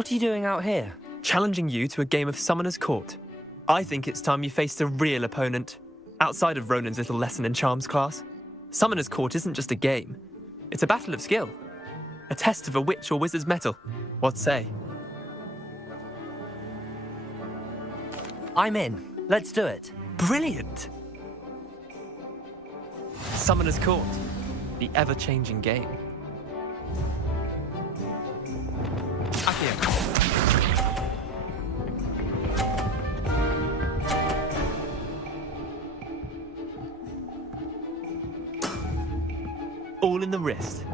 What are you doing out here? Challenging you to a game of Summoner's Court. I think it's time you faced a real opponent, outside of Ronan's little lesson in charms class. Summoner's Court isn't just a game. It's a battle of skill. A test of a witch or wizard's mettle. What say? I'm in. Let's do it. Brilliant! Summoner's Court. The ever-changing game. Accio. All in the wrist.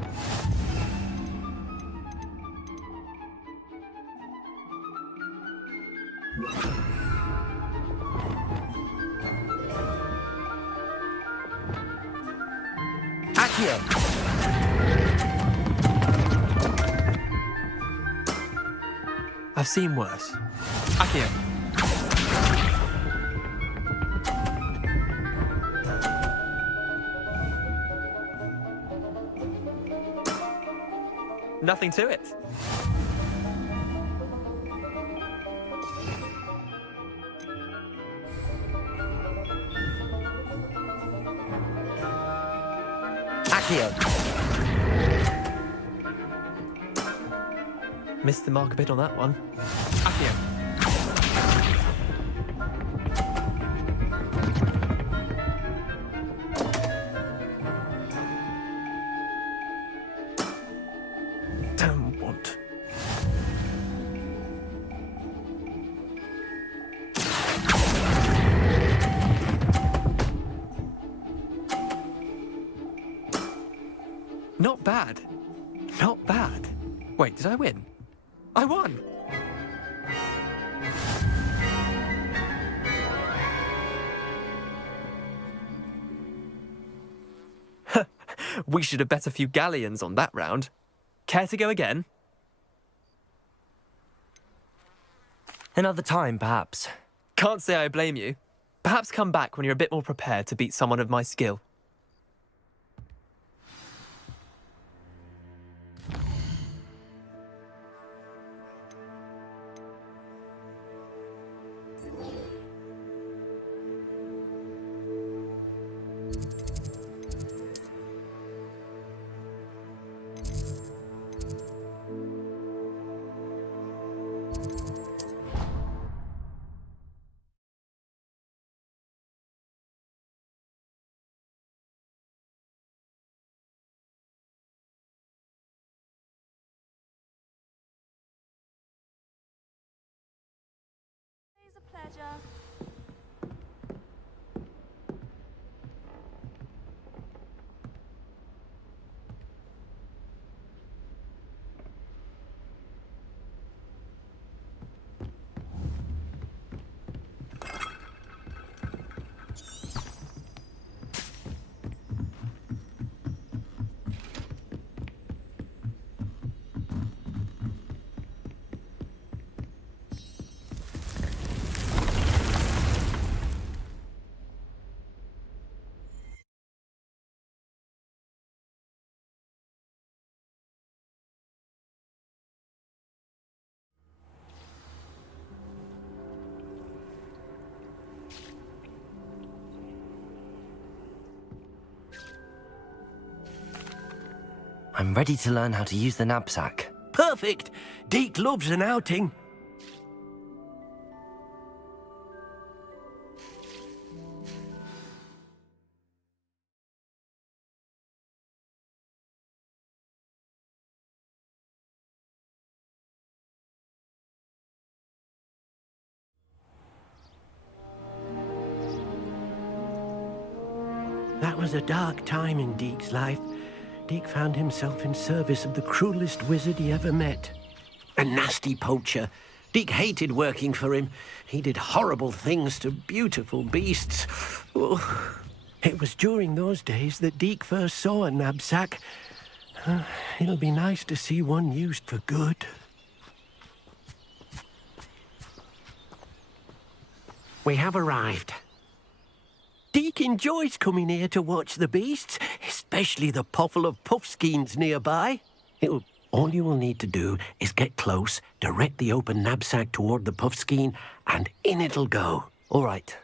Accio. I've seen worse. Accio. Nothing to it. Accio. Missed the mark a bit on that one. Accio. Not bad. Not bad. Wait, did I win? I won! We should have bet a few galleons on that round. Care to go again? Another time, perhaps. Can't say I blame you. Perhaps come back when you're a bit more prepared to beat someone of my skill. It's a pleasure. I'm ready to learn how to use the knapsack. Perfect! Deke loves an outing. That was a dark time in Deke's life. Deke found himself in service of the cruelest wizard he ever met. A nasty poacher. Deke hated working for him. He did horrible things to beautiful beasts. Oh. It was during those days that Deke first saw a knapsack. It'll be nice to see one used for good. We have arrived. Deke enjoys coming here to watch the beasts, especially the potful of puffskeins nearby. All you will need to do is get close, direct the open knapsack toward the puffskein, and in it'll go. All right.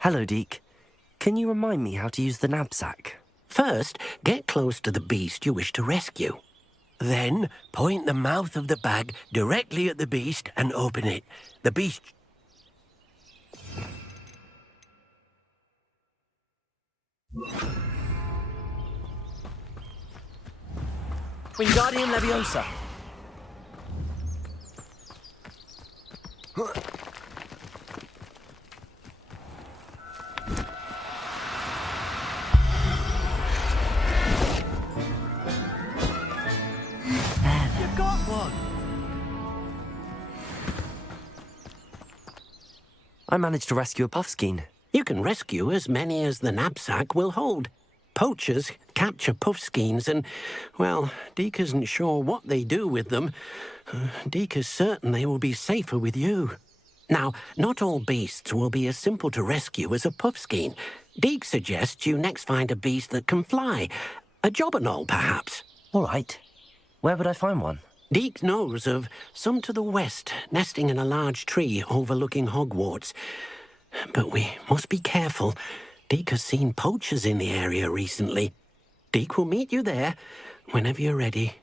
Hello, Deke. Can you remind me how to use the knapsack? First, get close to the beast you wish to rescue. Then, point the mouth of the bag directly at the beast and open it. The beast... Wingardium Leviosa. You got one! I managed to rescue a puffskein. You can rescue as many as the knapsack will hold. Poachers capture puffskeins and, well, Deke isn't sure what they do with them. Deke is certain they will be safer with you. Now, not all beasts will be as simple to rescue as a puffskein. Deke suggests you next find a beast that can fly. A jobberknoll, perhaps. All right. Where would I find one? Deke knows of some to the west, nesting in a large tree overlooking Hogwarts. But we must be careful. Deke has seen poachers in the area recently. Deke will meet you there whenever you're ready.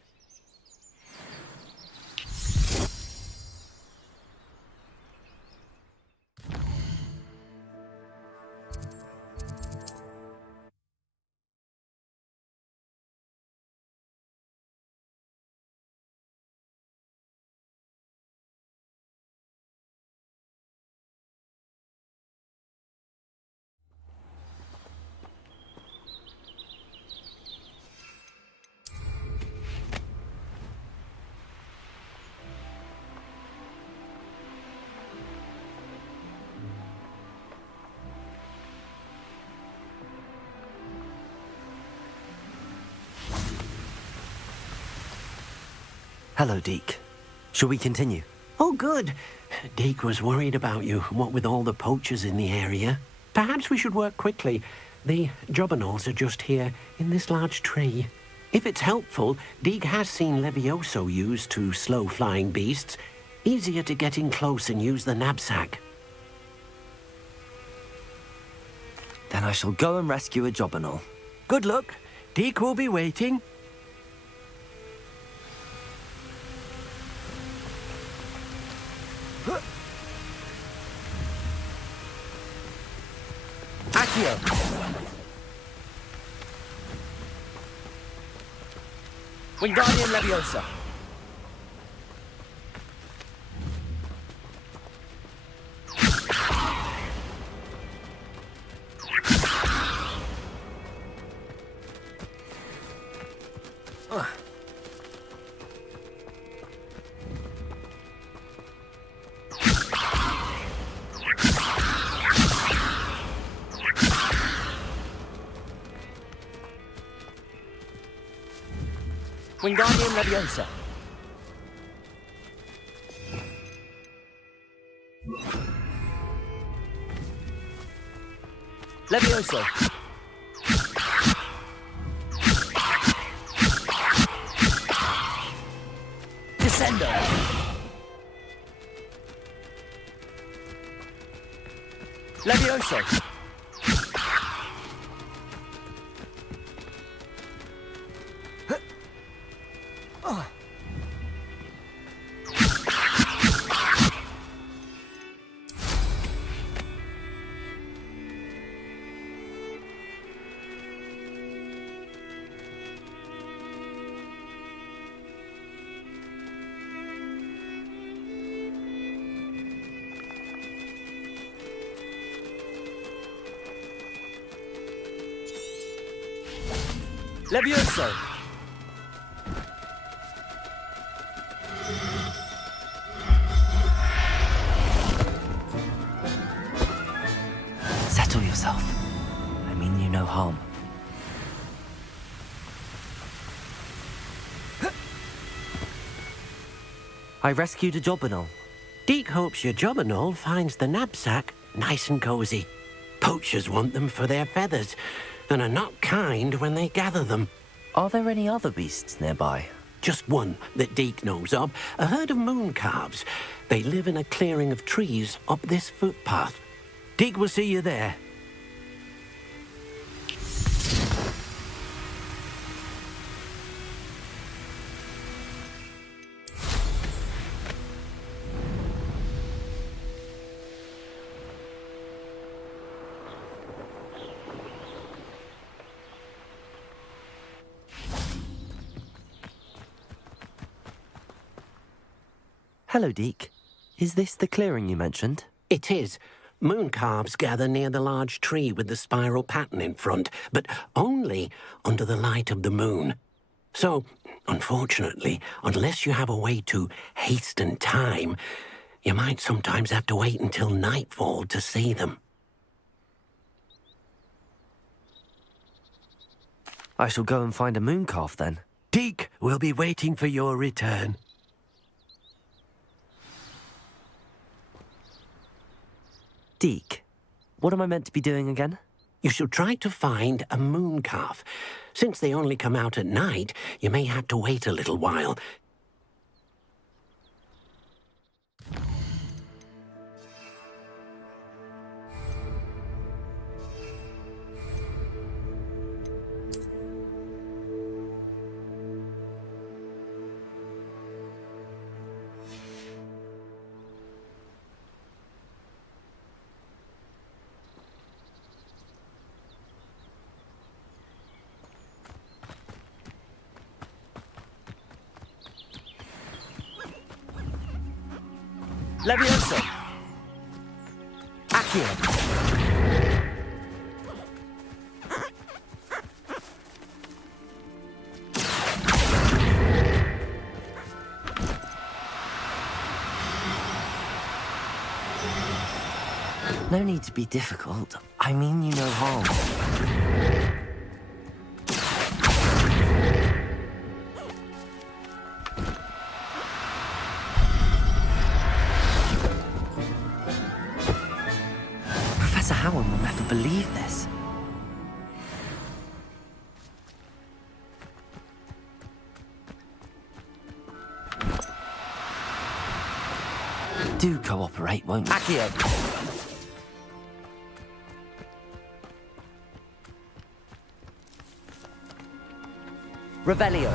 Hello, Deke. Shall we continue? Oh, good. Deke was worried about you, what with all the poachers in the area. Perhaps we should work quickly. The jobberknolls are just here, in this large tree. If it's helpful, Deke has seen Levioso used to slow flying beasts. Easier to get in close and use the knapsack. Then I shall go and rescue a jobberknoll. Good luck. Deke will be waiting. Accio! Wingardium Leviosa! Wingardium Leviosa! Levioso! Descendo! Levioso! Levioso! Settle yourself. I mean you no harm. I rescued a jobberknoll. Deke hopes your jobberknoll finds the knapsack nice and cozy. Poachers want them for their feathers, and are not kind when they gather them. Are there any other beasts nearby? Just one that Deke knows of, a herd of moon calves. They live in a clearing of trees up this footpath. Deke will see you there. Hello, Deke. Is this the clearing you mentioned? It is. Moon calves gather near the large tree with the spiral pattern in front, but only under the light of the moon. So, unfortunately, unless you have a way to hasten time, you might sometimes have to wait until nightfall to see them. I shall go and find a moon calf then. Deke will be waiting for your return. Deke, what am I meant to be doing again? You should try to find a moon calf. Since they only come out at night, you may have to wait a little while. Levioso! Accio! No need to be difficult. I mean you no harm. Do cooperate, won't you? Accio! Revelio.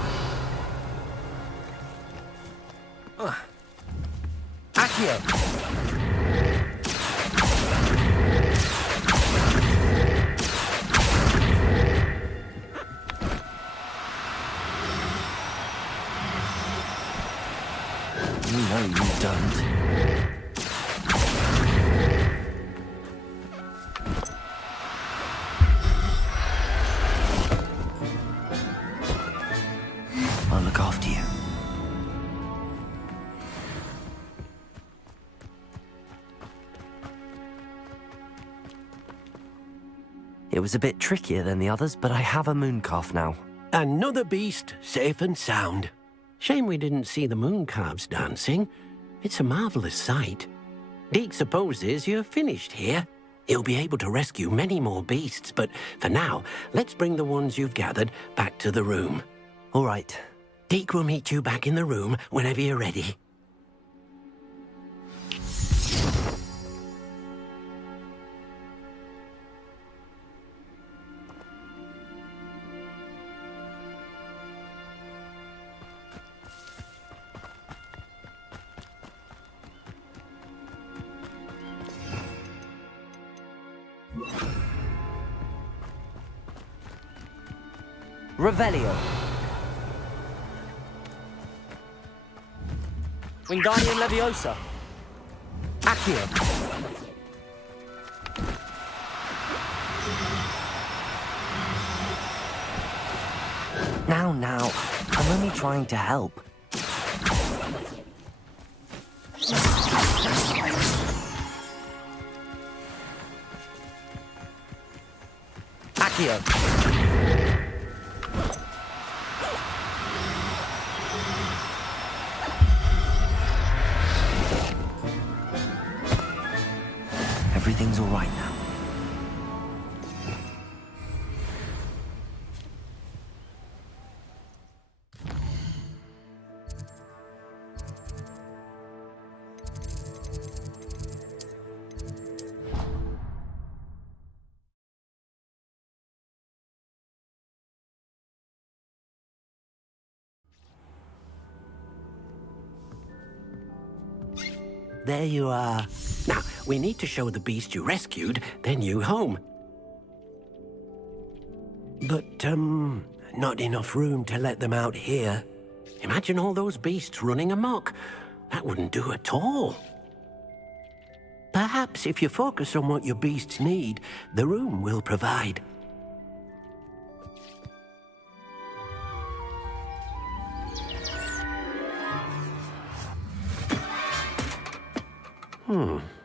Accio! You know you don't. I'll look after you. It was a bit trickier than the others, but I have a mooncalf now. Another beast, safe and sound. Shame we didn't see the mooncalves dancing. It's a marvelous sight. Deke supposes you're finished here. He'll be able to rescue many more beasts, but for now, let's bring the ones you've gathered back to the room. All right. Deke will meet you back in the room whenever you're ready. Revelio. Wingardium Leviosa. Accio. Now, I'm only trying to help. Accio. Everything's all right now. There you are. Now, we need to show the beast you rescued their new home. But, not enough room to let them out here. Imagine all those beasts running amok. That wouldn't do at all. Perhaps if you focus on what your beasts need, the room will provide.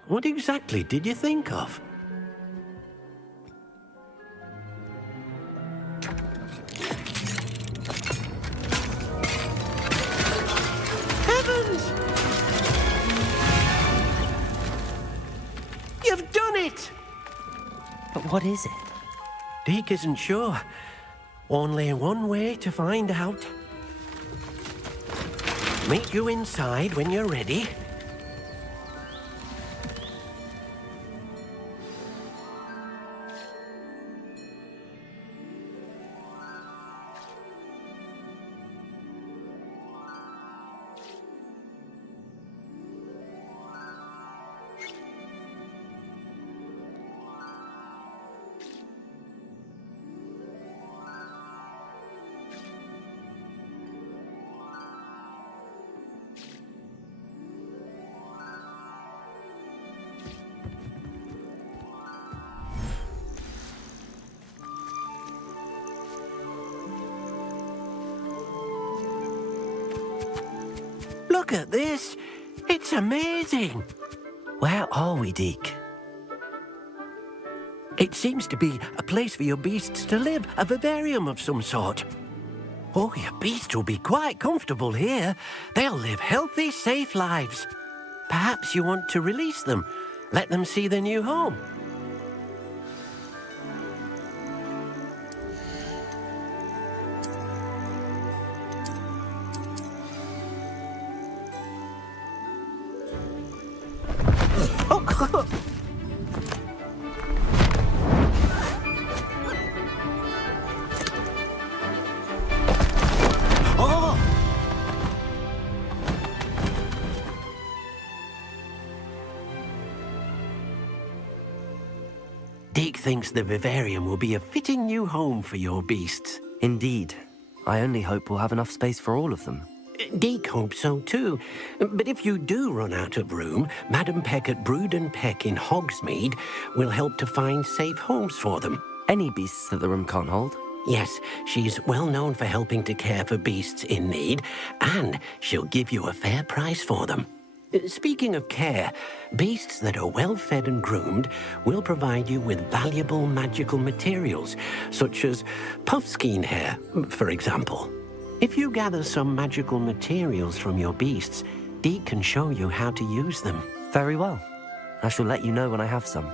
What exactly did you think of? Heavens! You've done it! But what is it? Deke isn't sure. Only one way to find out. Meet you inside when you're ready. Look at this. It's amazing. Where are we, Deke? It seems to be a place for your beasts to live, a vivarium of some sort. Oh, your beasts will be quite comfortable here. They'll live healthy, safe lives. Perhaps you want to release them, let them see their new home. Deke thinks the vivarium will be a fitting new home for your beasts. Indeed. I only hope we'll have enough space for all of them. Deke hopes so too. But if you do run out of room, Madam Peck at Brood and Peck in Hogsmeade will help to find safe homes for them. Any beasts that the room can't hold? Yes, she's well known for helping to care for beasts in need, and she'll give you a fair price for them. Speaking of care, beasts that are well fed and groomed will provide you with valuable magical materials, such as puffskein hair, for example. If you gather some magical materials from your beasts, Deke can show you how to use them. Very well. I shall let you know when I have some.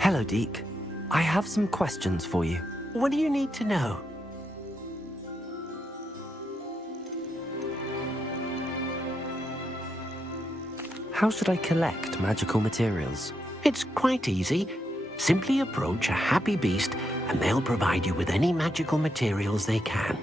Hello, Deke. I have some questions for you. What do you need to know? How should I collect magical materials? It's quite easy. Simply approach a happy beast and they'll provide you with any magical materials they can.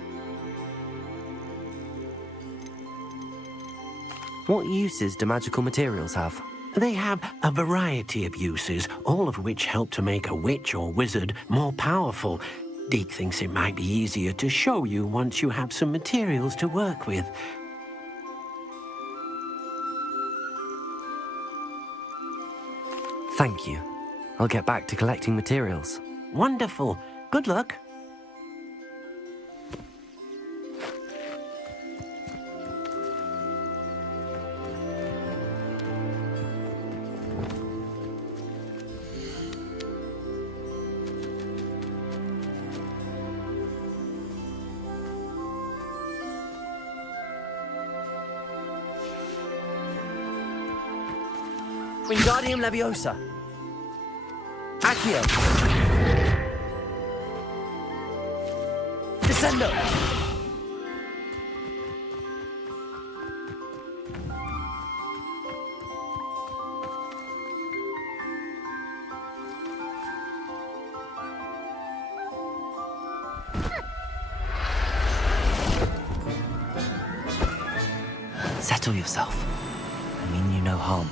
What uses do magical materials have? They have a variety of uses, all of which help to make a witch or wizard more powerful. Deke thinks it might be easier to show you once you have some materials to work with. Thank you. I'll get back to collecting materials. Wonderful. Good luck. Wingardium Leviosa. Accio. Descendo. Settle yourself. I mean you no harm.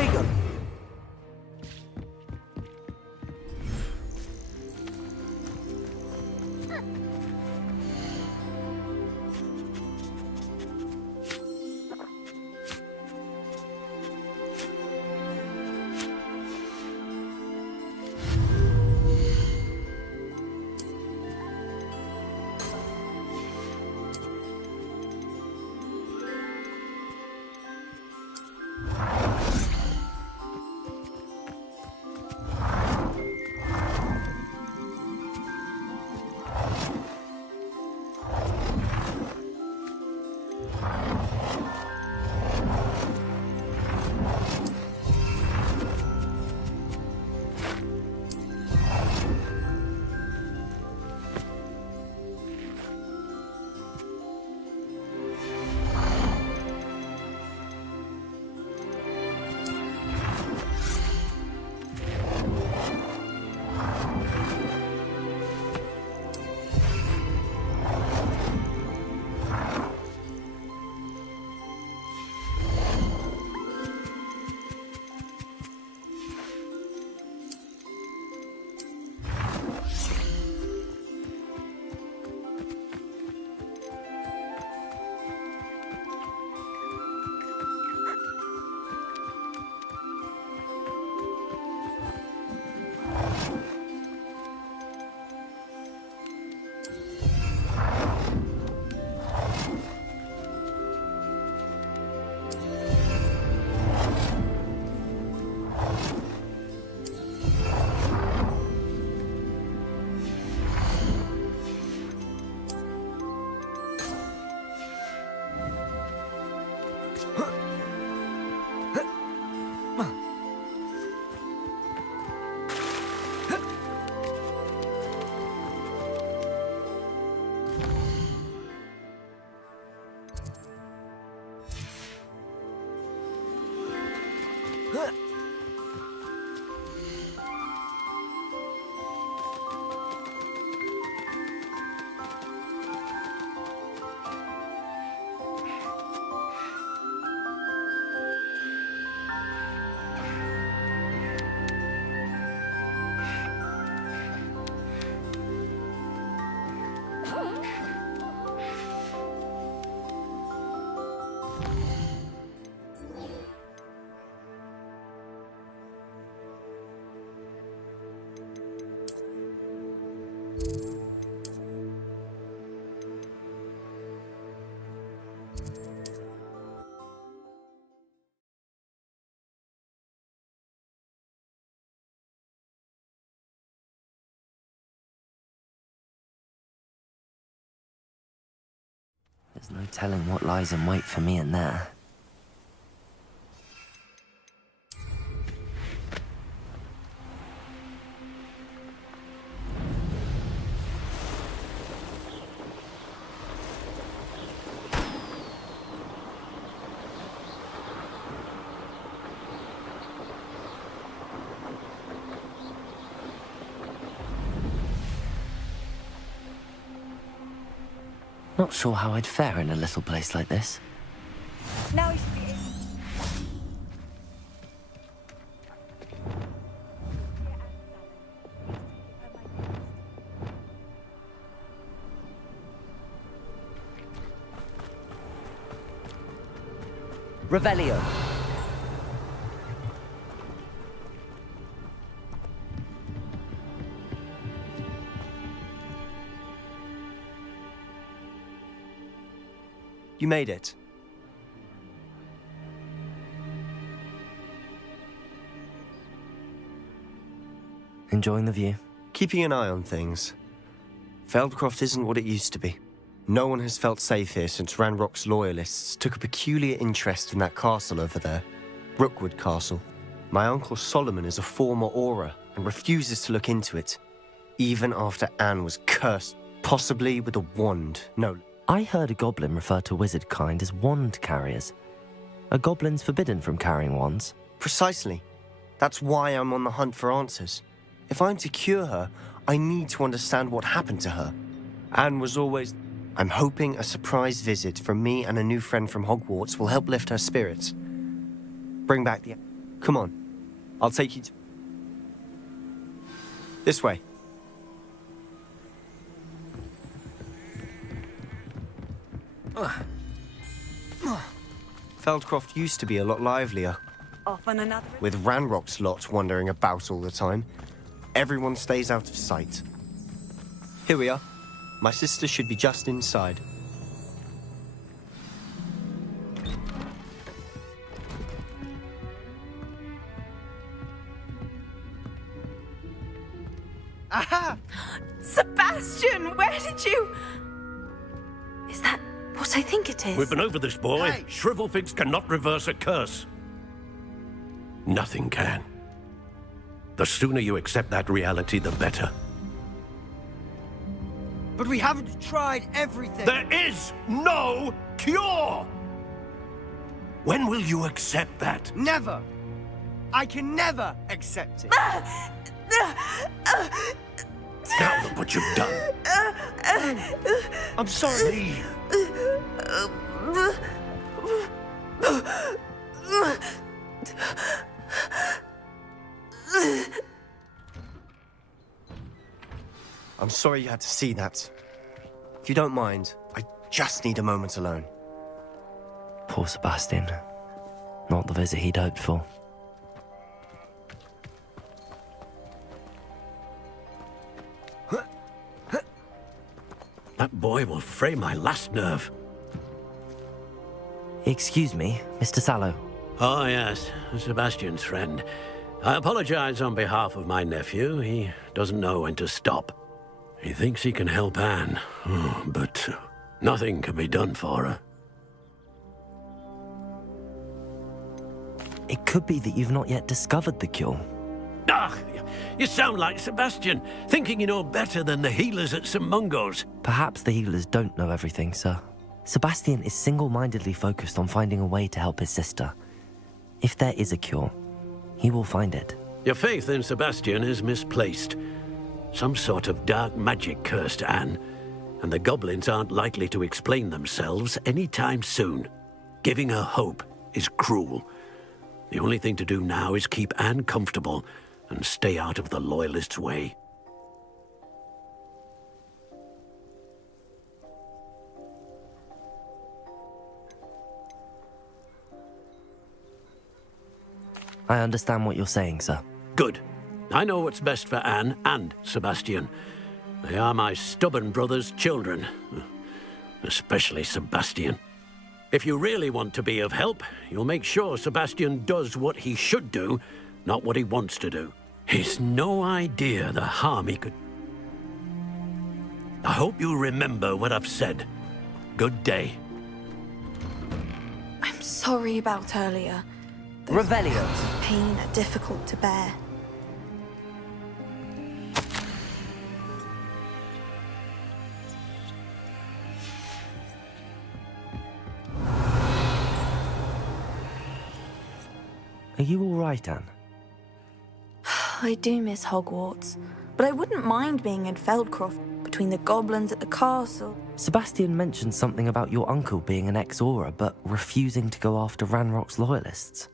Dragon! There's no telling what lies in wait for me in there. Not sure how I'd fare in a little place like this. Now we should be able. Revelio. You made it. Enjoying the view? Keeping an eye on things. Feldcroft isn't what it used to be. No one has felt safe here since Ranrock's loyalists took a peculiar interest in that castle over there. Rookwood Castle. My uncle Solomon is a former Auror and refuses to look into it, even after Anne was cursed, possibly with a wand. No. I heard a goblin refer to wizard kind as wand carriers. Are goblins forbidden from carrying wands? Precisely. That's why I'm on the hunt for answers. If I'm to cure her, I need to understand what happened to her. Anne was always... I'm hoping a surprise visit from me and a new friend from Hogwarts will help lift her spirits. Bring back the... Come on. I'll take you to... This way. Feldcroft used to be a lot livelier, Off on another. with Ranrock's lot wandering about all the time. Everyone stays out of sight. Here we are. My sister should be just inside. Aha! Sebastian, where did you... Is that what I think it is? We've been over this, boy. Hey! Shrivelfigs cannot reverse a curse. Nothing can. The sooner you accept that reality, the better. But we haven't tried everything. There is no cure! When will you accept that? Never. I can never accept it. Now look what you've done. I'm sorry. Leave. I'm sorry you had to see that. If you don't mind, I just need a moment alone. Poor Sebastian. Not the visit he'd hoped for. That boy will fray my last nerve. Excuse me, Mr. Sallow. Oh, yes, Sebastian's friend. I apologize on behalf of my nephew. He doesn't know when to stop. He thinks he can help Anne, but nothing can be done for her. It could be that you've not yet discovered the cure. Ah, you sound like Sebastian, thinking you know better than the healers at St. Mungo's. Perhaps the healers don't know everything, sir. Sebastian is single-mindedly focused on finding a way to help his sister. If there is a cure, he will find it. Your faith in Sebastian is misplaced. Some sort of dark magic cursed Anne, and the goblins aren't likely to explain themselves anytime soon. Giving her hope is cruel. The only thing to do now is keep Anne comfortable and stay out of the Loyalists' way. I understand what you're saying, sir. Good. I know what's best for Anne and Sebastian. They are my stubborn brother's children. Especially Sebastian. If you really want to be of help, you'll make sure Sebastian does what he should do, not what he wants to do. He's no idea the harm he could... I hope you remember what I've said. Good day. I'm sorry about earlier. Revelio. Pain are difficult to bear. Are you all right, Anne? I do miss Hogwarts, but I wouldn't mind being in Feldcroft, between the goblins at the castle. Sebastian mentioned something about your uncle being an ex-Auror, but refusing to go after Ranrock's loyalists.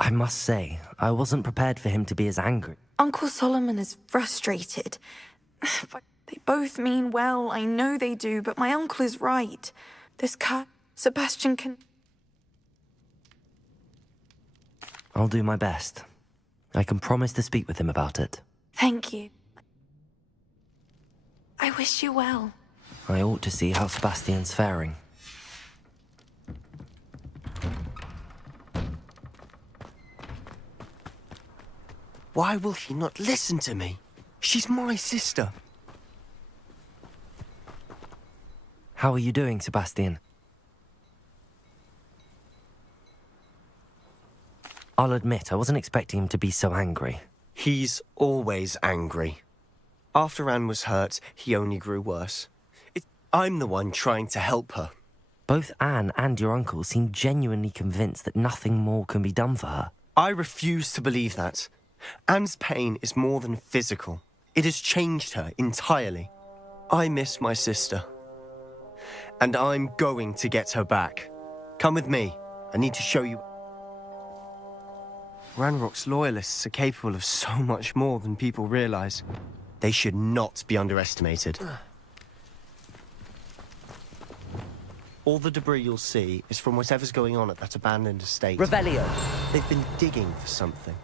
I must say, I wasn't prepared for him to be as angry. Uncle Solomon is frustrated. They both mean well, I know they do, but my uncle is right. This cat, Sebastian can... I'll do my best. I can promise to speak with him about it. Thank you. I wish you well. I ought to see how Sebastian's faring. Why will he not listen to me? She's my sister. How are you doing, Sebastian? I'll admit, I wasn't expecting him to be so angry. He's always angry. After Anne was hurt, he only grew worse. I'm the one trying to help her. Both Anne and your uncle seem genuinely convinced that nothing more can be done for her. I refuse to believe that. Anne's pain is more than physical. It has changed her entirely. I miss my sister. And I'm going to get her back. Come with me. I need to show you... Ranrock's loyalists are capable of so much more than people realize. They should not be underestimated. All the debris you'll see is from whatever's going on at that abandoned estate. Revelio. They've been digging for something.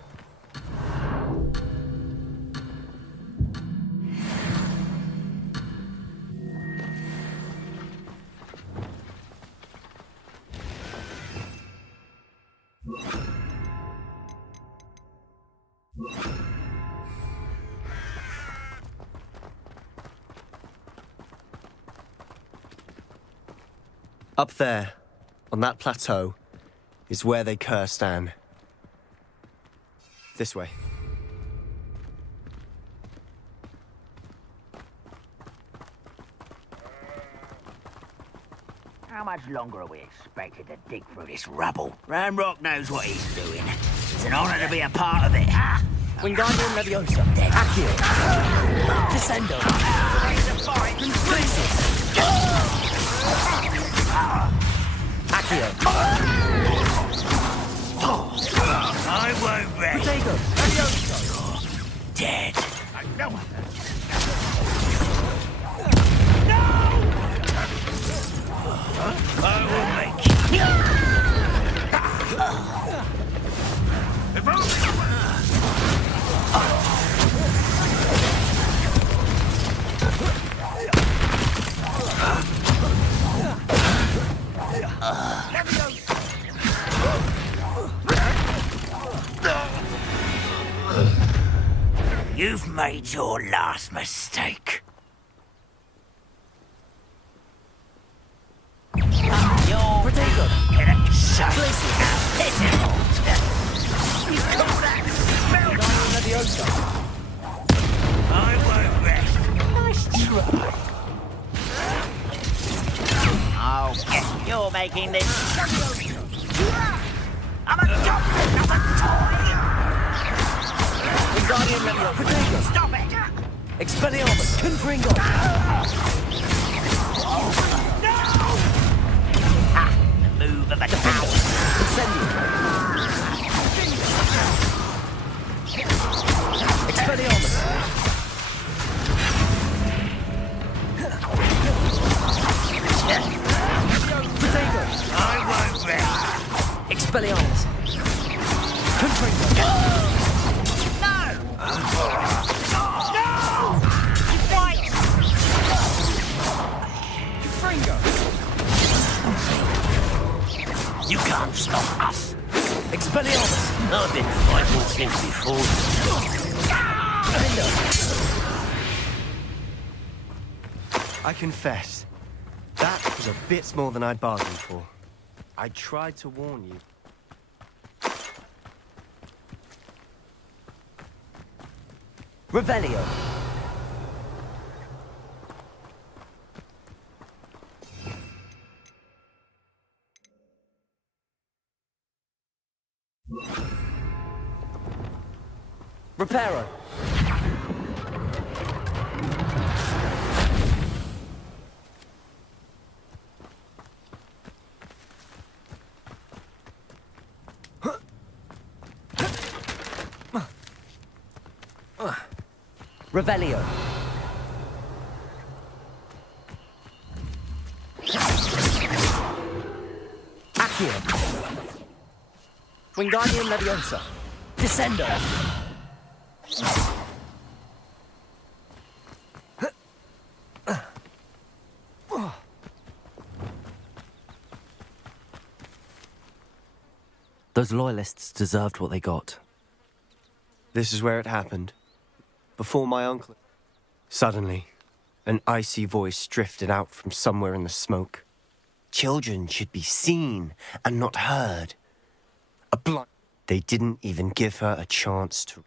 Up there, on that plateau, is where they cursed Anne. This way. How much longer are we expected to dig through this rubble? Ranrock knows what he's doing. It's an honor to be a part of it. Wingardium Leviosa. Accio. Descendo. Accio. I won't rest. Potego. You're dead. I will make you. If You've made your last mistake. You're gonna suck out pitiful. You call that spell? I won't rest. Nice try. Oh, yes, you're making this. I'm a doctor, not a toy. Wingardium Leviosa. Potego. Stop it! Expelliarmus. Confringo. The move of a coward. Incendio. Expelliarmus. Potego. I won't rest. Expelliarmus. Confringo. You can't stop us. Expelliarmus. I've been fighting since before. I confess, that was a bit more than I'd bargained for. I tried to warn you. Revelio. Reparo. Revelio. Accio. Wingardium Leviosa. Descendo. Those loyalists deserved what they got. This is where it happened. Before my uncle... Suddenly, an icy voice drifted out from somewhere in the smoke. Children should be seen and not heard. A blind... They didn't even give her a chance to...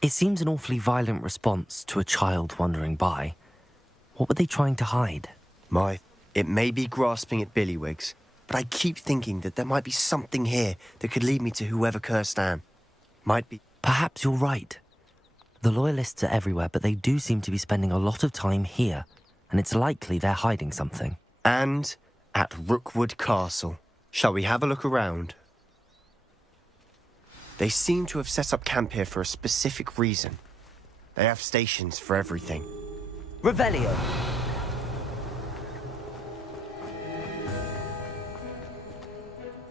It seems an awfully violent response to a child wandering by. What were they trying to hide? It may be grasping at Billywigs, but I keep thinking that there might be something here that could lead me to whoever cursed Anne. Might be... Perhaps you're right. The loyalists are everywhere, but they do seem to be spending a lot of time here. and it's likely they're hiding something. And at Rookwood Castle. Shall we have a look around? They seem to have set up camp here for a specific reason. They have stations for everything. Revelio!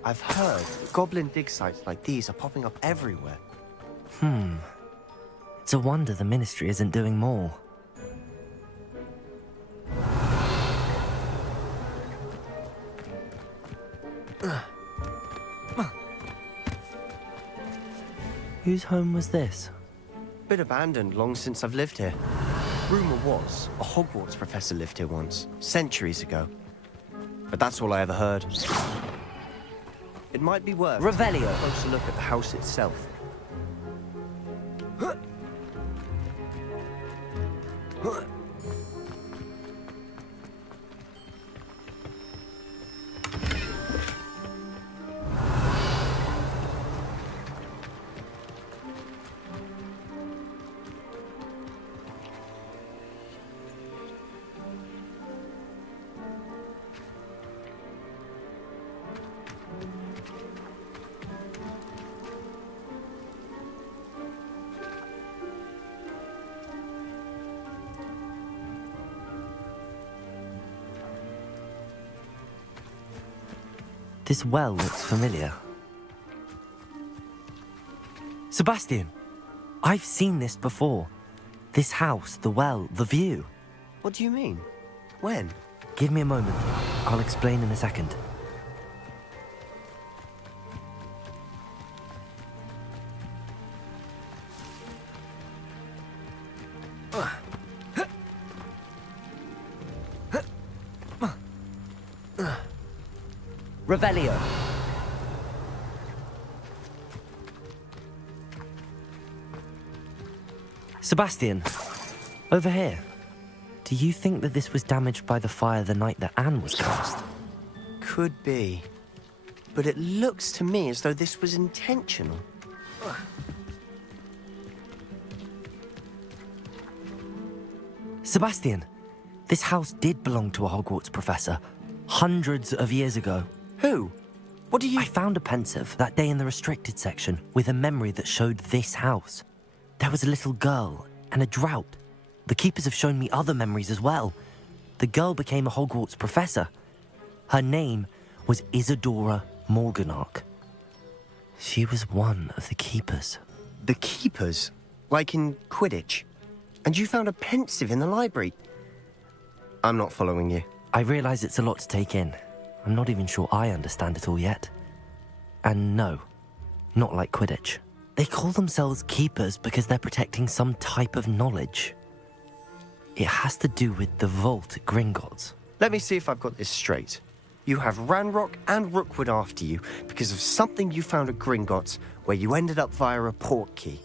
I've heard goblin dig sites like these are popping up everywhere. It's a wonder the Ministry isn't doing more. Whose home was this? Been abandoned long since I've lived here. Rumour was a Hogwarts professor lived here once, centuries ago. But that's all I ever heard. It might be worth Revelio. a closer look at the house itself. This well looks familiar. Sebastian! I've seen this before. This house, the well, the view. What do you mean? When? Give me a moment. I'll explain in a second. Revelio. Sebastian, over here. Do you think that this was damaged by the fire the night that Anne was cast? Could be. But it looks to me as though this was intentional. Sebastian, this house did belong to a Hogwarts professor, hundreds of years ago. Who? What do you... I found a pensive that day in the restricted section with a memory that showed this house. There was a little girl and a drought. The keepers have shown me other memories as well. The girl became a Hogwarts professor. Her name was Isadora Morganach. She was one of the keepers. The keepers? Like in Quidditch? And you found a pensive in the library? I'm not following you. I realize it's a lot to take in. I'm not even sure I understand it all yet. And no, not like Quidditch. They call themselves keepers because they're protecting some type of knowledge. It has to do with the vault at Gringotts. Let me see if I've got this straight. You have Ranrock and Rookwood after you because of something you found at Gringotts where you ended up via a portkey.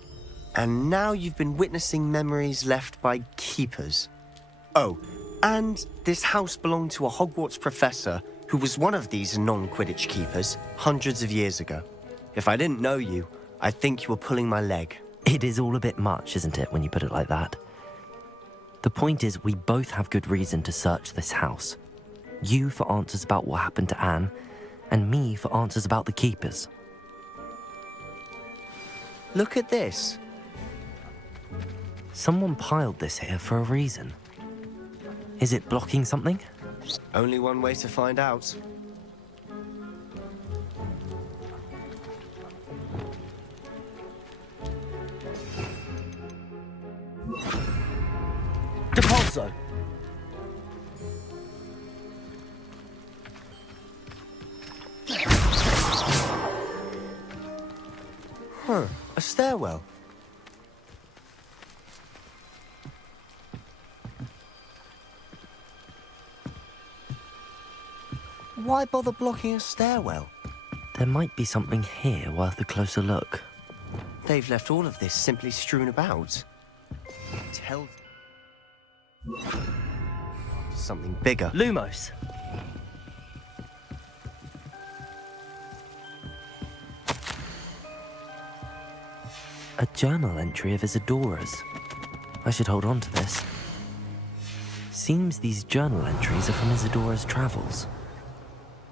And now you've been witnessing memories left by keepers. Oh, and this house belonged to a Hogwarts professor who was one of these non-Quidditch keepers hundreds of years ago. If I didn't know you, I'd think you were pulling my leg. It is all a bit much, isn't it, when you put it like that? The point is, we both have good reason to search this house. You for answers about what happened to Anne, and me for answers about the keepers. Look at this. Someone piled this here for a reason. Is it blocking something? Only one way to find out. Depulso! Huh, a stairwell. Why bother blocking a stairwell? There might be something here worth a closer look. They've left all of this simply strewn about. Tell... something bigger. Lumos! A journal entry of Isadora's. I should hold on to this. Seems these journal entries are from Isadora's travels.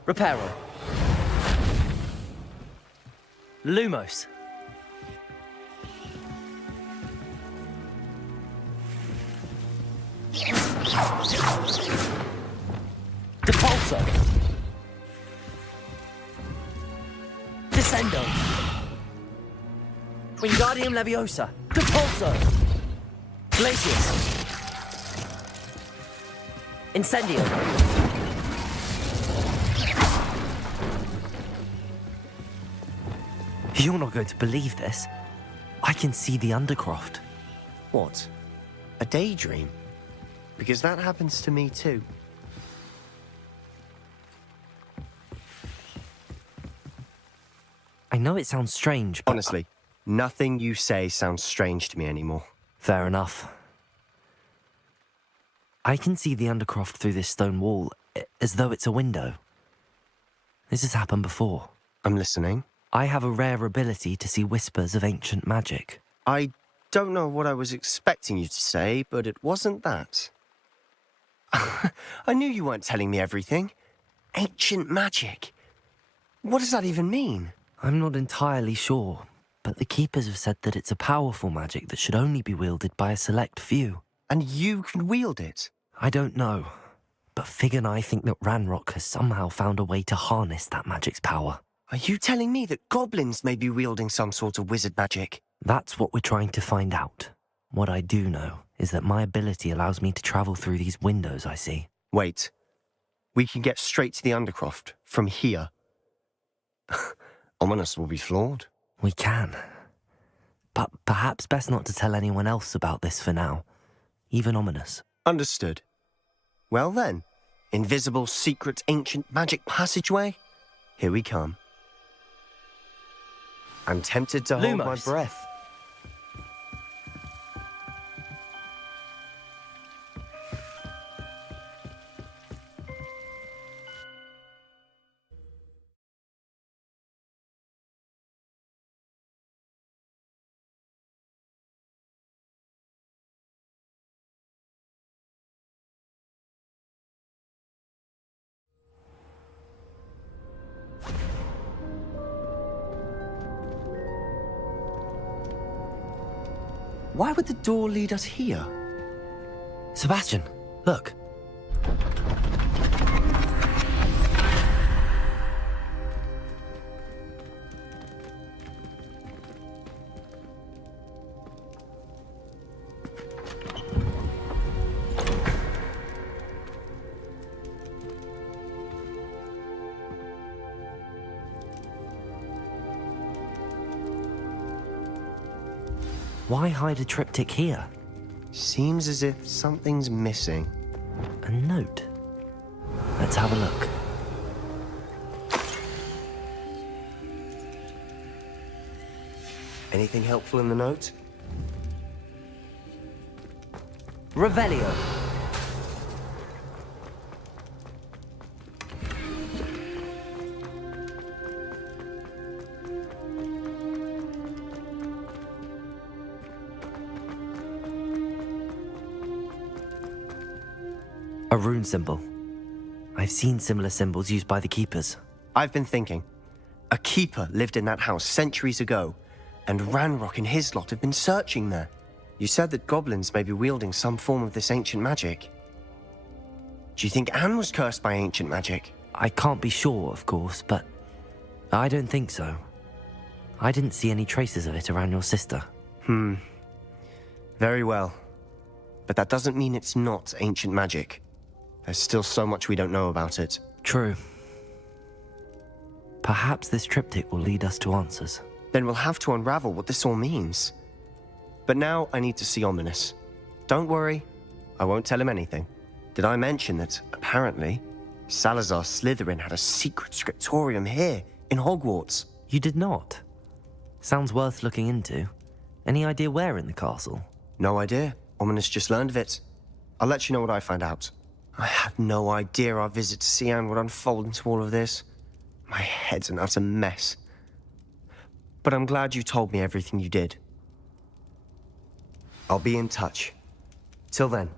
Reparo. Lumos. Depulso. Descendo. Wingardium Leviosa. Depulso. Glacius. Incendio. You're not going to believe this. I can see the Undercroft. What? A daydream? Because that happens to me too. I know it sounds strange, but... Honestly, nothing you say sounds strange to me anymore. Fair enough. I can see the Undercroft through this stone wall, as though it's a window. This has happened before. I'm listening. I have a rare ability to see whispers of ancient magic. I don't know what I was expecting you to say, but it wasn't that. I knew you weren't telling me everything. Ancient magic. What does that even mean? I'm not entirely sure, but the Keepers have said that it's a powerful magic that should only be wielded by a select few. And you can wield it? I don't know, but Fig and I think that Ranrock has somehow found a way to harness that magic's power. Are you telling me that goblins may be wielding some sort of wizard magic? That's what we're trying to find out. What I do know is that my ability allows me to travel through these windows I see. Wait. We can get straight to the Undercroft from here. Ominous will be floored. We can. But perhaps best not to tell anyone else about this for now. Even Ominous. Understood. Well then, invisible, secret, ancient magic passageway? Here we come. I'm tempted to hold my Lumos. breath. Why would the door lead us here? Sebastian, look. Why hide a triptych here? Seems as if something's missing. A note. Let's have a look. Anything helpful in the note? Revelio. A rune symbol. I've seen similar symbols used by the Keepers. I've been thinking. A keeper lived in that house centuries ago, and Ranrock and his lot have been searching there. You said that goblins may be wielding some form of this ancient magic. Do you think Anne was cursed by ancient magic? I can't be sure, of course, but I don't think so. I didn't see any traces of it around your sister. Very well. But that doesn't mean it's not ancient magic. There's still so much we don't know about it. True. Perhaps this triptych will lead us to answers. Then we'll have to unravel what this all means. But now I need to see Ominous. Don't worry, I won't tell him anything. Did I mention that, apparently, Salazar Slytherin had a secret scriptorium here, in Hogwarts? You did not? Sounds worth looking into. Any idea where in the castle? No idea. Ominous just learned of it. I'll let you know what I find out. I had no idea our visit to Sian would unfold into all of this. My head's an utter mess. But I'm glad you told me everything you did. I'll be in touch. Till then.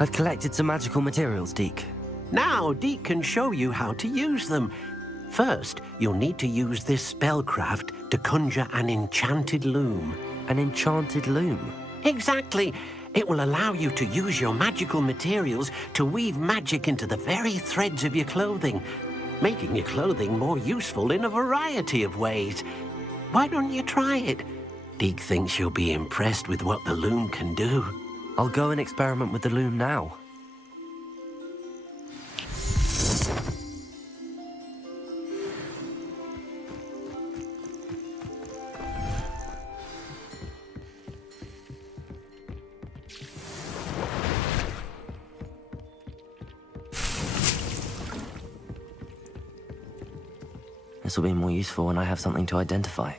I've collected some magical materials, Deke. Now, Deke can show you how to use them. First, you'll need to use this spellcraft to conjure an enchanted loom. An enchanted loom? Exactly. It will allow you to use your magical materials to weave magic into the very threads of your clothing, making your clothing more useful in a variety of ways. Why don't you try it? Deke thinks you'll be impressed with what the loom can do. I'll go and experiment with the loom now. This will be more useful when I have something to identify.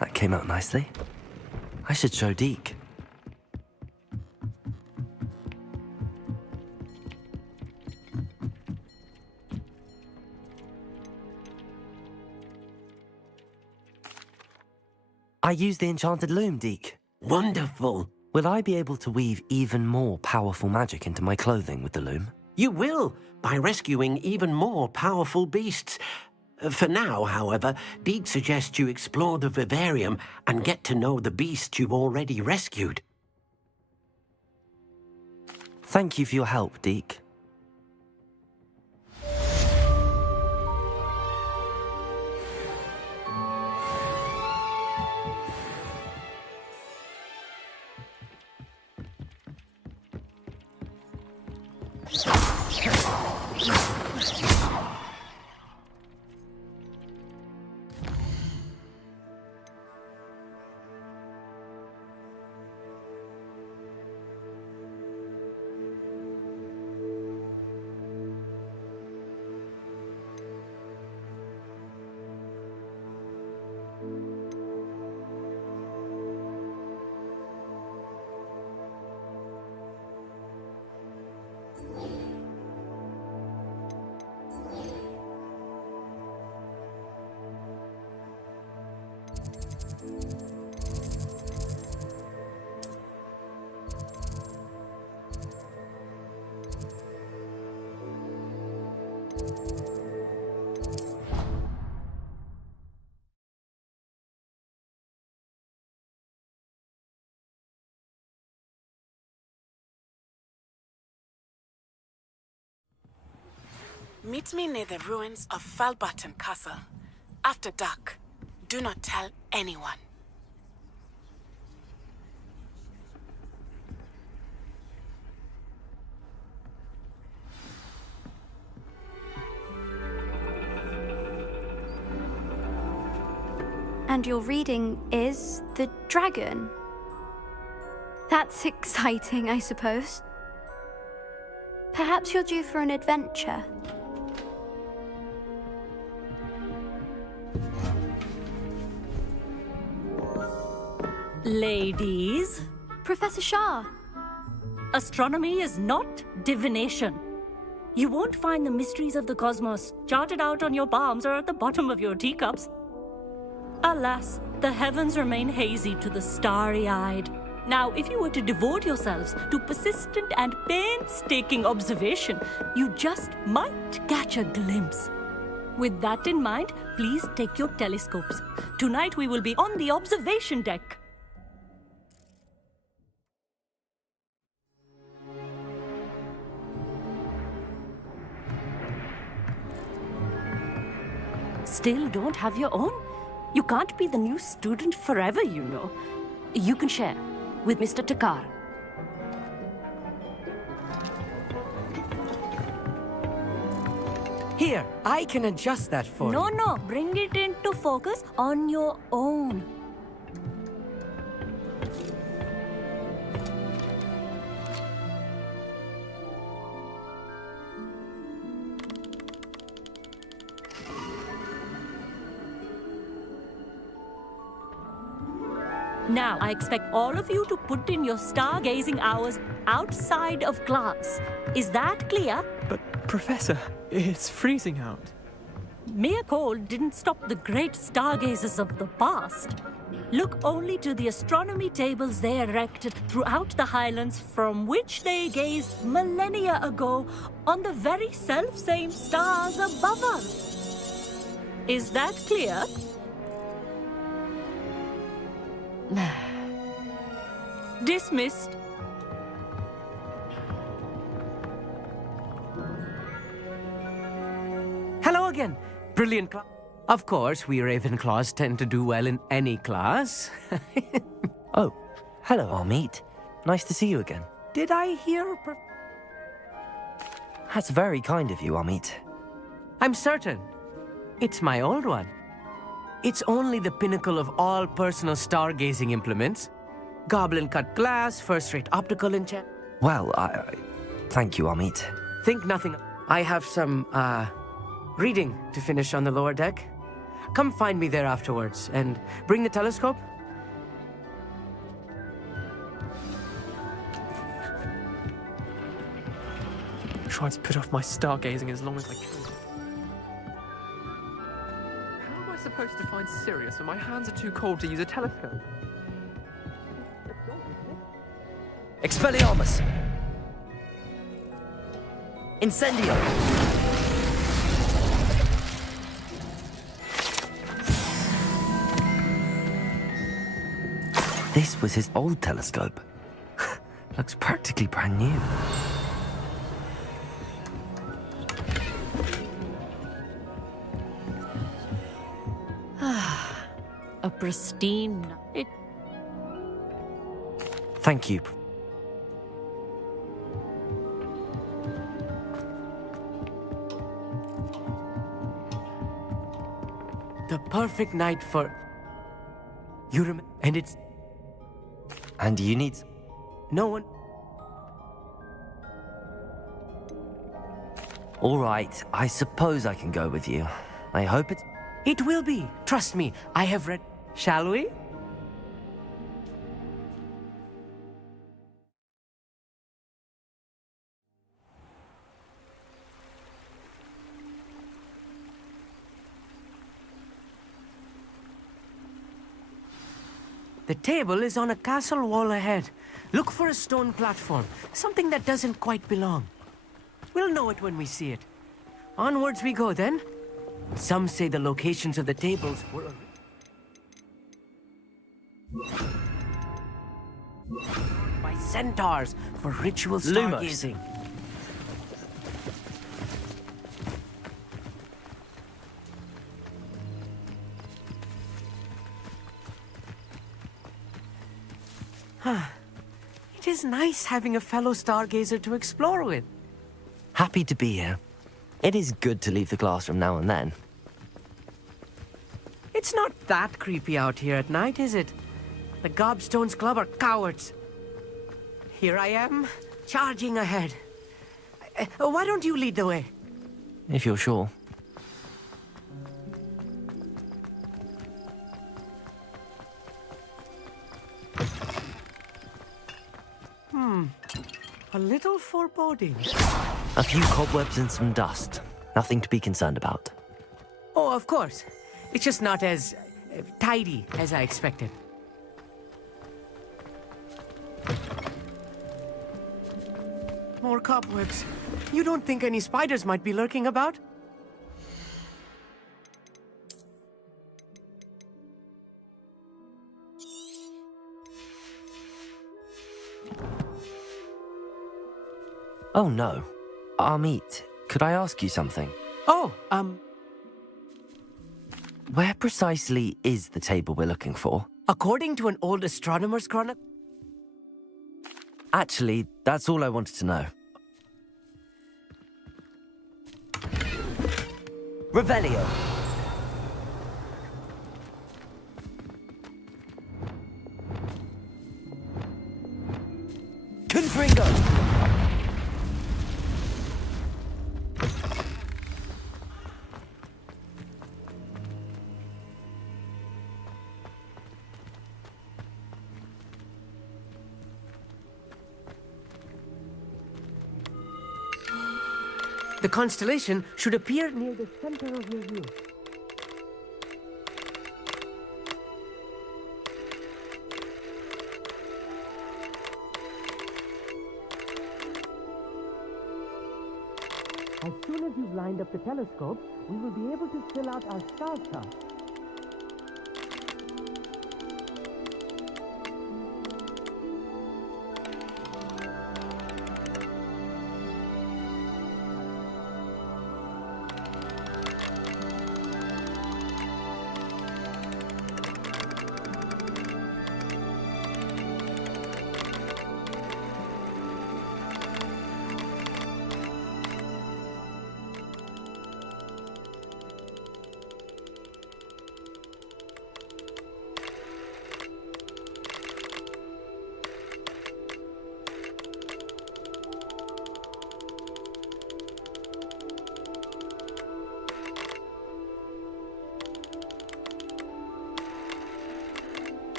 That came out nicely. I should show Deke. I used the enchanted loom, Deke. Wonderful. Will I be able to weave even more powerful magic into my clothing with the loom? You will, by rescuing even more powerful beasts. For now, however, Deke suggests you explore the vivarium and get to know the beasts you've already rescued. Thank you for your help, Deke. Meet me near the ruins of Falbutton Castle. After dark. Do not tell anyone. And your reading is The Dragon. That's exciting, I suppose. Perhaps you're due for an adventure. Ladies, Professor Shah. astronomy is not divination. You won't find the mysteries of the cosmos charted out on your palms or at the bottom of your teacups. Alas, the heavens remain hazy to the starry-eyed. Now, if you were to devote yourselves to persistent and painstaking observation, you just might catch a glimpse. With that in mind, please take your telescopes. Tonight we will be on the observation deck. Still don't have your own? You can't be the new student forever, you know. You can share with Mr. Takar. Here, I can adjust that for you. No, bring it into focus on your own. Now, I expect all of you to put in your stargazing hours outside of class. Is that clear? But, Professor, it's freezing out. Mere cold didn't stop the great stargazers of the past. Look only to the astronomy tables they erected throughout the Highlands from which they gazed millennia ago on the very self-same stars above us. Is that clear? Dismissed. Hello again. Brilliant class. Of course, we Ravenclaws tend to do well in any class. Oh, hello, Amit. Nice to see you again. Did I hear... That's very kind of you, Amit. I'm certain. It's my old one. It's only the pinnacle of all personal stargazing implements. Goblin-cut glass, first-rate optical enchant. Well, thank you, Amit. Think nothing. I have some, reading to finish on the lower deck. Come find me there afterwards, and bring the telescope. Tried to put off my stargazing as long as I could. How am I supposed to find Sirius when my hands are too cold to use a telescope? Expelliarmus! Incendio! This was his old telescope. Looks practically brand new. A pristine... Thank you. The perfect night for... You remember... And it's... And you need... No one... All right, I suppose I can go with you. I hope it's... It will be. Trust me, I have read... Shall we? The table is on a castle wall ahead. Look for a stone platform, something that doesn't quite belong. We'll know it when we see it. Onwards we go then. Some say the locations of the tables were by centaurs for ritual stargazing. It is nice having a fellow stargazer to explore with. Happy to be here. It is good to leave the classroom now and then. It's not that creepy out here at night, is it? The Gobstones Club are cowards. Here I am, charging ahead. Why don't you lead the way? If you're sure. A little foreboding. A few cobwebs and some dust. Nothing to be concerned about. Oh, of course. It's just not as tidy as I expected. More cobwebs. You don't think any spiders might be lurking about? Oh no. Amit, could I ask you something? Oh, Where precisely is the table we're looking for? according to an old astronomer's chronicle. Actually, that's all I wanted to know. Revelio. Confringo. The constellation should appear near the center of your view. As soon as you've lined up the telescope, we will be able to fill out our star chart.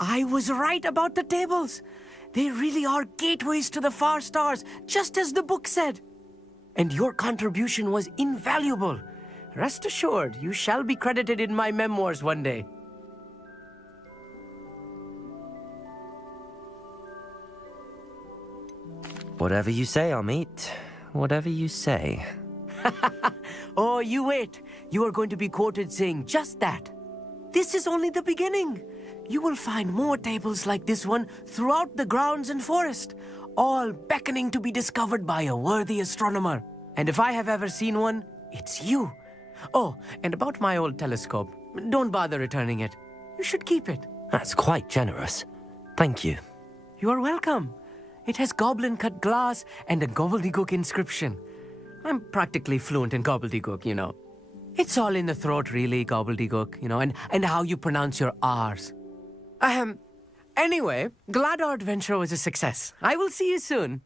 I was right about the tables. They really are gateways to the far stars, just as the book said. And your contribution was invaluable. Rest assured, you shall be credited in my memoirs one day. Whatever you say, Amit. Whatever you say. Oh, you wait. You are going to be quoted saying just that. This is only the beginning. You will find more tables like this one throughout the grounds and forest, all beckoning to be discovered by a worthy astronomer. And if I have ever seen one, it's you. Oh, and about my old telescope, don't bother returning it. You should keep it. That's quite generous. Thank you. You are welcome. It has goblin-cut glass and a gobbledygook inscription. I'm practically fluent in gobbledygook, you know. It's all in the throat, really, gobbledygook, you know, and how you pronounce your R's. Anyway, glad our adventure was a success. I will see you soon.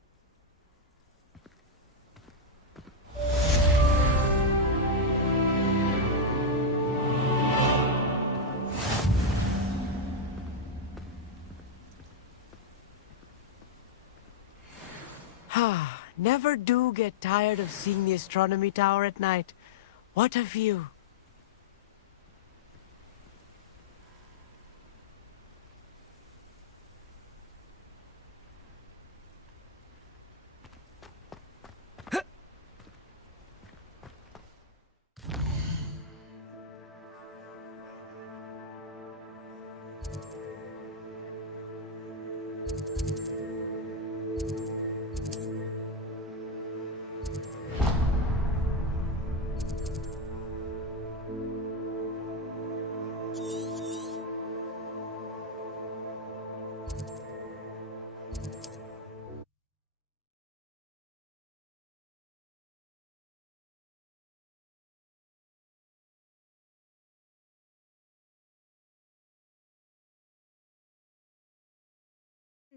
Never do get tired of seeing the astronomy tower at night. What a view.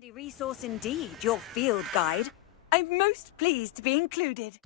Handy resource indeed, your field guide. I'm most pleased to be included.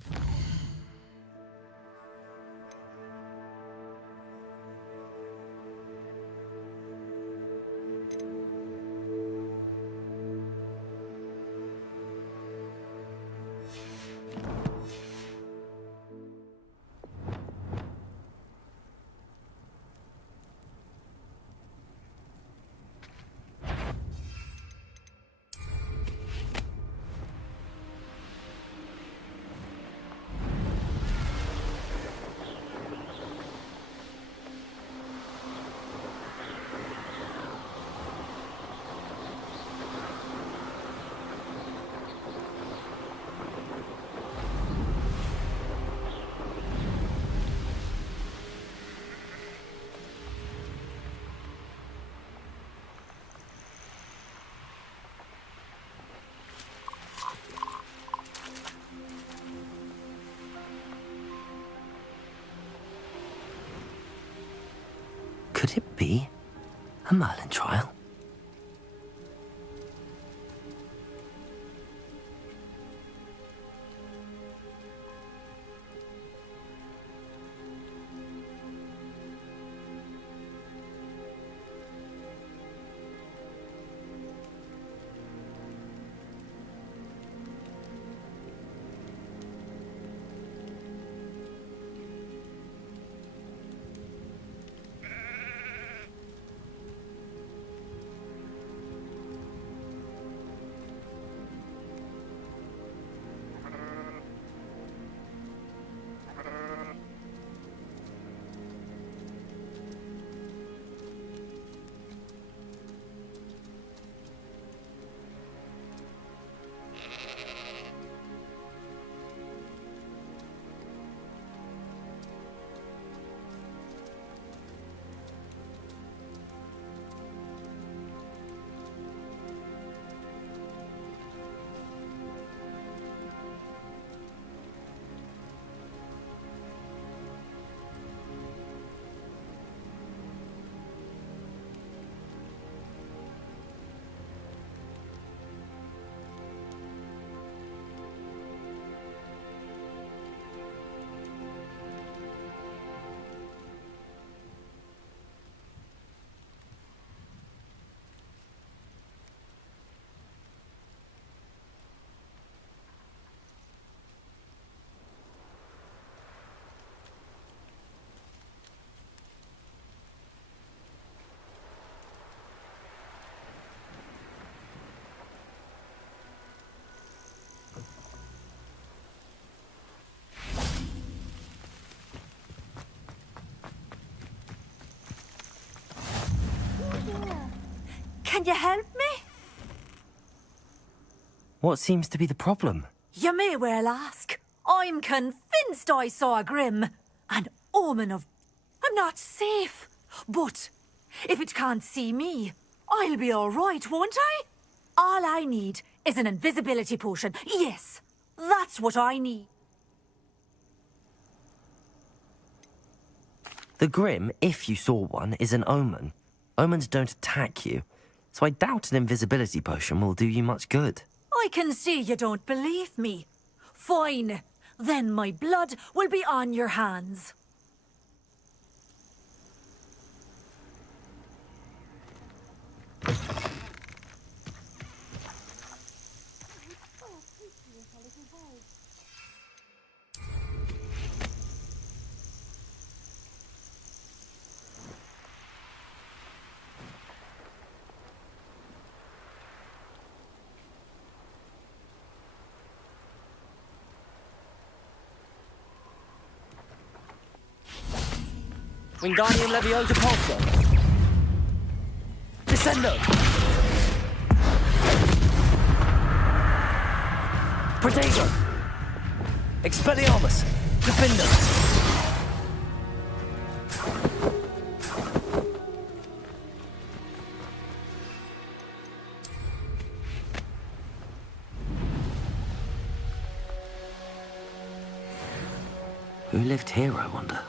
Could it be a Merlin trial? Can you help me? What seems to be the problem? You may well ask. I'm convinced I saw a Grim. An omen of... I'm not safe. But if it can't see me, I'll be all right, won't I? All I need is an invisibility potion. Yes, that's what I need. The Grimm, if you saw one, is an omen. Omens don't attack you, so I doubt an invisibility potion will do you much good. I can see you don't believe me. Fine. Then my blood will be on your hands. Wingardium Leviosa Pulsar. Descendo. Protego. Expelliarmus. Defender. Who lived here, I wonder?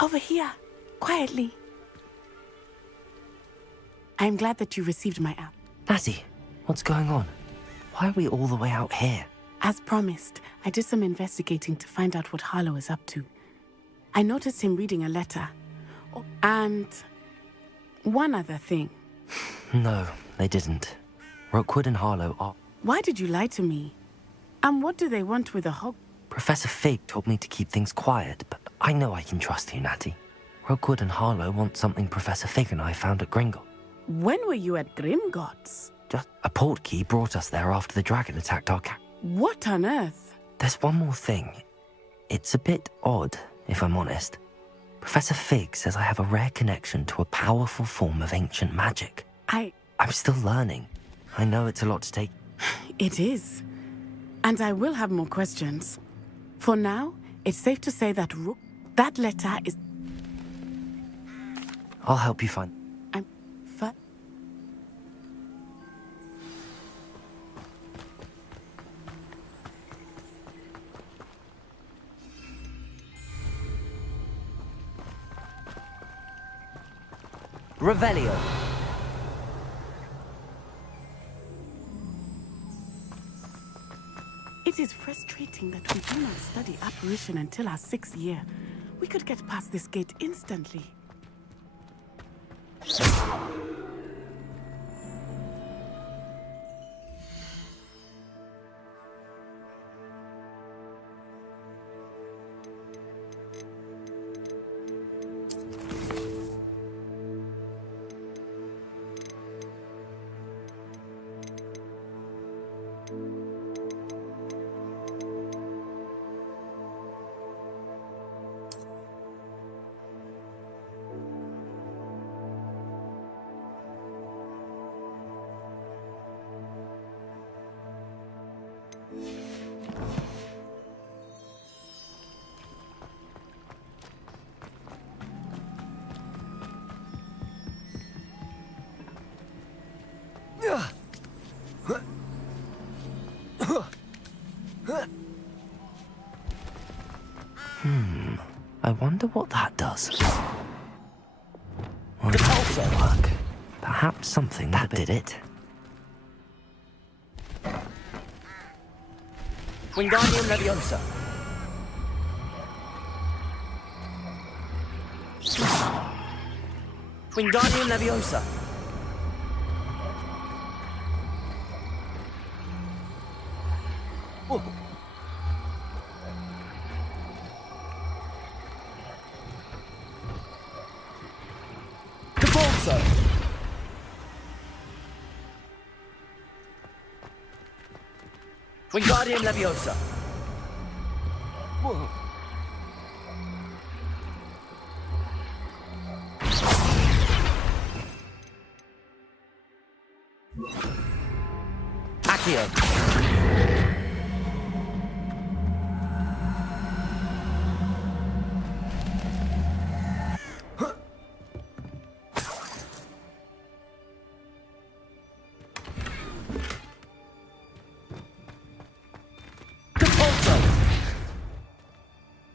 Over here, quietly. I'm glad that you received my app. Natty, what's going on? Why are we all the way out here? As promised, I did some investigating to find out what Harlow is up to. I noticed him reading a letter. Oh, and one other thing. No, they didn't. Rookwood and Harlow are... Why did you lie to me? And what do they want with a hog? Professor Fig told me to keep things quiet, but I know I can trust you, Natty. Rookwood and Harlow want something Professor Fig and I found at Gringotts. When were you at Gringotts? Just a portkey brought us there after the dragon attacked our camp. What on earth? There's one more thing. It's a bit odd, if I'm honest. Professor Fig says I have a rare connection to a powerful form of ancient magic. I'm still learning. I know it's a lot to take. It is. And I will have more questions. For now, it's safe to say that that letter is... I'll help you find... Revelio. It is frustrating that we do not study apparition until our 6th year. We could get past this gate instantly. I wonder what that does. Well, that didn't work. Perhaps something that did it. Wingardium Leviosa. Wingardium Leviosa. Oh. Capulso. Wingardium Leviosa. Whoa. Accio.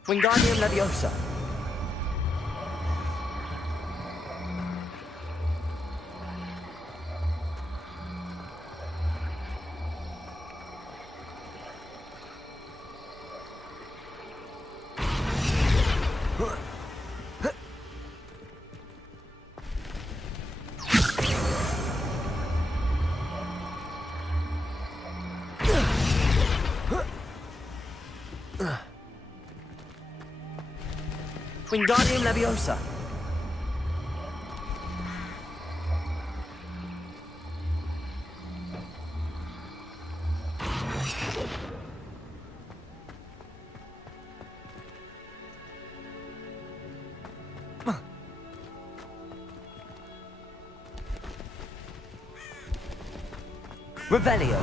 Wingardium Leviosa. Wingardium Leviosa. Revelio.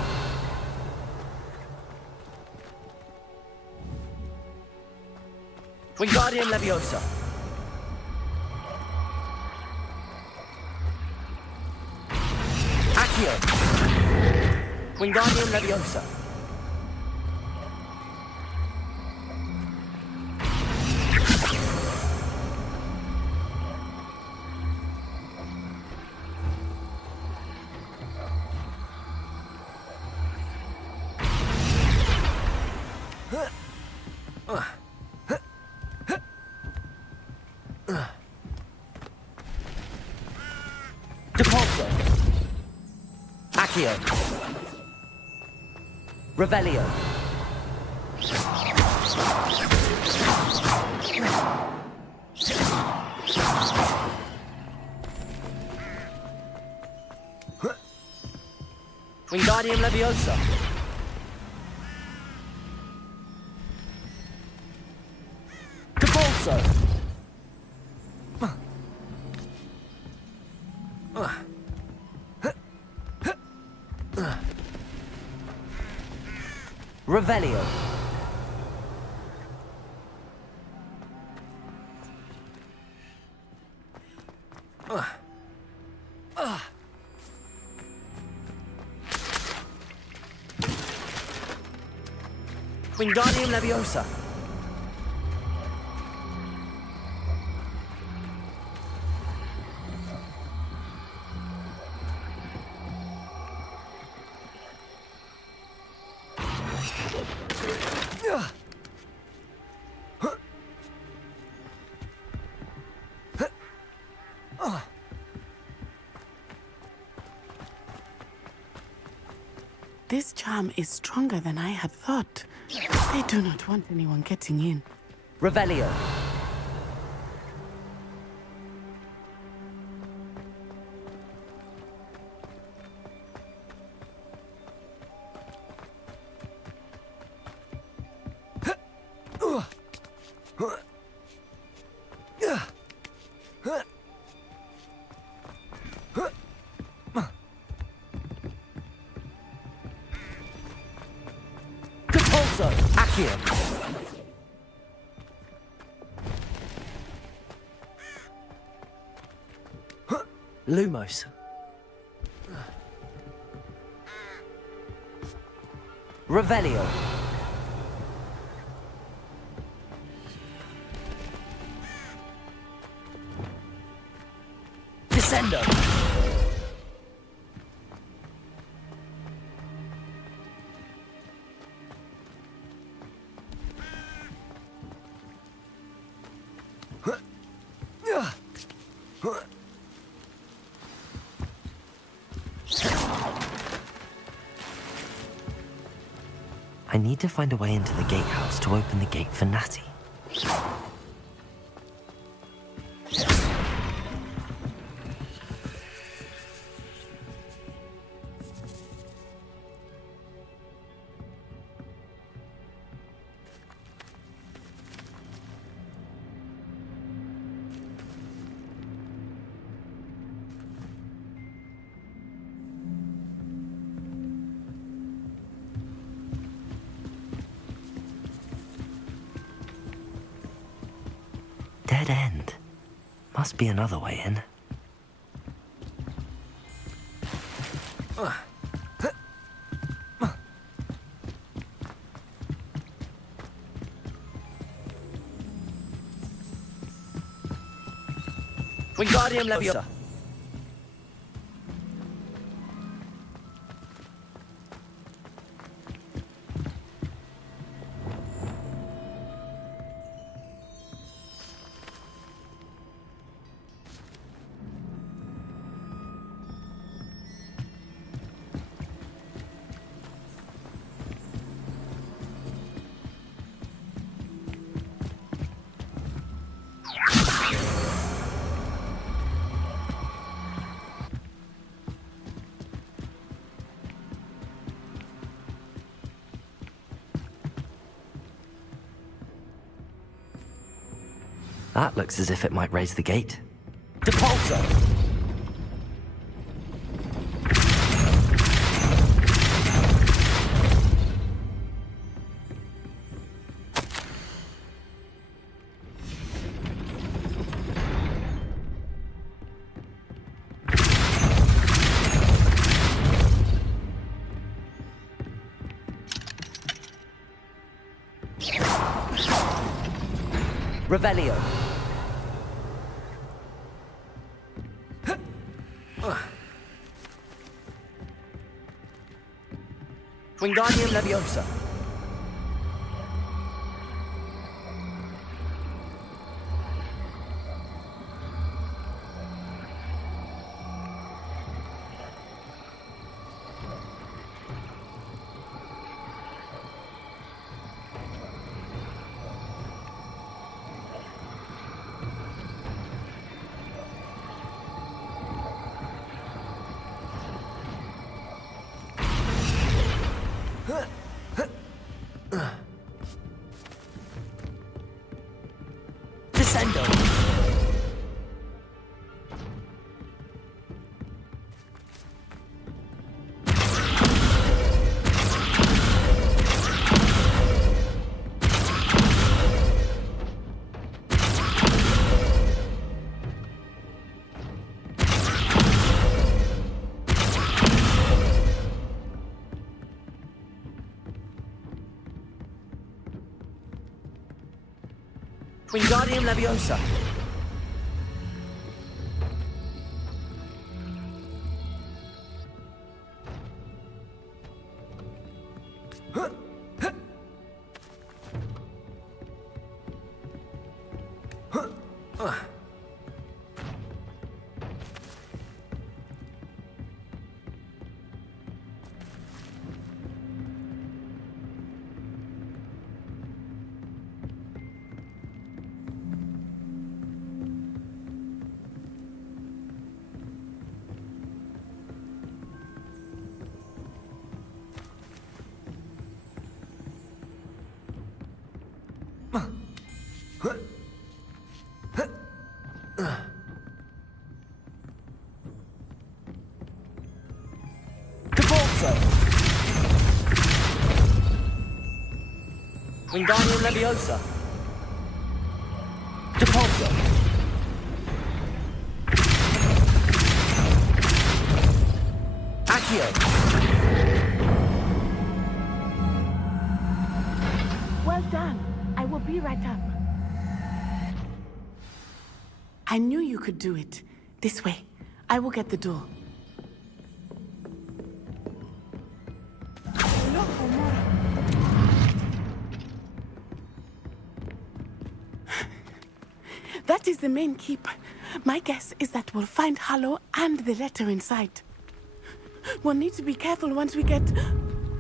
Wingardium Leviosa. Accio. Wingardium Leviosa. Depulso. Accio. Revelio. Wingardium Leviosa. Depulso. Revelio. Wingardium Leviosa. This charm is stronger than I had thought. I do not want anyone getting in. Revelio. Depulso. Accio. Lumos. Revelio. Descendo! I need to find a way into the gatehouse to open the gate for Natty. Dead end. Must be another way in. Wingardium Leviosa. That looks as if it might raise the gate. Depulso. Revelio. Wingardium Leviosa. Descendo! Wingardium Leviosa. Wingardium Leviosa. Depulso. Accio. Well done. I will be right up. I knew you could do it. This way. I will get the door. That is the main keep. My guess is that we'll find Hollow and the letter inside. We'll need to be careful once we get...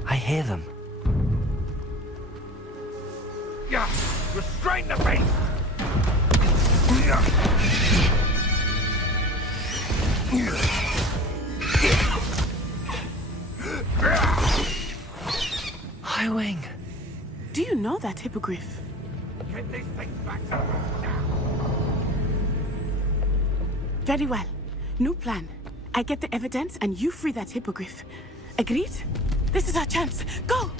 I hear them. Yeah, restrain the beast! Highwing. Do you know that hippogriff? Get these things back to now! Very well. New plan. I get the evidence and you free that hippogriff. Agreed? This is our chance. Go!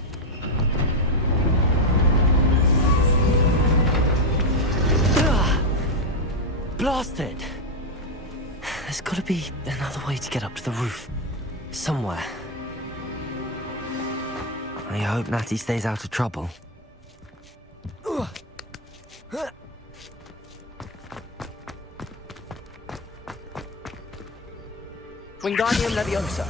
Blasted! There's gotta be another way to get up to the roof. Somewhere. I hope Natty stays out of trouble. Wingardium Leviosa.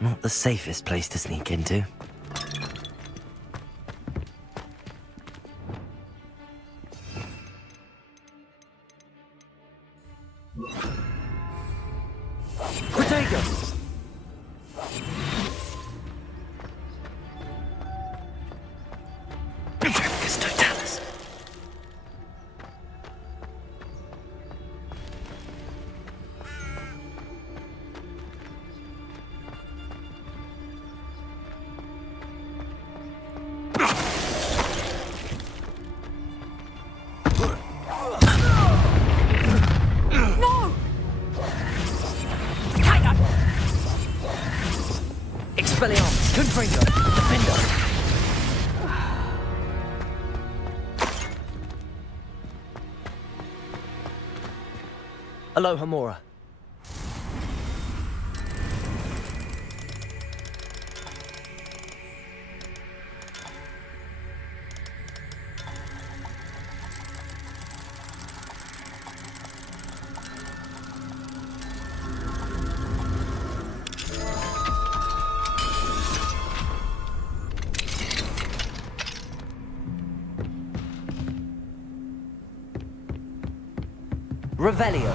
Not the safest place to sneak into. Potatoes! It's Totalis. Expelliarmus! Confringo! Defendo! Aloha Mora. Revelio.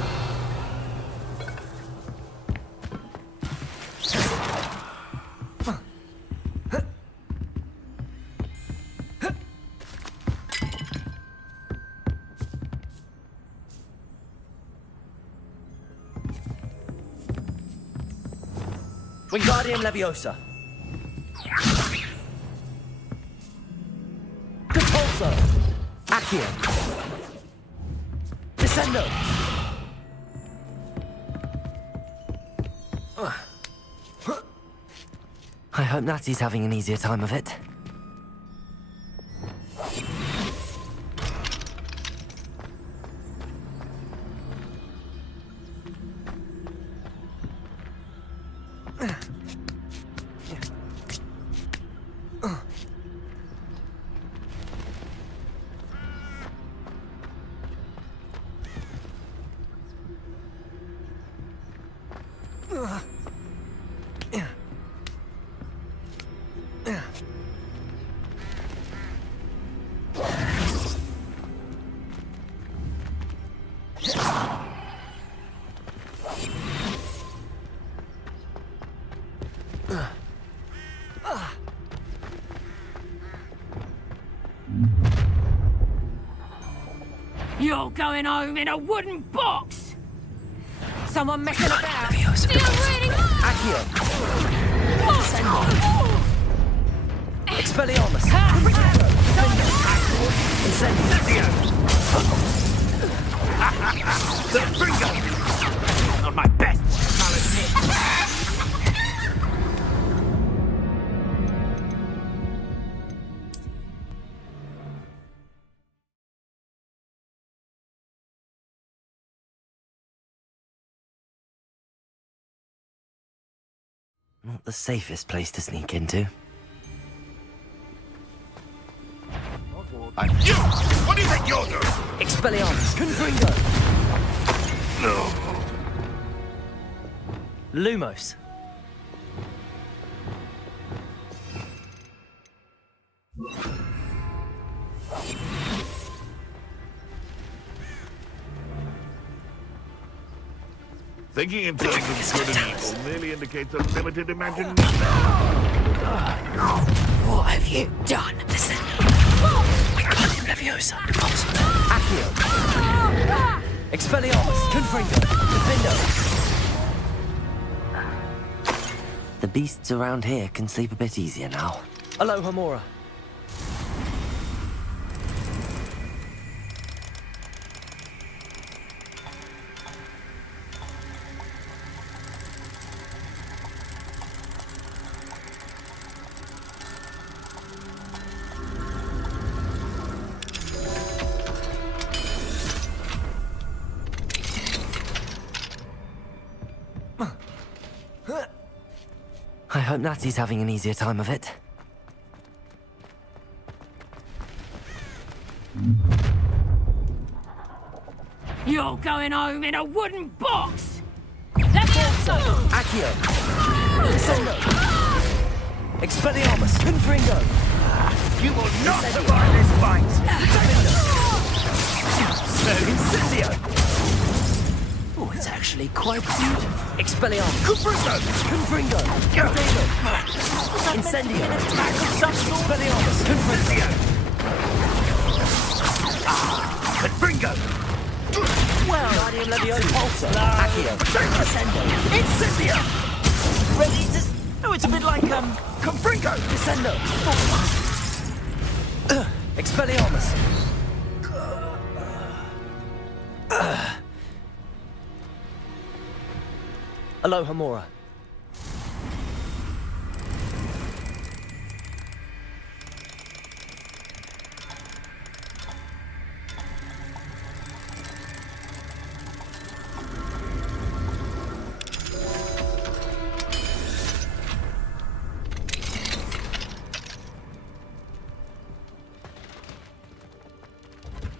Wingardium Leviosa. Compulso. Accio. Descendo. I hope Natty's having an easier time of it. You're going home in a wooden box! Someone messing about? Accio. Expelliarmus. Incendio. The Bringo! Not my best one, I'll admit. Not the safest place to sneak into. And you! What do you think you're doing? Expelliarmus, Confringo! Lumos. Thinking in terms of good and evil merely indicates a limited imagination. What have you done? Listen. We got him, Leviosa. Accio! Expelliarmus, Confringo! Defendo! The beasts around here can sleep a bit easier now. Aloha Mora! I hope Natty's having an easier time of it. You're going home in a wooden box! Leviosa! Accio! Descendo! Expelliarmus, Confringo! You will not survive this fight! Incendio! Oh, it's actually quite beautiful. Expelliarmus! Confringo! Defendo! Incendio! Expelliarmus! Confringo! Confringo! Well, Guardian Leviosa! Pulsar! Accio! Descendo! Incendio! Ready to... Oh, it's a bit like, Confringo! Descendo! Expelliarmus! Aloha Mora.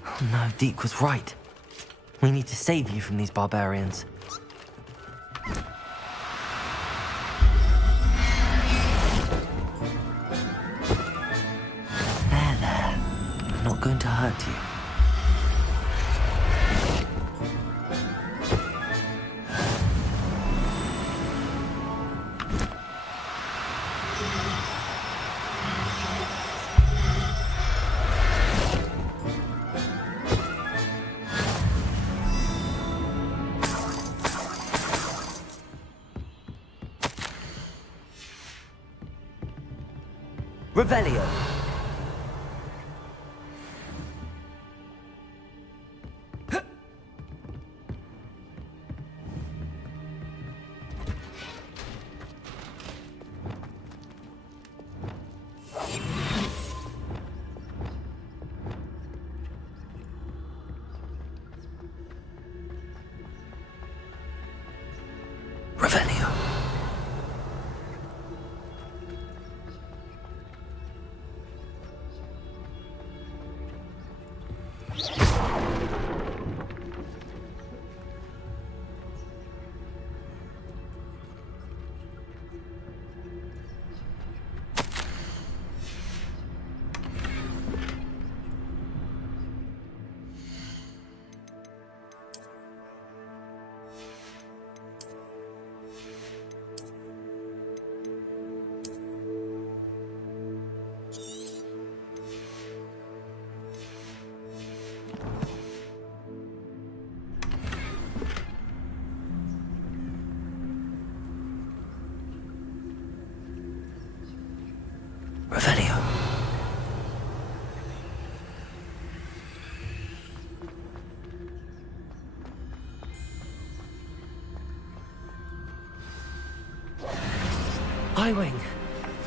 Oh no, Deke was right. We need to save you from these barbarians. There. I'm not going to hurt you. Revelio. Revelio. Revelio. Highwing.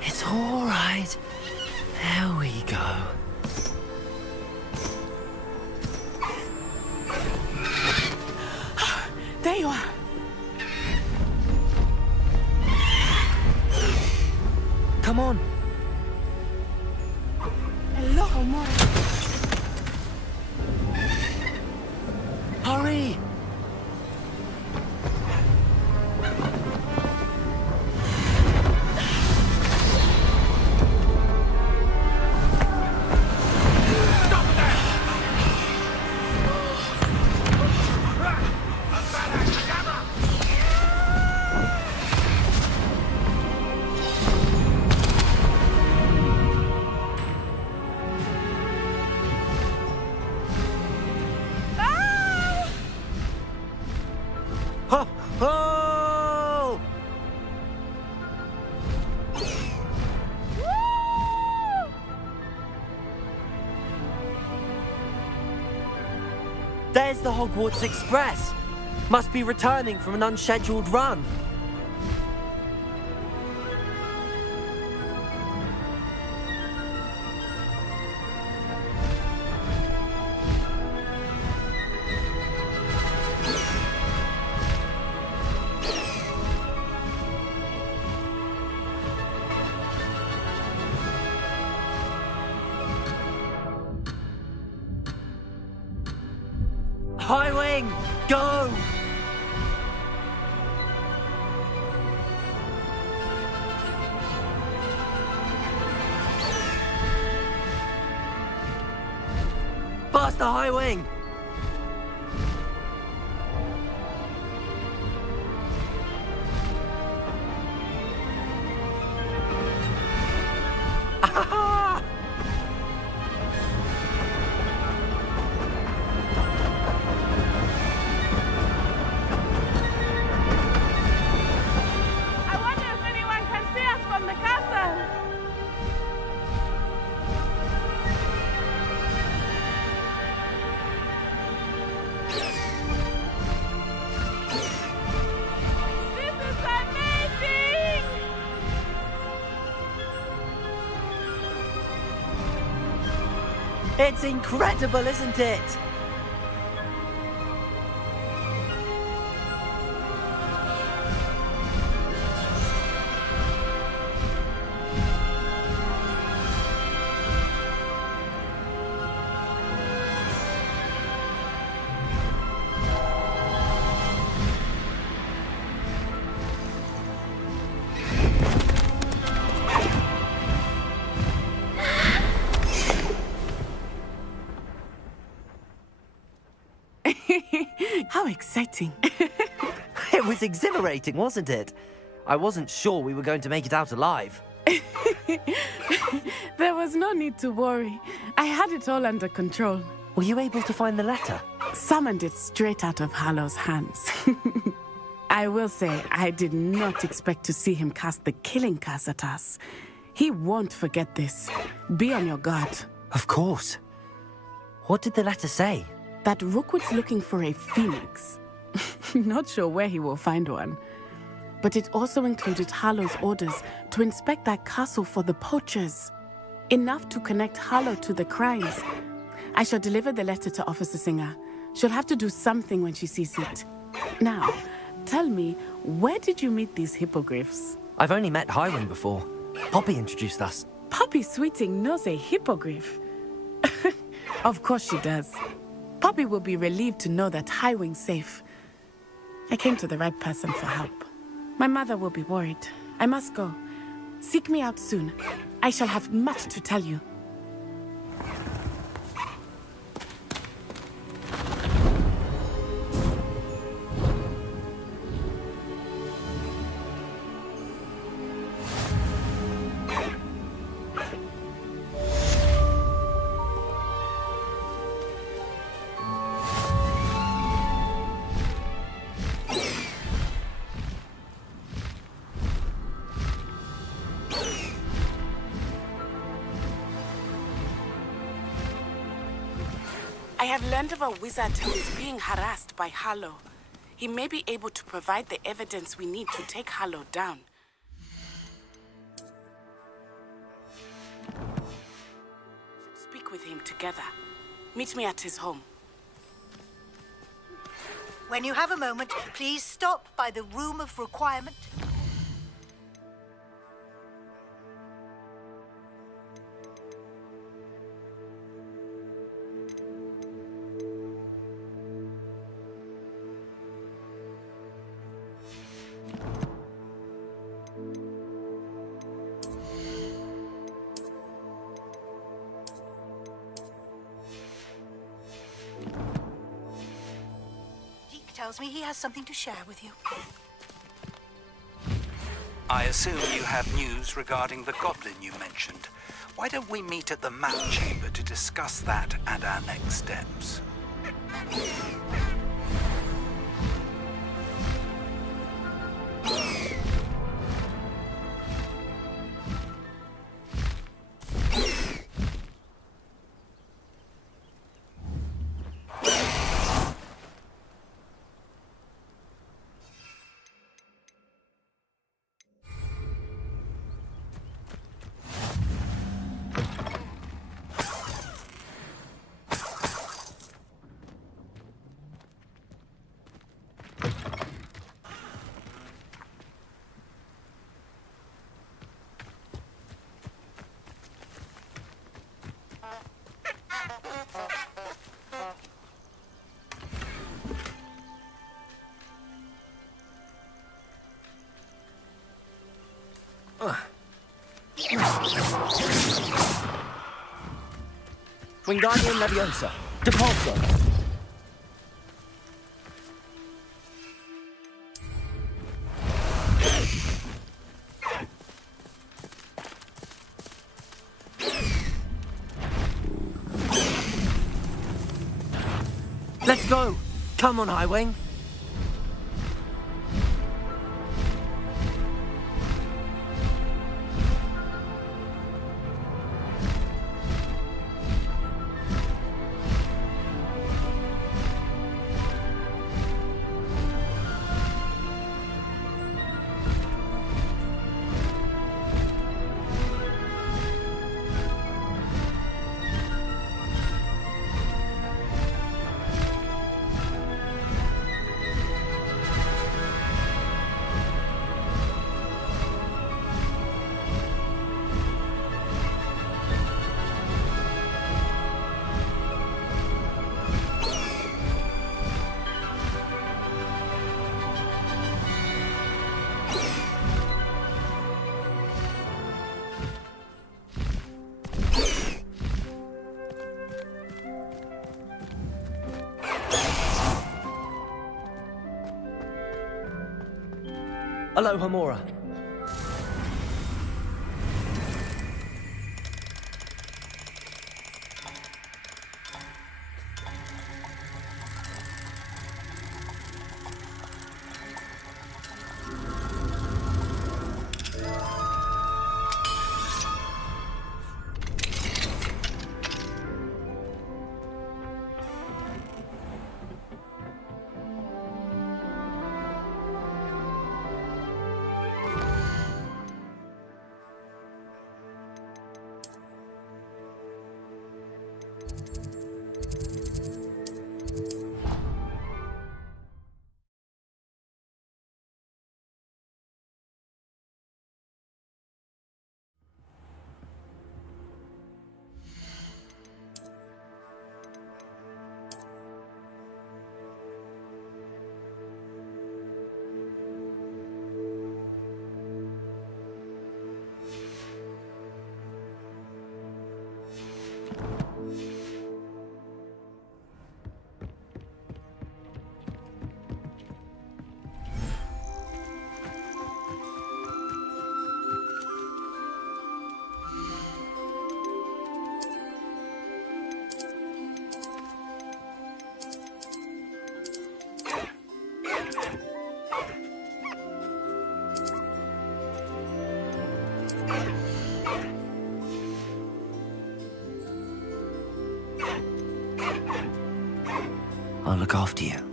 It's all right. There we go. There you are. Come on. Hello, amore. Hurry! Ho! Ho! There's the Hogwarts Express. Must be returning from an unscheduled run. High Wing, go! Faster, High Wing! I wonder if anyone can see us from the castle. This is amazing! It's incredible, isn't it? How exciting. It was exhilarating, wasn't it? I wasn't sure we were going to make it out alive. There was no need to worry. I had it all under control. Were you able to find the letter? Summoned it straight out of Hallow's hands. I will say, I did not expect to see him cast the killing curse at us. He won't forget this. Be on your guard. Of course. What did the letter say? That Rookwood's looking for a phoenix. Not sure where he will find one. But it also included Hallow's orders to inspect that castle for the poachers. Enough to connect Hallow to the crimes. I shall deliver the letter to Officer Singer. She'll have to do something when she sees it. Now, tell me, where did you meet these hippogriffs? I've only met Highwing before. Poppy introduced us. Poppy Sweeting knows a hippogriff. Of course she does. Poppy will be relieved to know that Highwing's safe. I came to the right person for help. My mother will be worried. I must go. Seek me out soon. I shall have much to tell you. I have learned of a wizard who is being harassed by Hallow. He may be able to provide the evidence we need to take Hallow down. Speak with him together. Meet me at his home. When you have a moment, please stop by the Room of Requirement. tells me he has something to share with you. I assume you have news regarding the goblin you mentioned. Why don't we meet at the map chamber to discuss that and our next steps? Wingardium Leviosa. Depulso. Let's go! Come on, Highwing. Aloha, Mora. I'll look after you.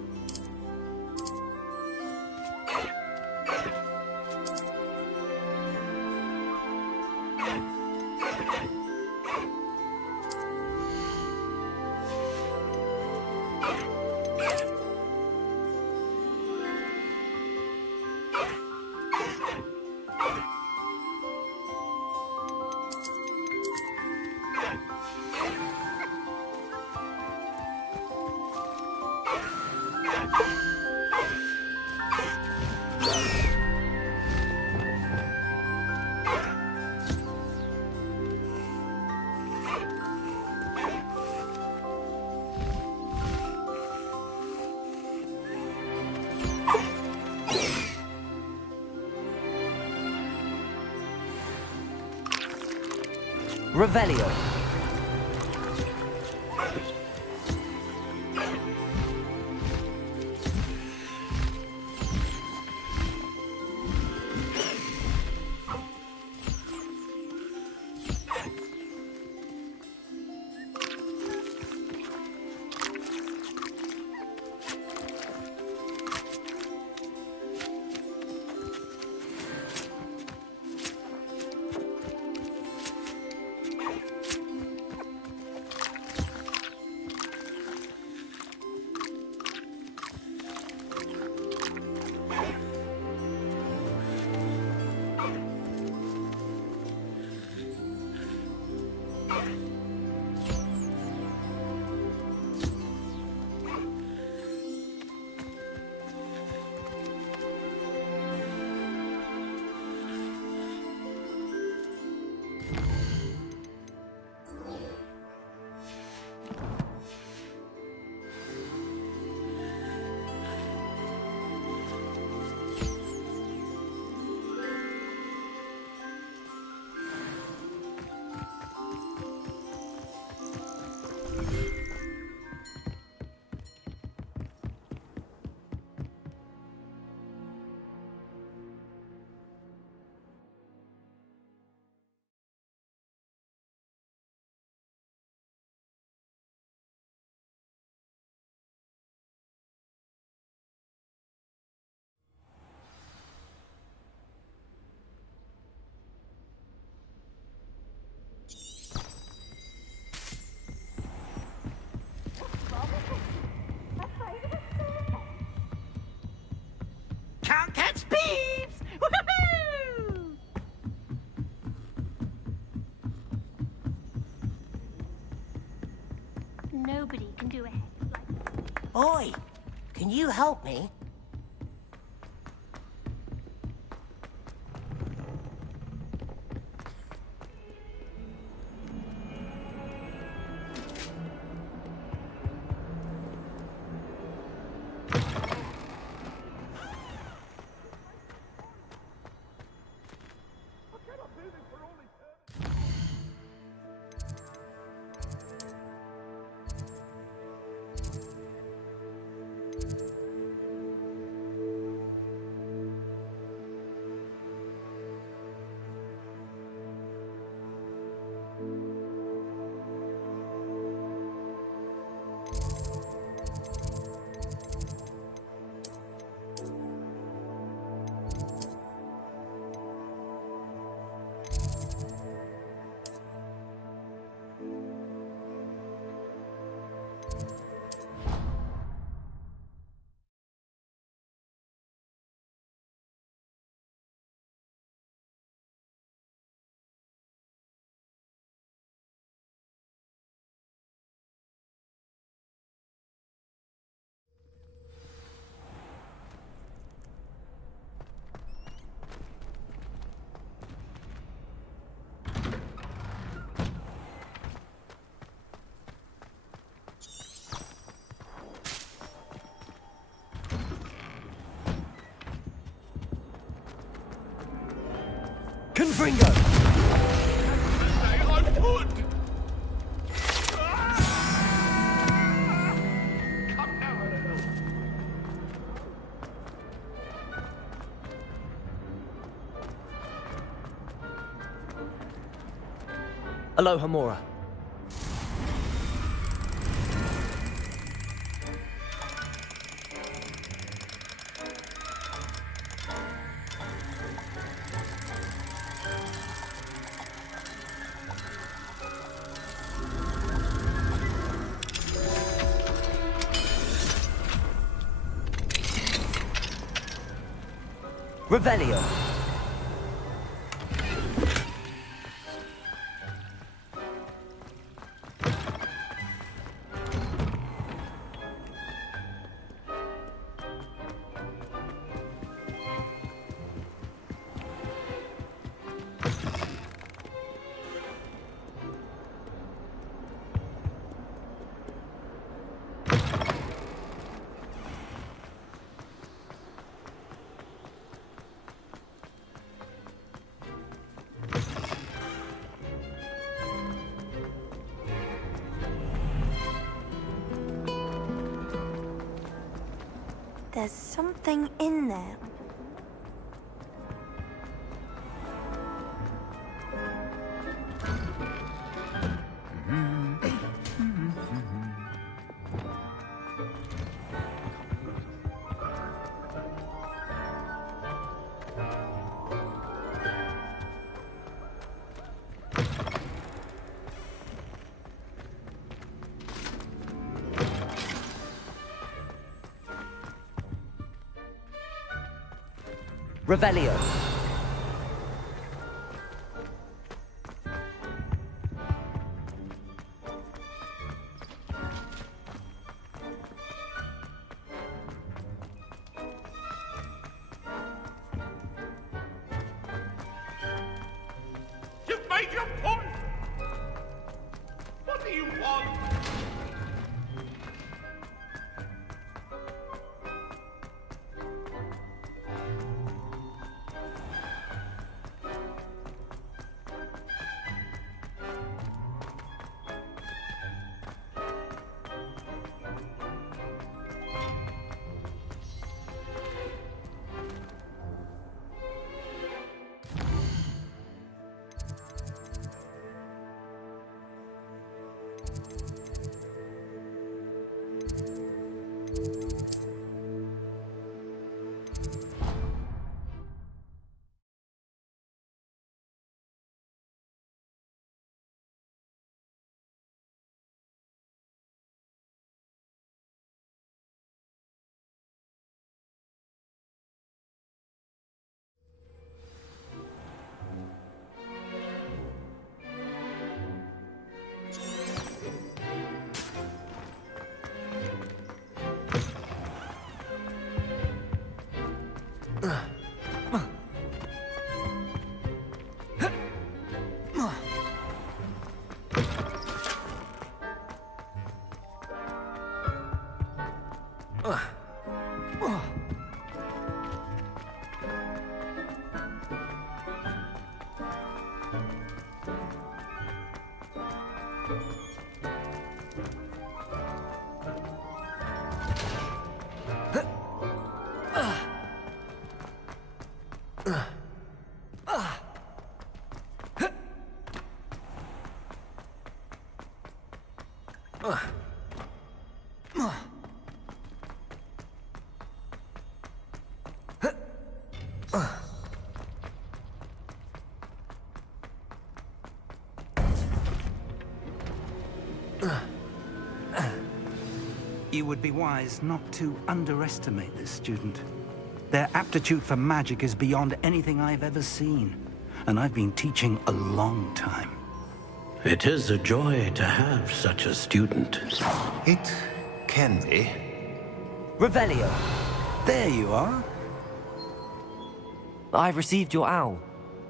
Revelio. Can't catch thieves! Woohoo! Nobody can do it. Oi, can you help me? Confringo! Aloha Mora. Revelio. there's something in there. Revelio. You've made your point! What do you want? You would be wise not to underestimate this student. Their aptitude for magic is beyond anything I've ever seen, and I've been teaching a long time. It is a joy to have such a student. It can be. Revelio. There you are. I received your owl.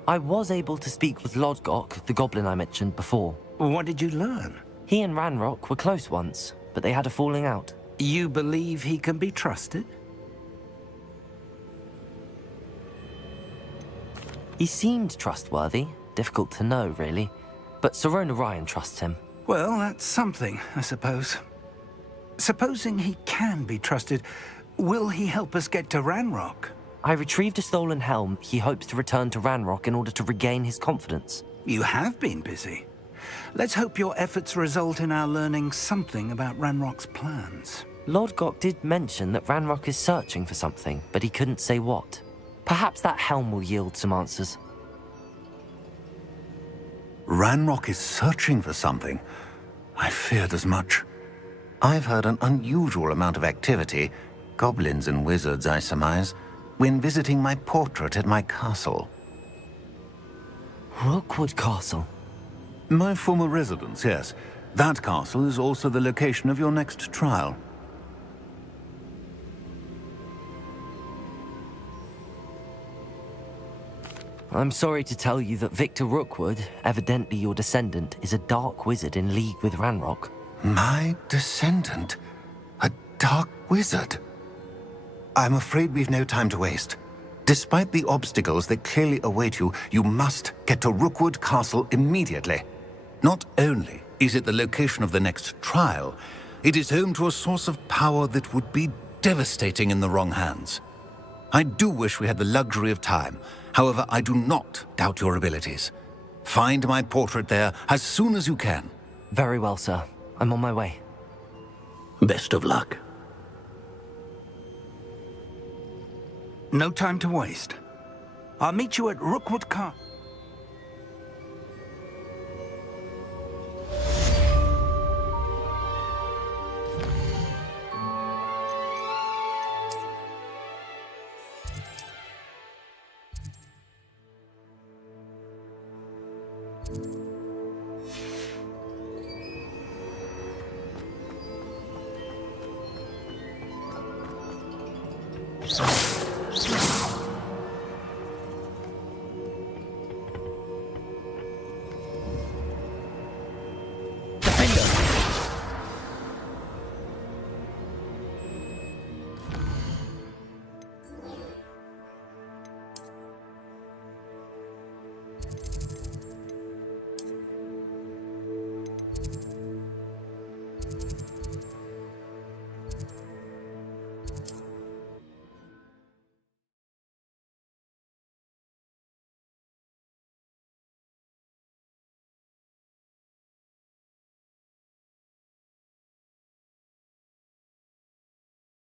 I was able to speak with Lodgok, the goblin I mentioned before. What did you learn? He and Ranrock were close once, but they had a falling out. You believe he can be trusted? He seemed trustworthy. Difficult to know, really. But Sirona Ryan trusts him. Well, that's something, I suppose. Supposing he can be trusted, will he help us get to Ranrock? I retrieved a stolen helm he hopes to return to Ranrock in order to regain his confidence. You have been busy. Let's hope your efforts result in our learning something about Ranrock's plans. Lodgok did mention that Ranrock is searching for something, but he couldn't say what. Perhaps that helm will yield some answers. Ranrock is searching for something. I feared as much. I've heard an unusual amount of activity, goblins and wizards, I surmise, when visiting my portrait at my castle. Rookwood Castle? My former residence, yes. That castle is also the location of your next trial. I'm sorry to tell you that Victor Rookwood, evidently your descendant, is a dark wizard in league with Ranrock. My descendant? A dark wizard? I'm afraid we've no time to waste. Despite the obstacles that clearly await you, you must get to Rookwood Castle immediately. Not only is it the location of the next trial, it is home to a source of power that would be devastating in the wrong hands. I do wish we had the luxury of time. However, I do not doubt your abilities. Find my portrait there as soon as you can. Very well, sir. I'm on my way. Best of luck. No time to waste. I'll meet you at Rookwood Castle.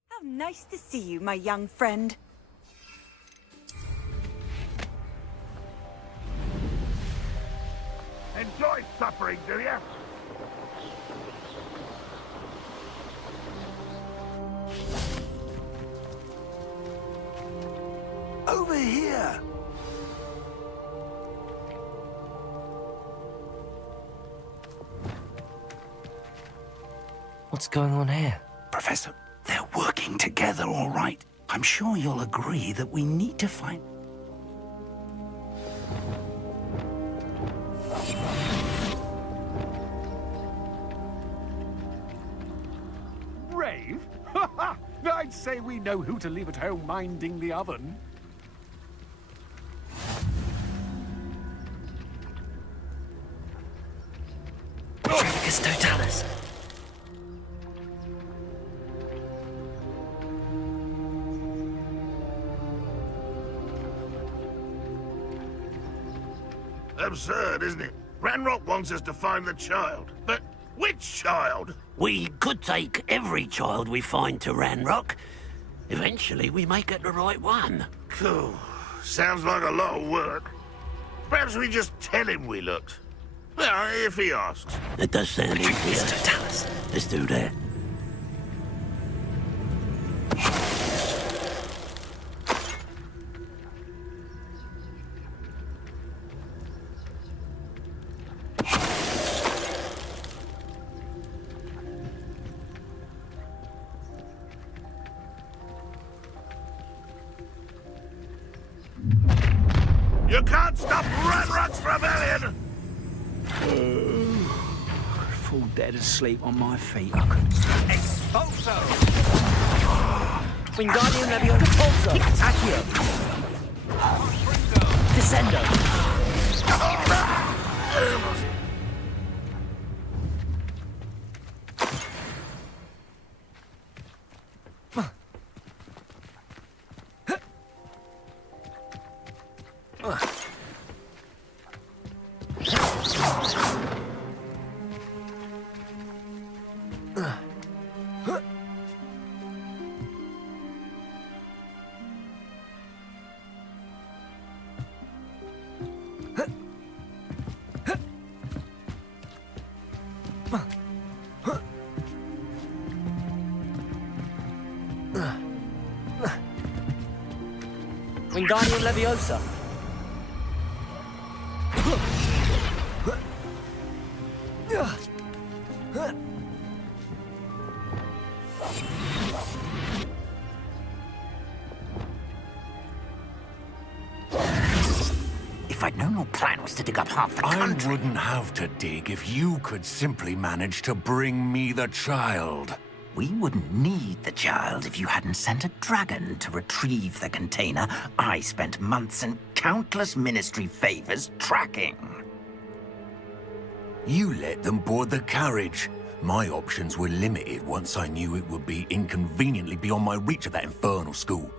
How nice to see you, my young friend. Enjoy suffering, do you? Over here! What's going on here? Professor, they're working together, all right. I'm sure you'll agree that we need to find... Brave? I'd say we know who to leave at home minding the oven. Tricus totalis. Absurd, isn't it? Ranrock wants us to find the child. But which child? We could take every child we find to Ranrock. Eventually, we may get the right one. Cool. Sounds like a lot of work. Perhaps we just tell him we looked. Well, if he asks. It does sound easier. Let's do that. You can't stop Ranrock's rebellion! I could fall dead asleep on my feet. I could... Expulso! Wingardium Leviosa. Accio. Descendo. Wingardium Leviosa. If I'd known your plan was to dig up half the country... I wouldn't have to dig if you could simply manage to bring me the child. We wouldn't need the child if you hadn't sent a dragon to retrieve the container I spent months and countless ministry favors tracking. You let them board the carriage. My options were limited once I knew it would be inconveniently beyond my reach at that infernal school.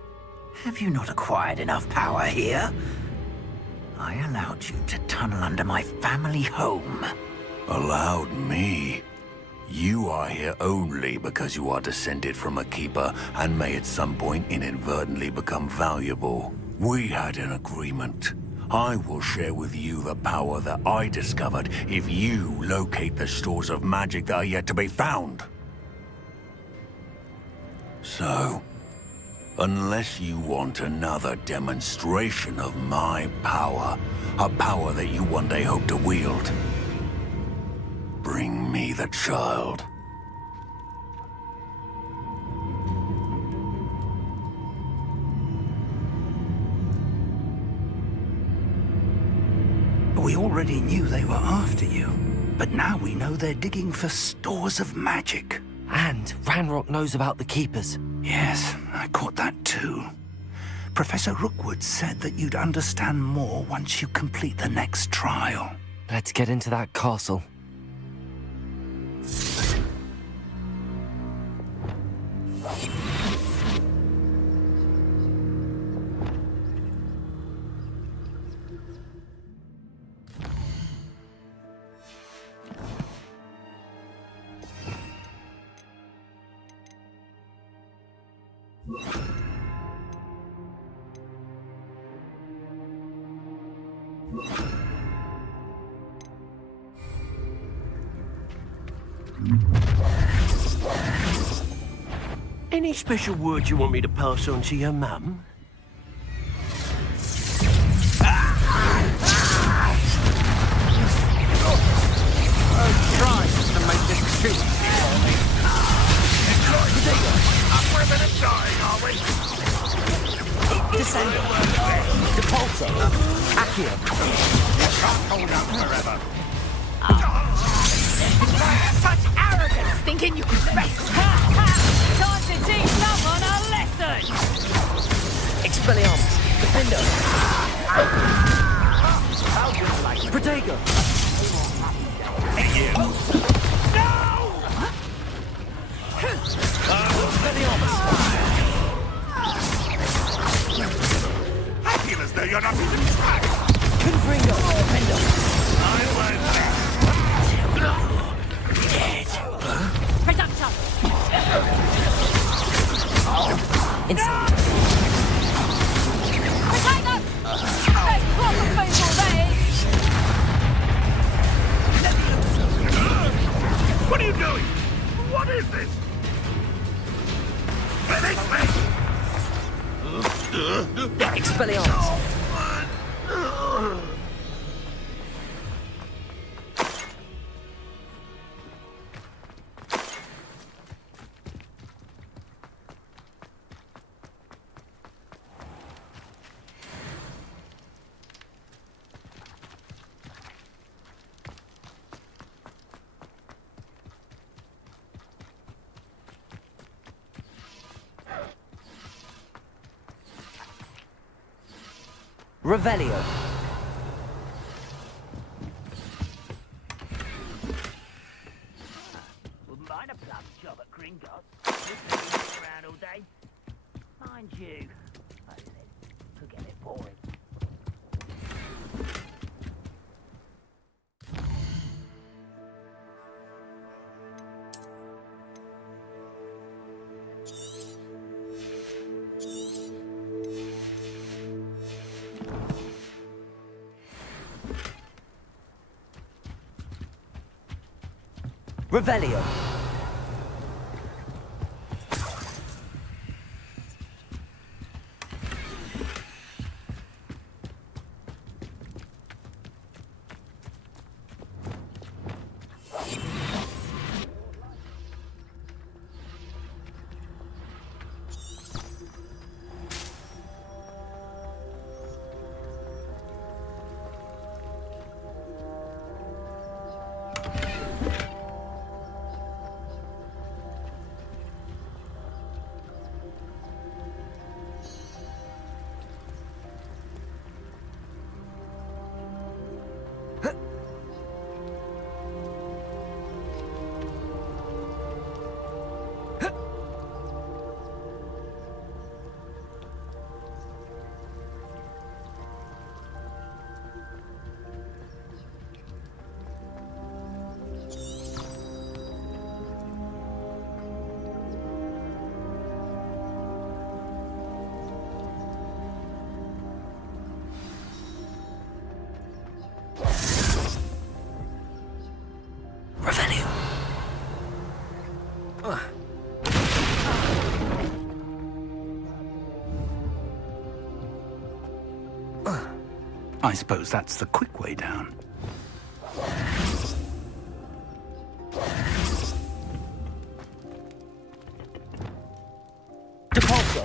Have you not acquired enough power here? I allowed you to tunnel under my family home. Allowed me? You are here only because you are descended from a keeper and may at some point inadvertently become valuable. We had an agreement. I will share with you the power that I discovered if you locate the stores of magic that are yet to be found. So, unless you want another demonstration of my power, a power that you one day hope to wield, bring me the child. We already knew they were after you, but now we know they're digging for stores of magic. And Ranrock knows about the Keepers. Yes, I caught that too. Professor Rookwood said that you'd understand more once you complete the next trial. Let's get into that castle. Any special words you want me to pass on to your mum? Try to make this cheap for me. We're a minute dying, are we? Descender. Depulso. Accio. You can't hold out forever. Such arrogance, thinking you could best. Time to teach someone a lesson. Expelliarmus. Defender. Protego. I feel as though you're not even trying. Confringo. Defender. I won't Reductor. Inside. Potato. That's proper people, that is. What are you doing? What is this? Finish me! Expelliarmus. Revelio. Wouldn't mind a plum job at Gringotts. Just around all day. Mind you, could get a bit boring. Revelio. I suppose that's the quick way down. Depulso!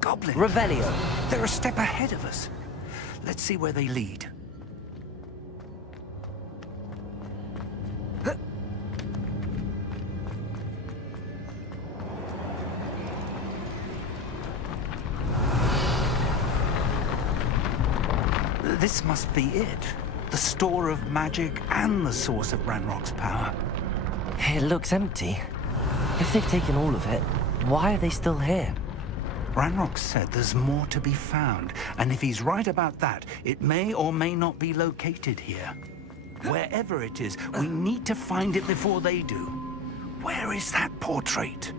Goblin! Revelio! They're a step ahead of us. Let's see where they lead. This must be it. The store of magic and the source of Ranrock's power. It looks empty. If they've taken all of it, why are they still here? Ranrock said there's more to be found, and if he's right about that, it may or may not be located here. Wherever it is, we need to find it before they do. Where is that portrait?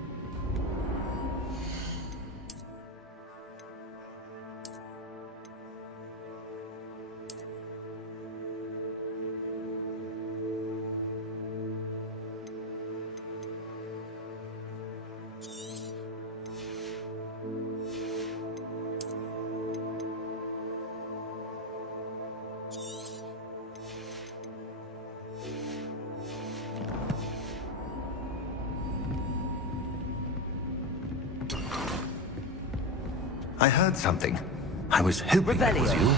I heard something. I was hoping that was you.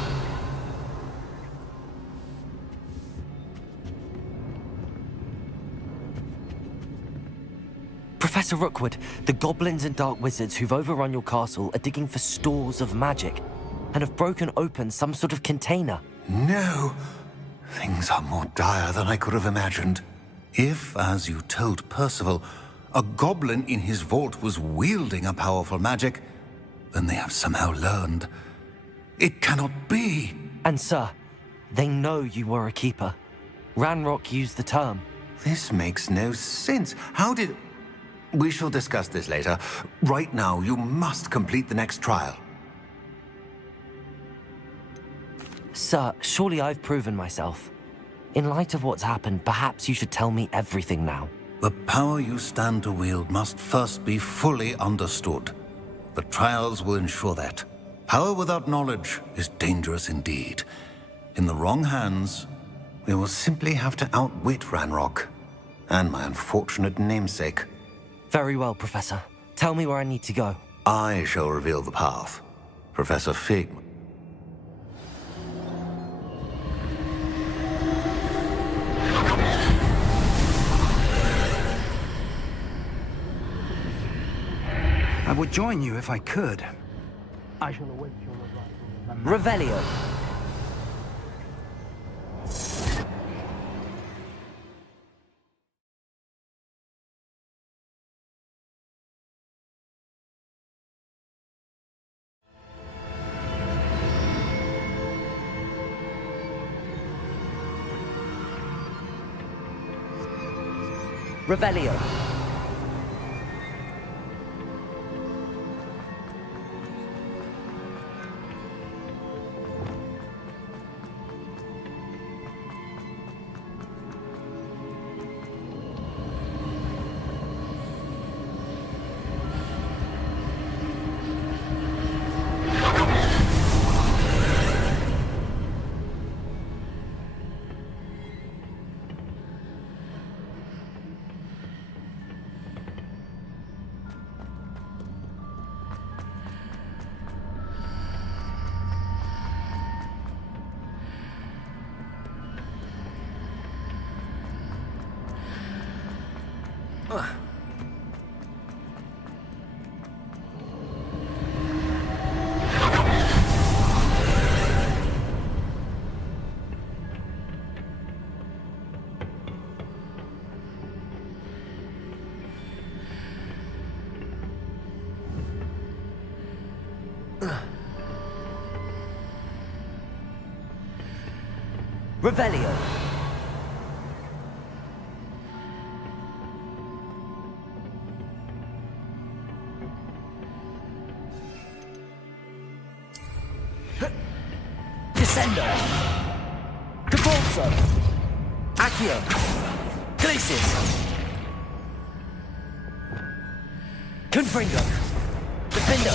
Professor Rookwood, the goblins and dark wizards who've overrun your castle are digging for stores of magic and have broken open some sort of container. No. Things are more dire than I could have imagined. If, as you told Percival, a goblin in his vault was wielding a powerful magic, then they have somehow learned. It cannot be. And sir, they know you were a keeper. Ranrock used the term. This makes no sense. How did... We shall discuss this later. Right now, you must complete the next trial. Sir, surely I've proven myself. In light of what's happened, perhaps you should tell me everything now. The power you stand to wield must first be fully understood. The trials will ensure that. Power without knowledge is dangerous indeed. In the wrong hands, we will simply have to outwit Ranrock and my unfortunate namesake. Very well, Professor. Tell me where I need to go. I shall reveal the path. Professor Fig. I would join you if I could. I shall await your arrival. Revelio. Revelio. Revelio. Descendo. Capulso. Accio. Glacius. Confringo. Defendo.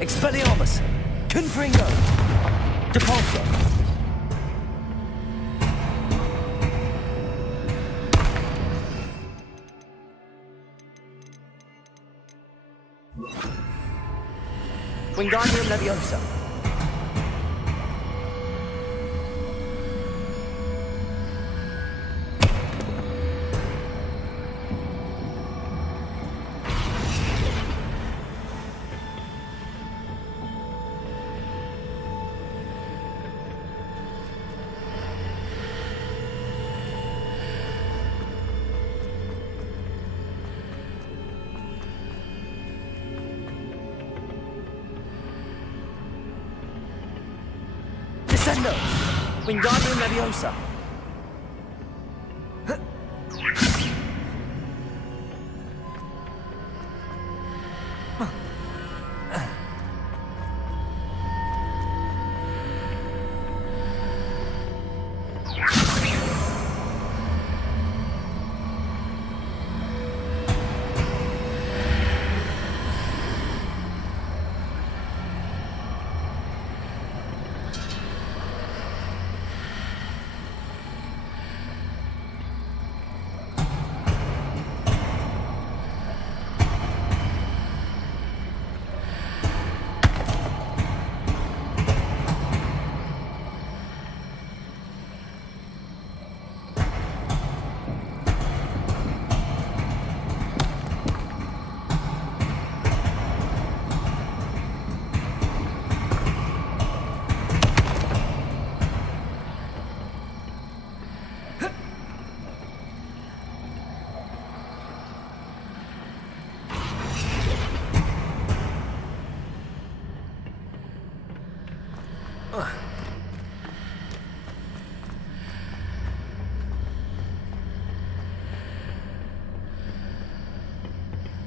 Expelliarmus. Confringo. Depulso. Wingardium Leviosa. Descendo. Wingardium Leviosa.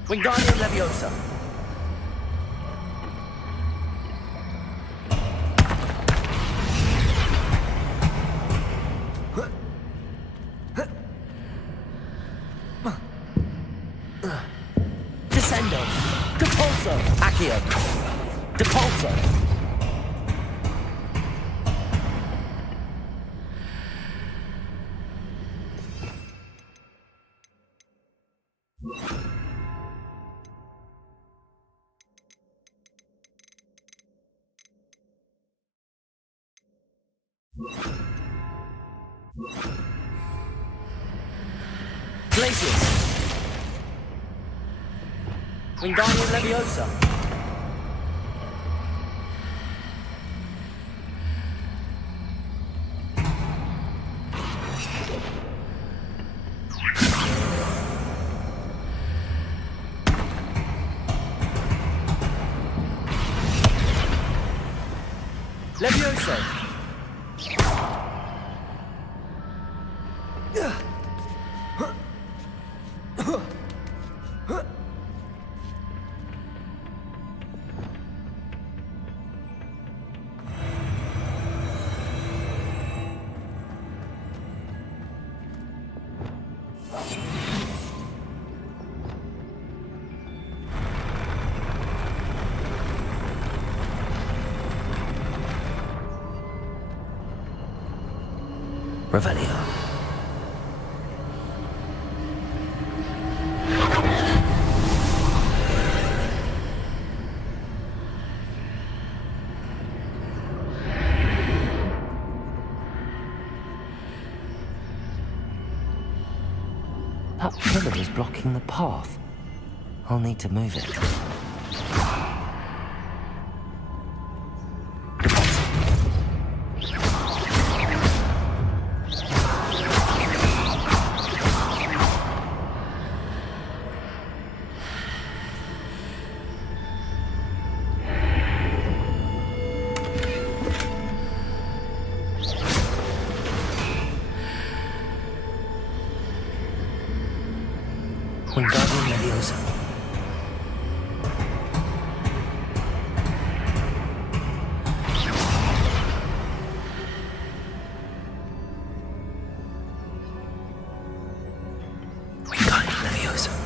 Wingardium Leviosa. Descendo. Depulso. Accio. Depulso. Glacius. Wingardium Leviosa. Levioso! Revelio. That pillar is blocking the path. I'll need to move it. Wingardium Leviosa. Wingardium Leviosa.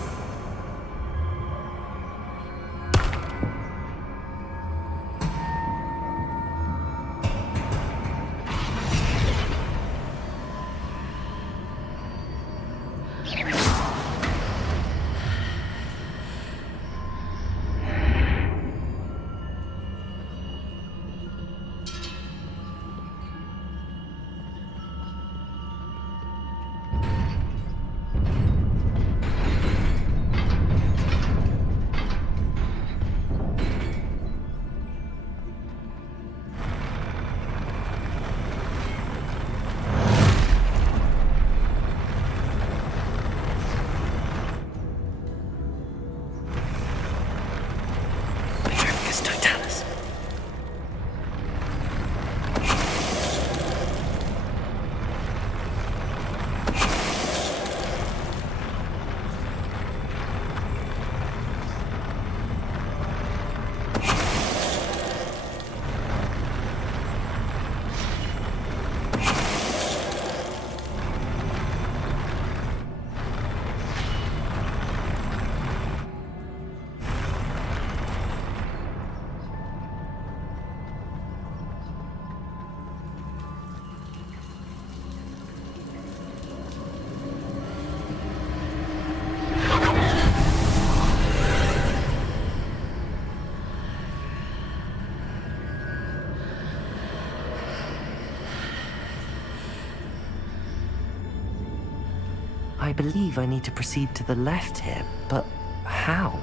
I believe I need to proceed to the left here, but how?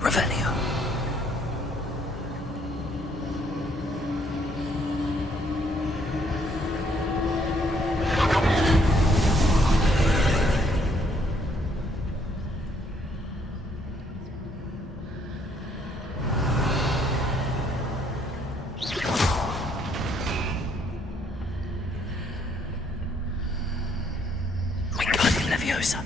Revelio. Wingardium Leviosa.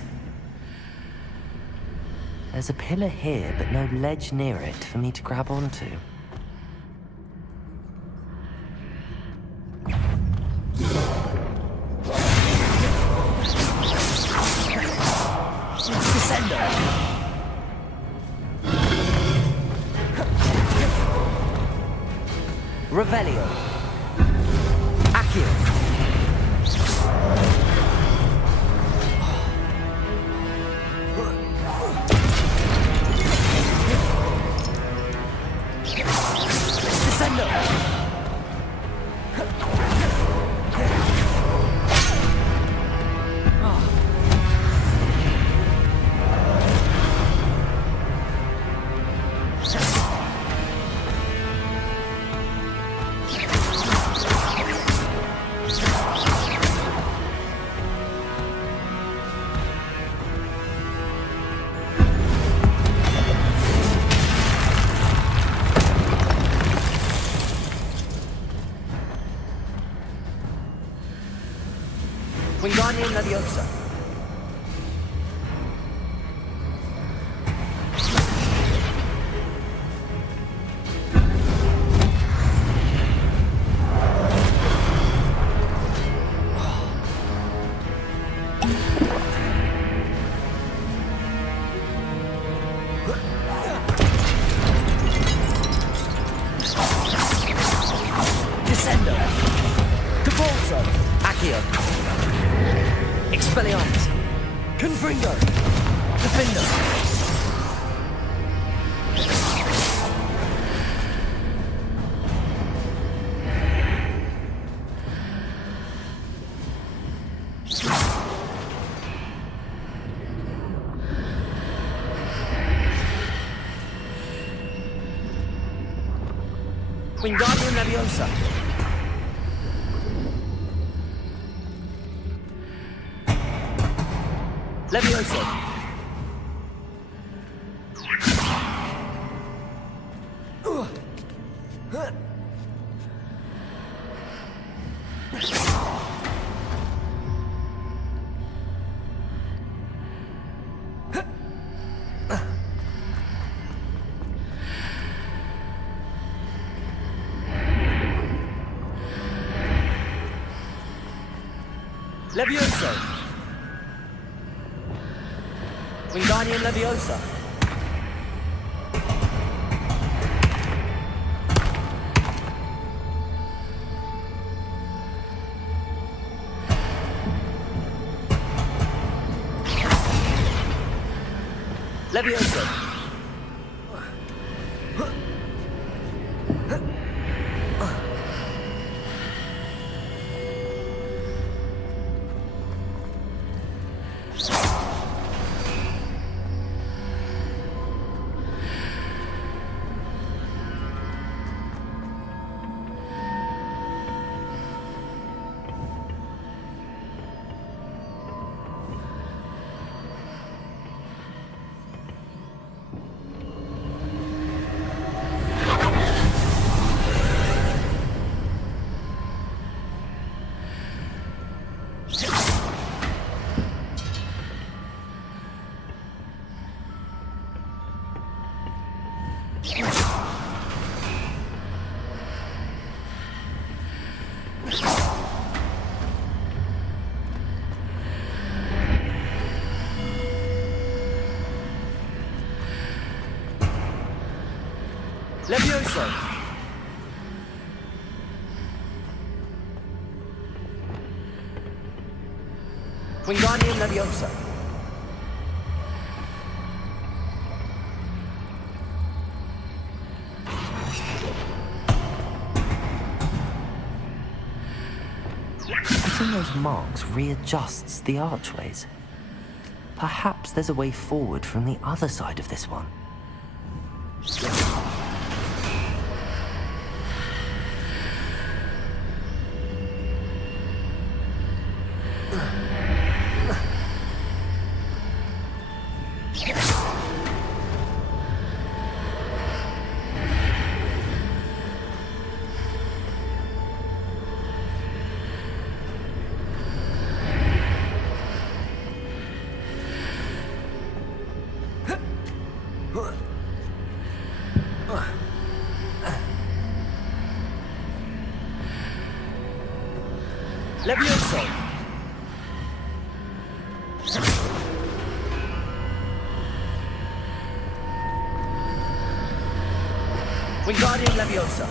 There's a pillar here, but no ledge near it for me to grab onto. Descender! Revelio. Accio. Descender! Wingardium Leviosa. Descender! Capulso. Accio. Expelliarmus. Confringo. Defender. Wingardium Leviosa. Leviosa. Leviosa. Wingardium Leviosa. Leviosa. Leviosa. Wingardium Leviosa. Putting those marks readjusts the archways. Perhaps there's a way forward from the other side of this one. Levioso! Wingardium Leviosa!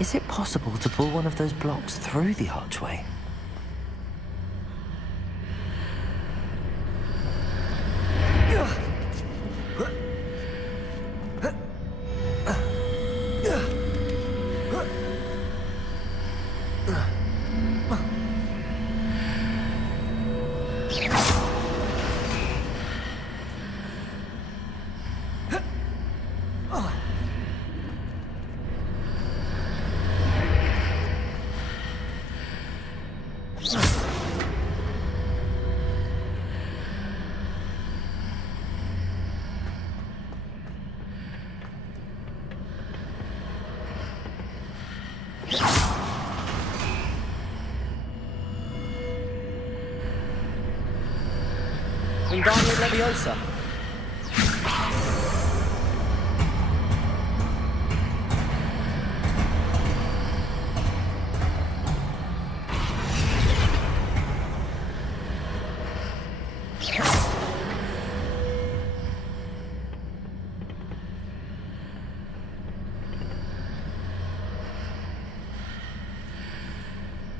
Is it possible to pull one of those blocks through the archway? Wingardium Leviosa!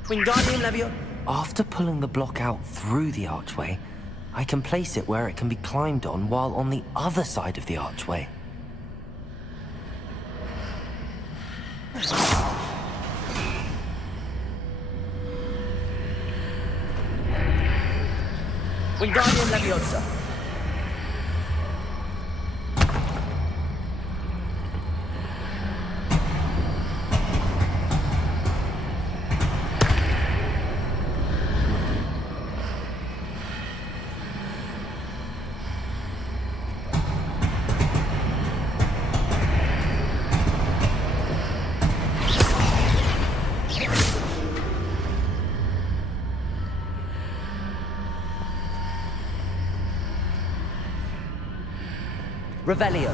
Wingardium Leviosa! After pulling the block out through the archway, I can place it where it can be climbed on while on the other side of the archway. Wingardium Leviosa! Revelio.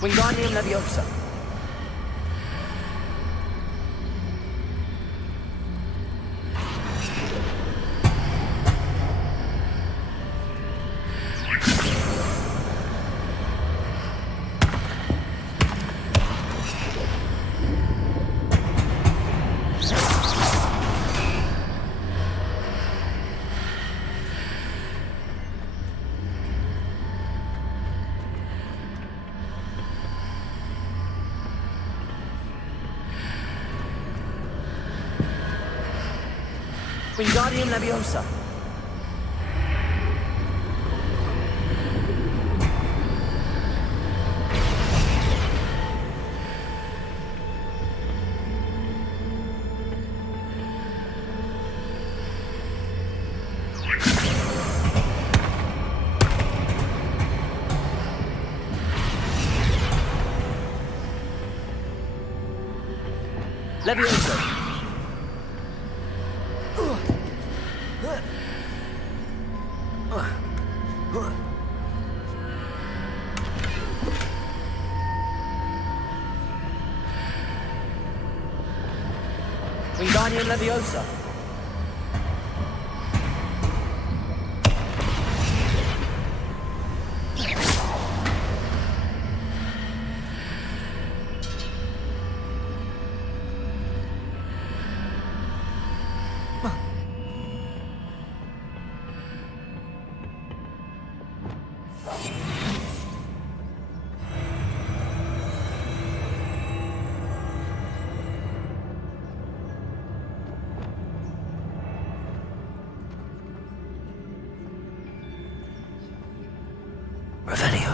Wingardium Leviosa! Wingardium Leviosa! Leviosa! Wingardium Leviosa! Revelio.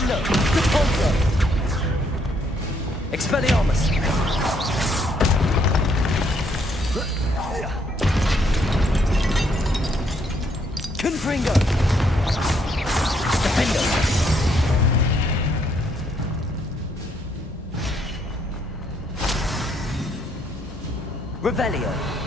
Descendo! Repulso! Expelliarmus! Confringo! Defendo! Revelio!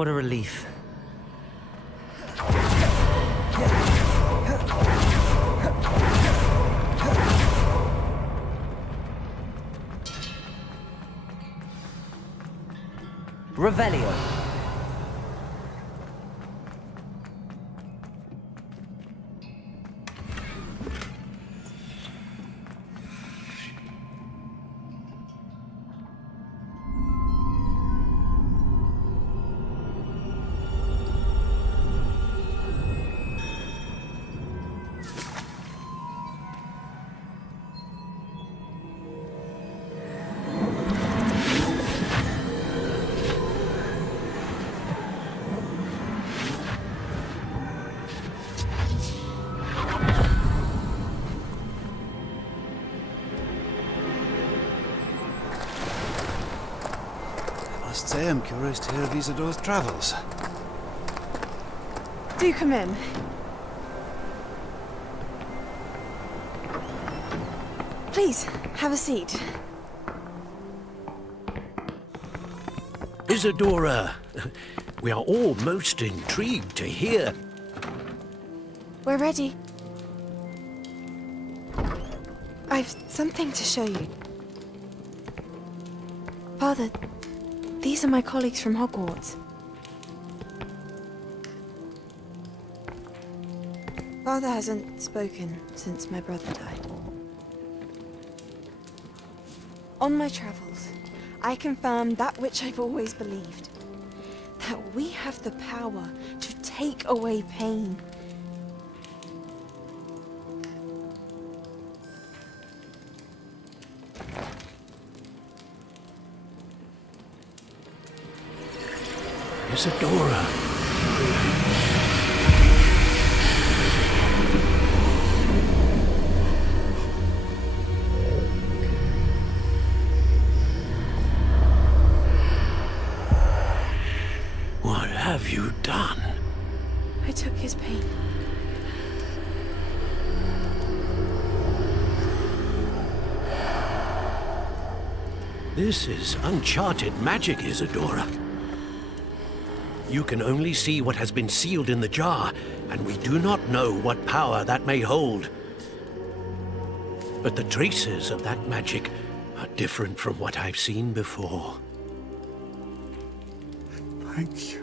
What a relief. Revelio. Must say I'm curious to hear of Isidore's travels. Do come in. Please, have a seat. Isadora, we are all most intrigued to hear. We're ready. I've something to show you. Father, these are my colleagues from Hogwarts. Father hasn't spoken since my brother died. On my travels, I confirmed that which I've always believed. That we have the power to take away pain. Isadora. What have you done? I took his pain. This is uncharted magic, Isadora. You can only see what has been sealed in the jar, and we do not know what power that may hold. But the traces of that magic are different from what I've seen before. Thank you.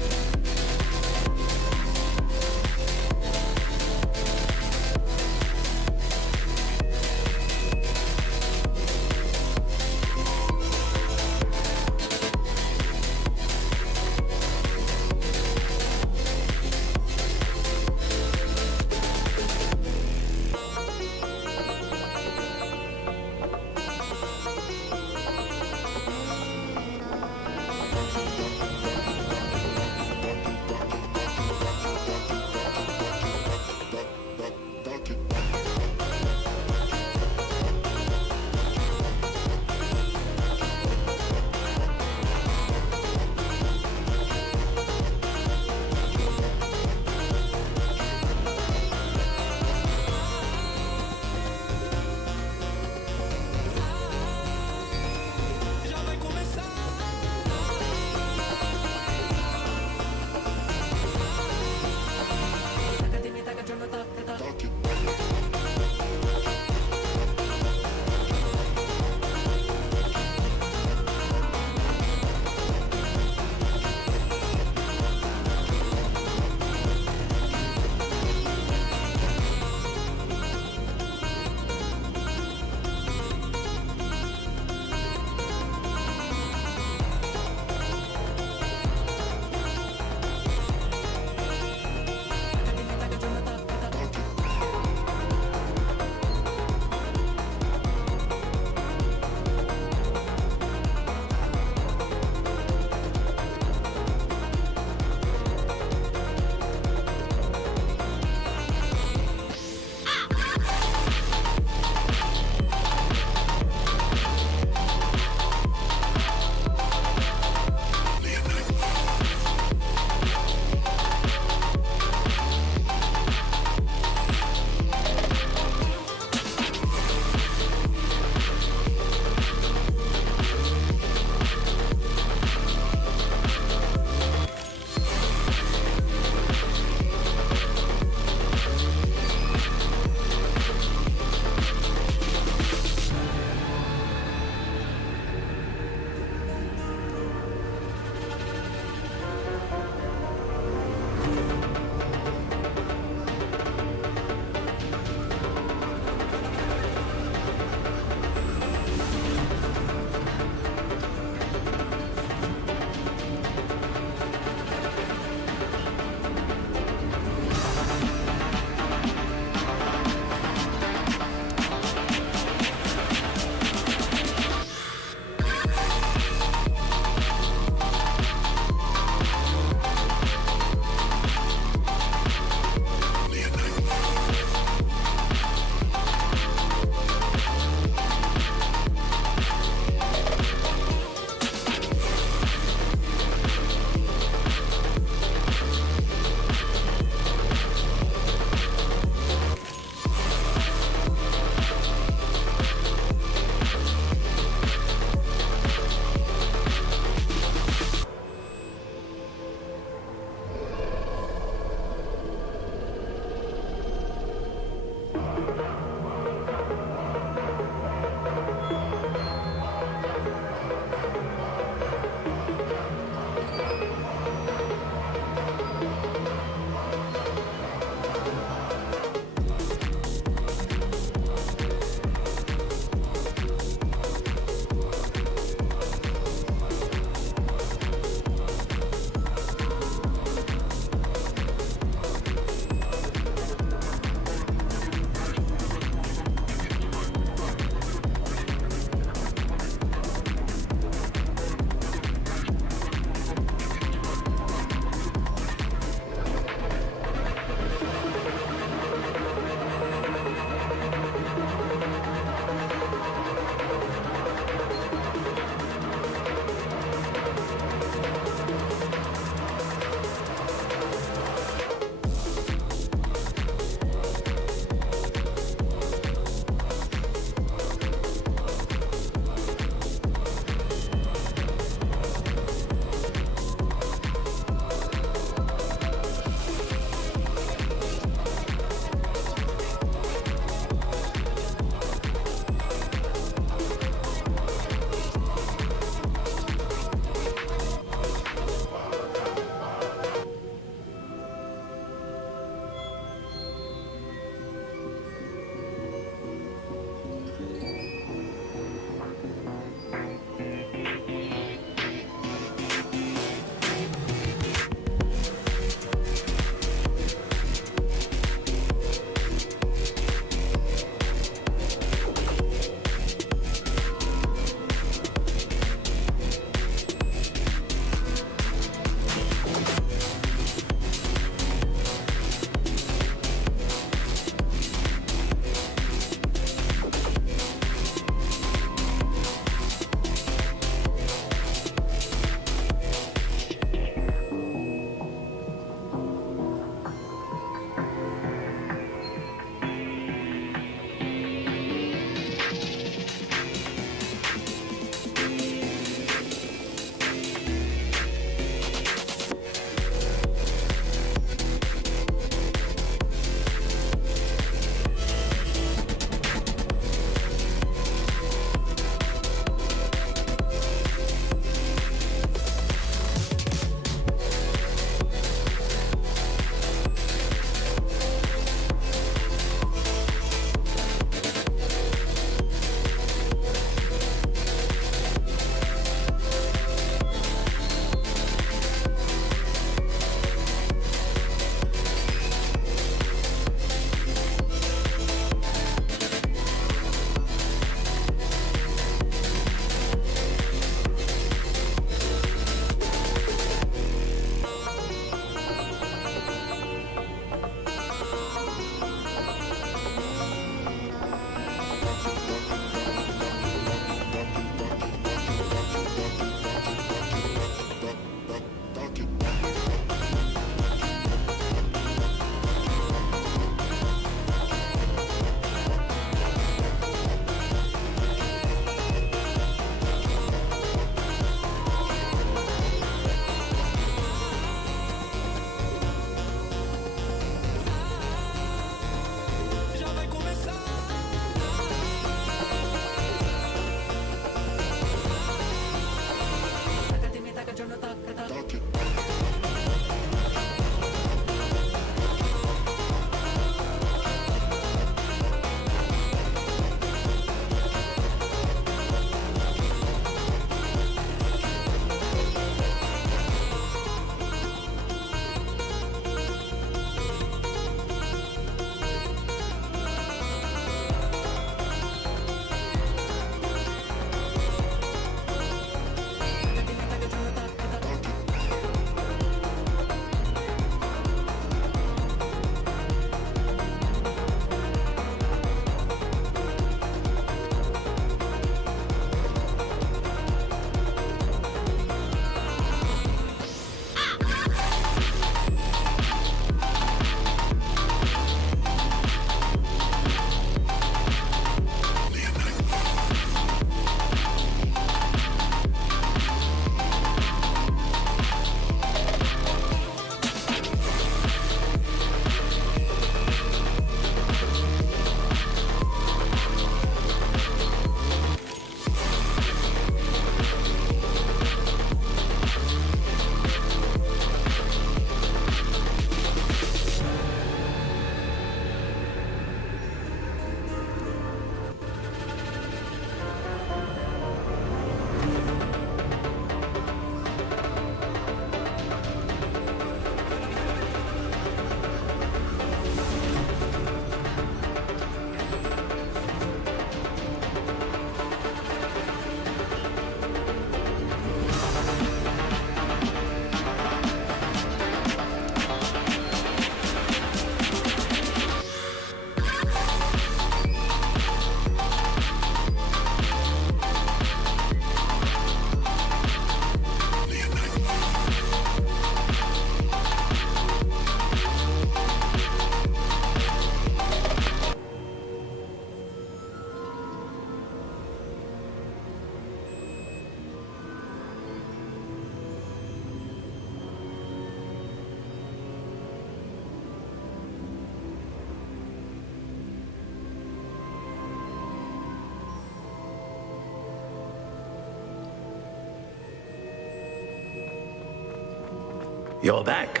You're back.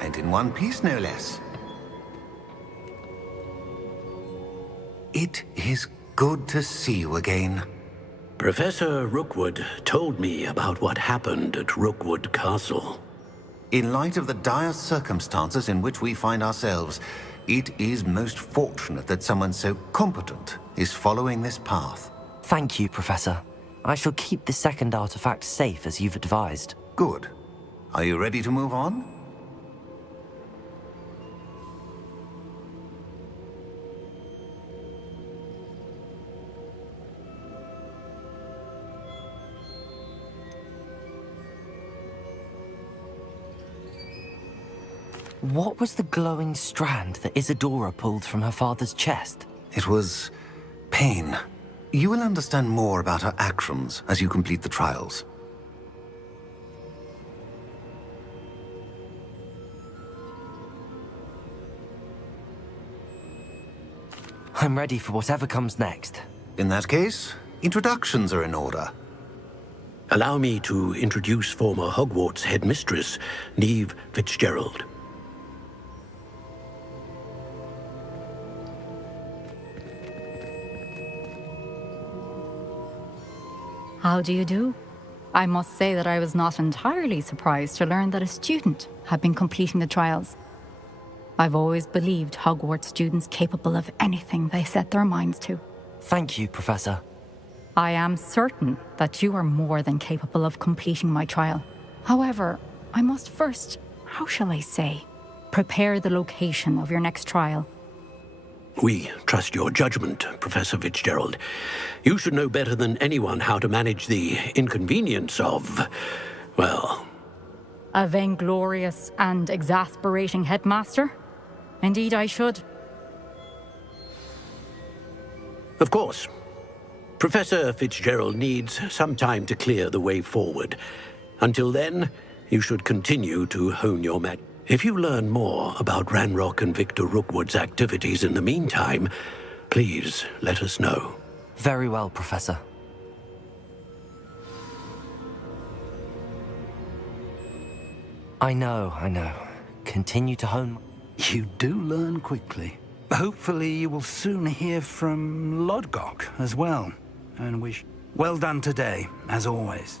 And in one piece, no less. It is good to see you again. Professor Rookwood told me about what happened at Rookwood Castle. In light of the dire circumstances in which we find ourselves, it is most fortunate that someone so competent is following this path. Thank you, Professor. I shall keep the second artifact safe as you've advised. Good. Are you ready to move on? What was the glowing strand that Isadora pulled from her father's chest? It was pain. You will understand more about her actions as you complete the trials. I'm ready for whatever comes next. In that case, introductions are in order. Allow me to introduce former Hogwarts headmistress, Neve Fitzgerald. How do you do? I must say that I was not entirely surprised to learn that a student had been completing the trials. I've always believed Hogwarts students capable of anything they set their minds to. Thank you, Professor. I am certain that you are more than capable of completing my trial. However, I must first, how shall I say, prepare the location of your next trial. We trust your judgment, Professor Fitzgerald. You should know better than anyone how to manage the inconvenience of, well... A vainglorious and exasperating headmaster? Indeed I should. Of course. Professor Fitzgerald needs some time to clear the way forward. Until then, you should continue to hone your magic. If you learn more about Ranrock and Victor Rookwood's activities in the meantime, please let us know. Very well, Professor. I know. Continue to hone... You do learn quickly. Hopefully you will soon hear from Lodgok as well. And well done today, as always.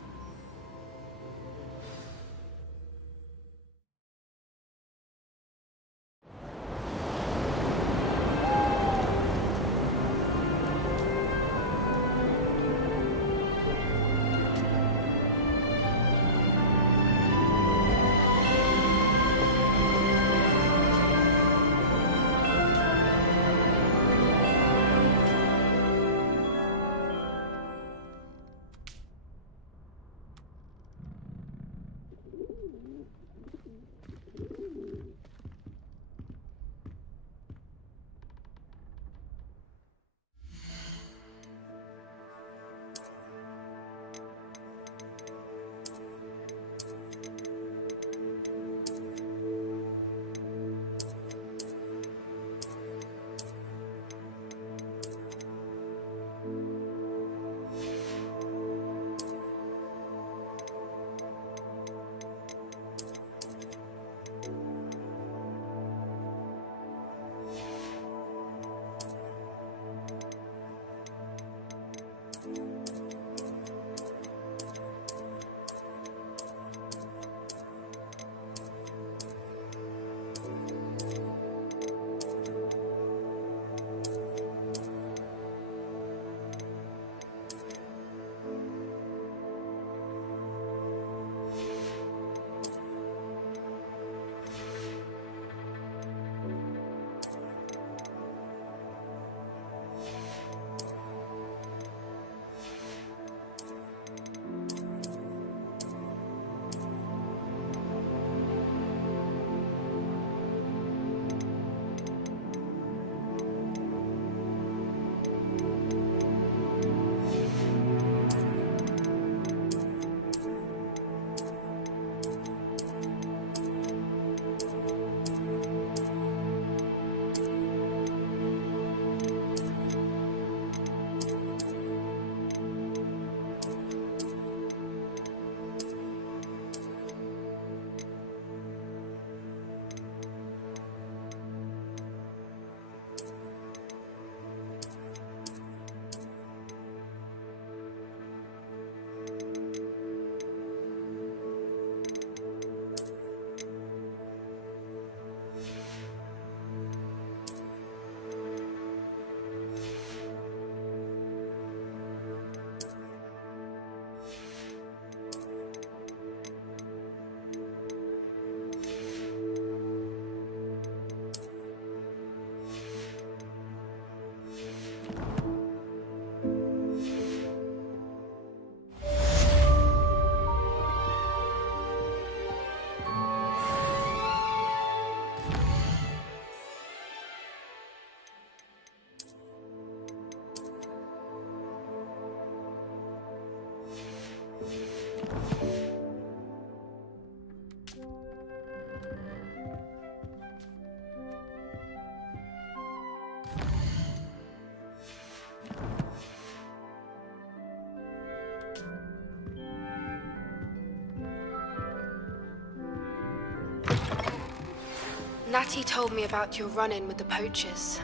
Natty told me about your run-in with the poachers.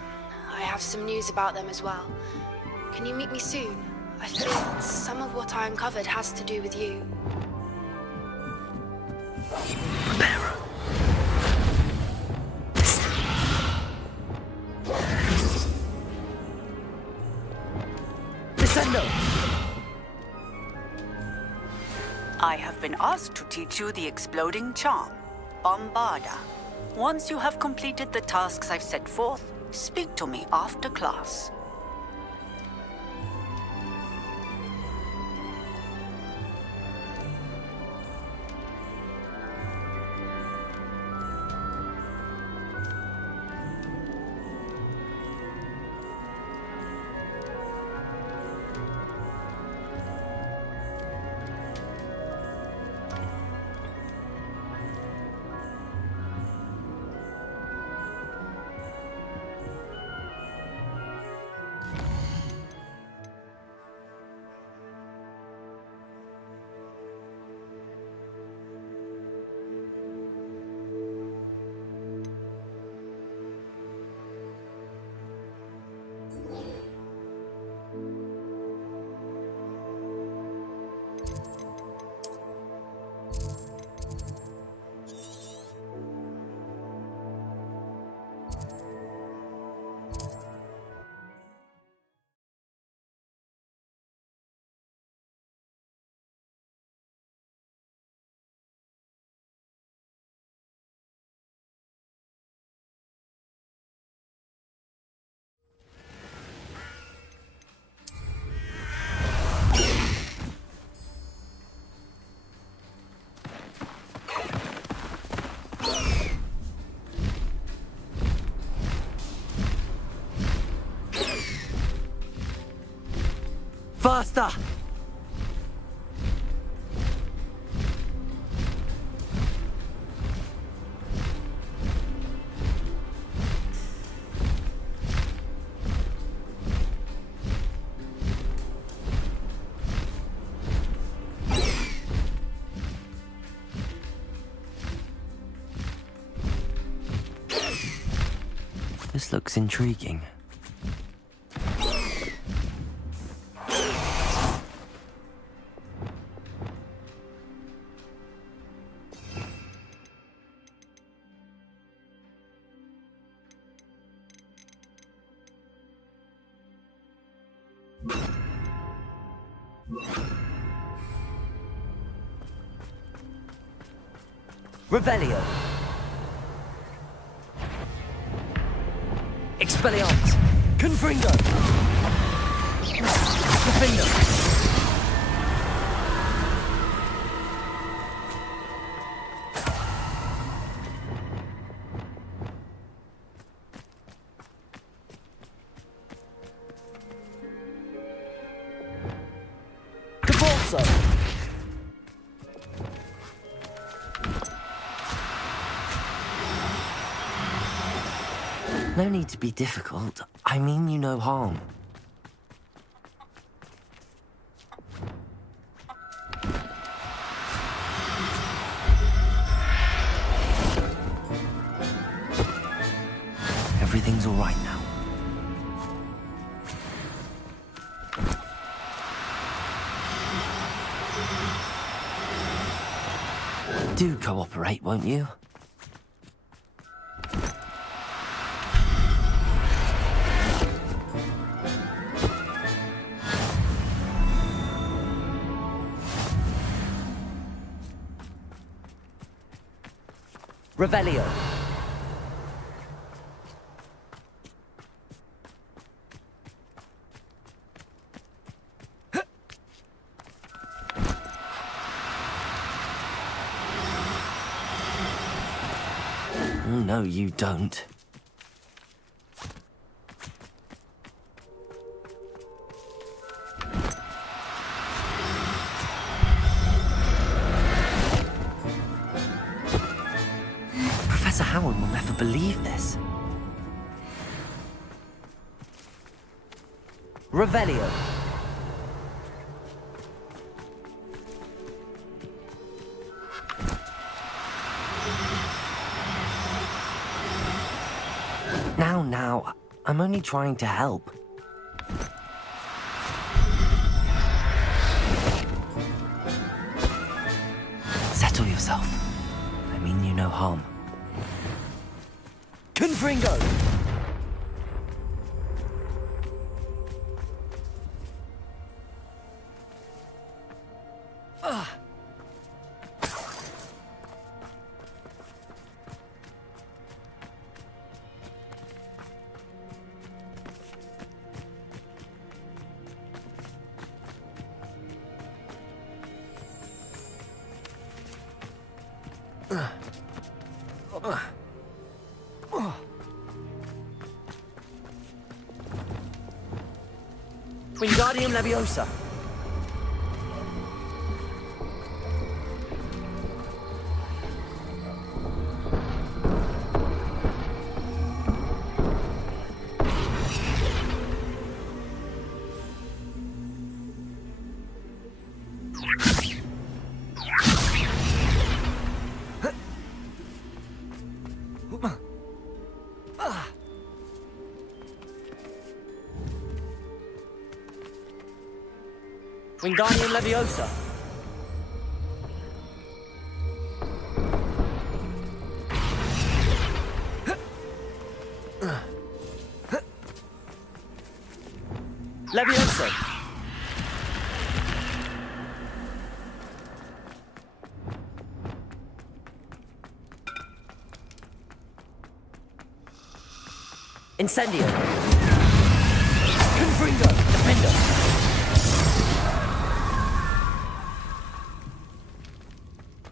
I have some news about them as well. Can you meet me soon? I think some of what I uncovered has to do with you. Descendo! I have been asked to teach you the exploding charm, Bombarda. Once you have completed the tasks I've set forth, speak to me after class. Faster! This looks intriguing. Revelio. Expelliarmus. Confringo. Defendo. Cabalso. No need to be difficult. I mean you no harm. Everything's all right now. Do cooperate, won't you? Revelio. No, you don't. Professor Howard will never believe this. Revelio. Now, I'm only trying to help. Settle yourself. I mean you no harm. Confringo! Wingardium Leviosa. Wingardium Leviosa. Leviosa. Incendio. Confringo. Defender.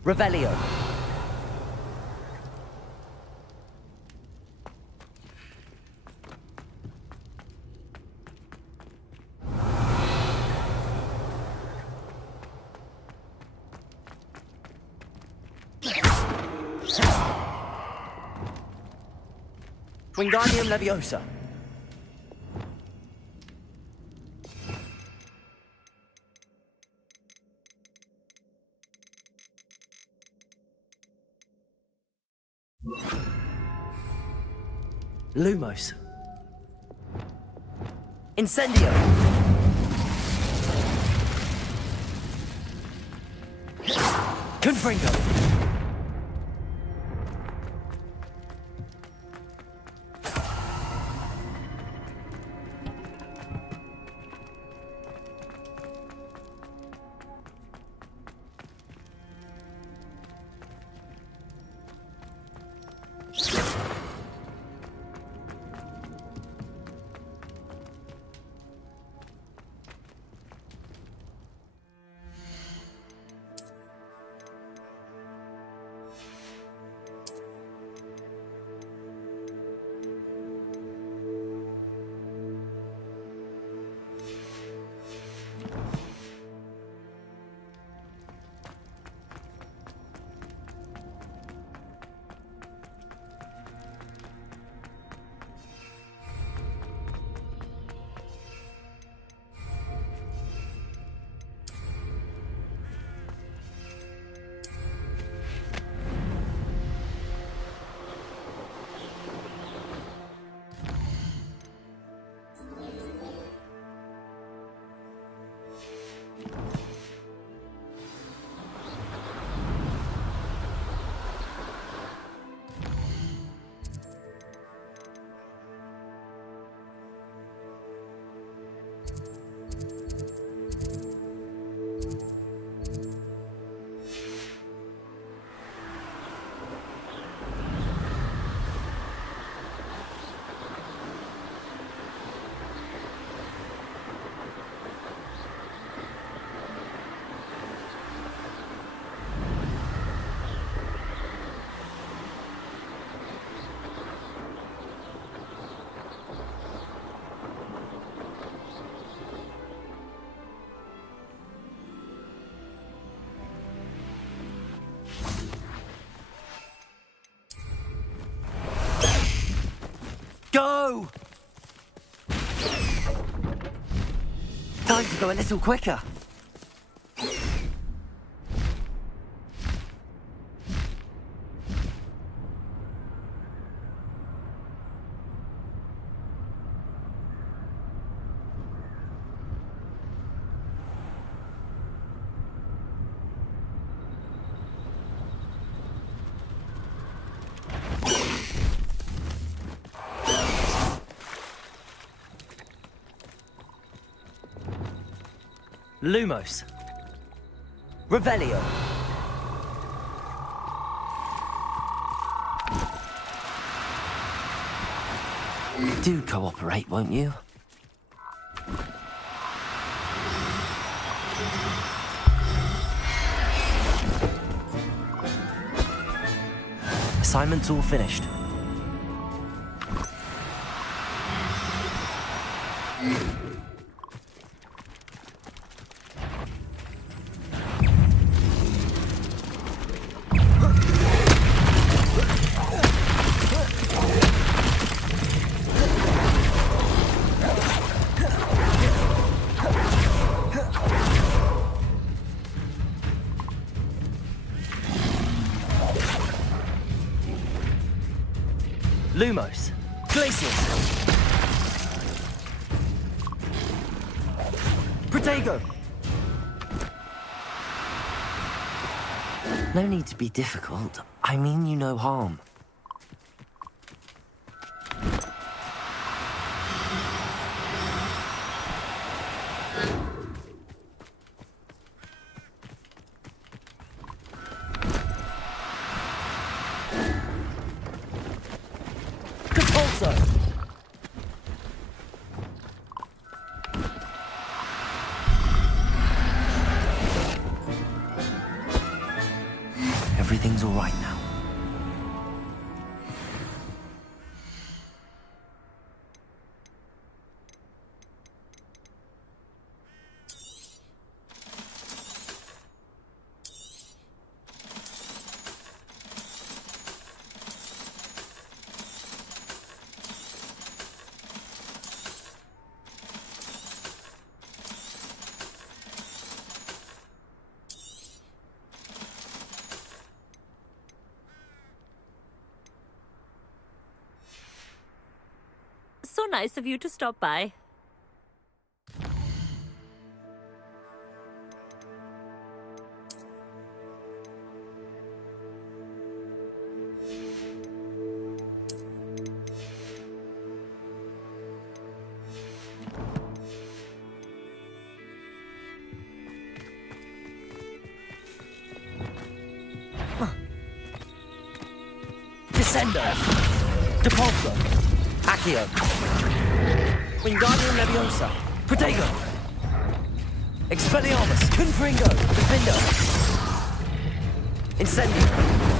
Revelio. Wingardium Leviosa. Lumos. Incendio. Confringo. go! Time to go a little quicker. Lumos. Revelio. Do cooperate, won't you? Assignment's all finished. Lumos. Glaciers. Protego. No need to be difficult. I mean you no harm. Everything's all right now. So nice of you to stop by. Descendo. Depulso. Accio. Wingardium Leviosa. Protego. Expelliarmus. Confringo. Defendo. Incendio.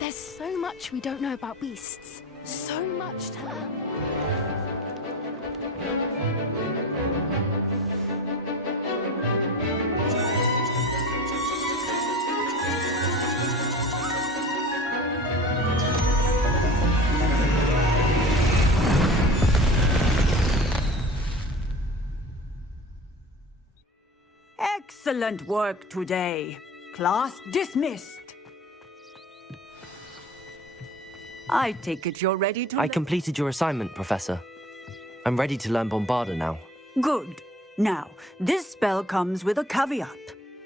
There's so much we don't know about beasts. So much to learn. Excellent work today. Class dismissed. I take it you're ready to... I completed your assignment, Professor. I'm ready to learn Bombarda now. Good. Now, this spell comes with a caveat.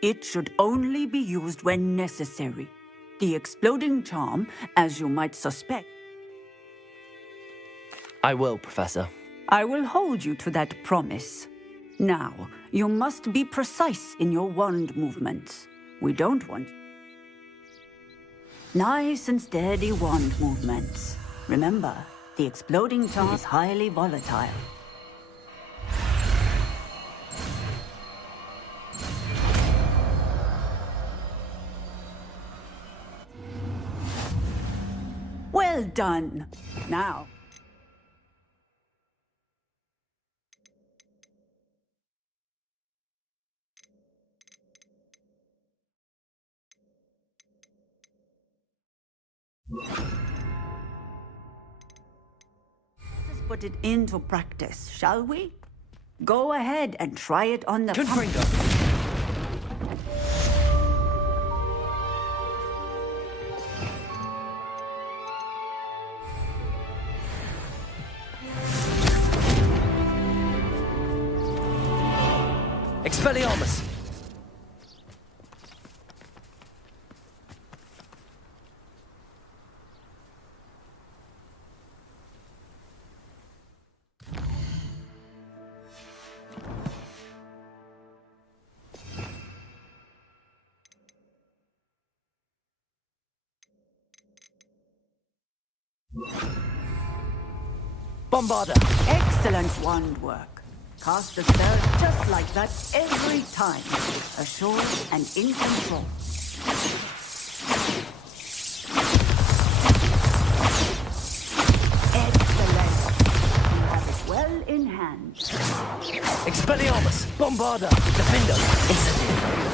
It should only be used when necessary. The exploding charm, as you might suspect. I will, Professor. I will hold you to that promise. Now, you must be precise in your wand movements. We don't want... Nice and steady wand movements. Remember, the exploding charm is highly volatile. Well done. Now... Let's put it into practice, shall we? Go ahead and try it on the... Expelliarmus! Bombarda! Excellent wand work. Cast the spell just like that every time. Assured and in control. Excellent. You have it well in hand. Expelliarmus! Bombarda! Defendo! Incendio!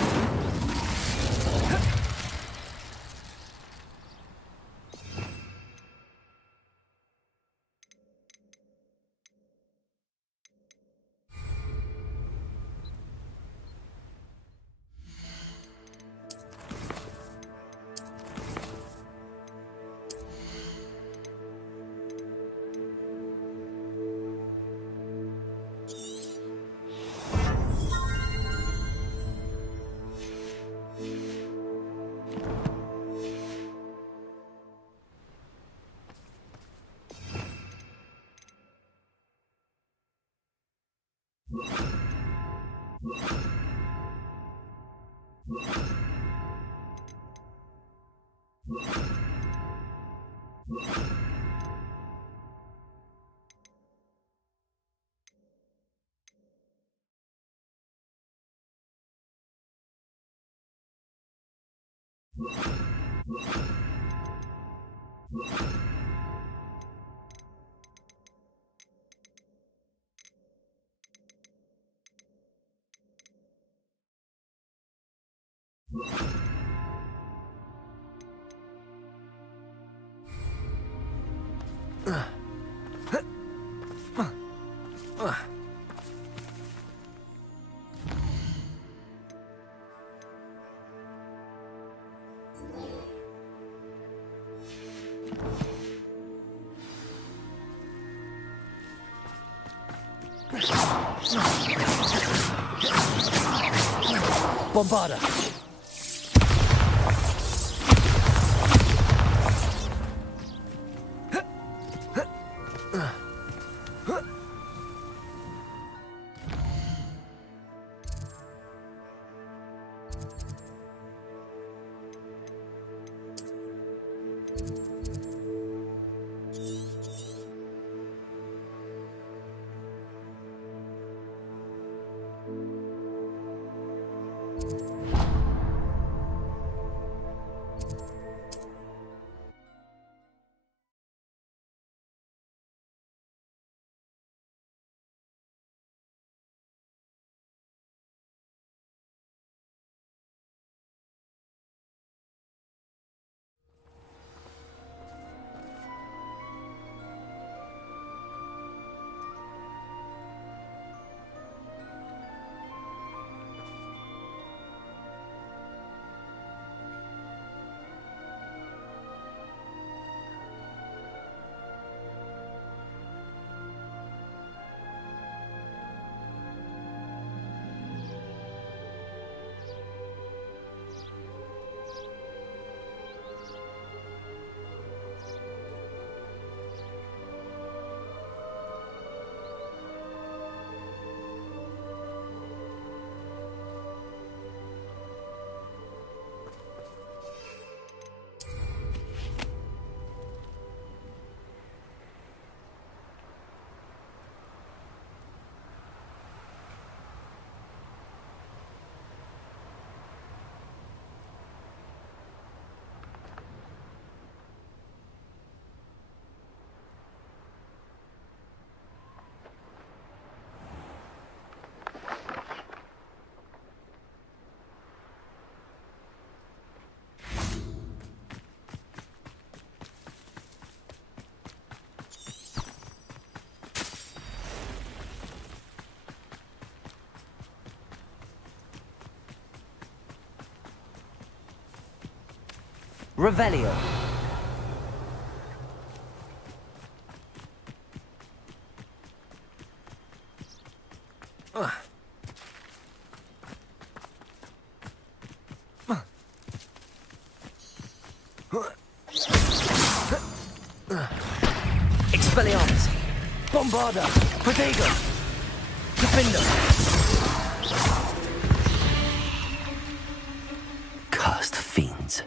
Bombarda! Revelio. Expelliarmus. Bombarda. Protego. Defender. Cursed fiends.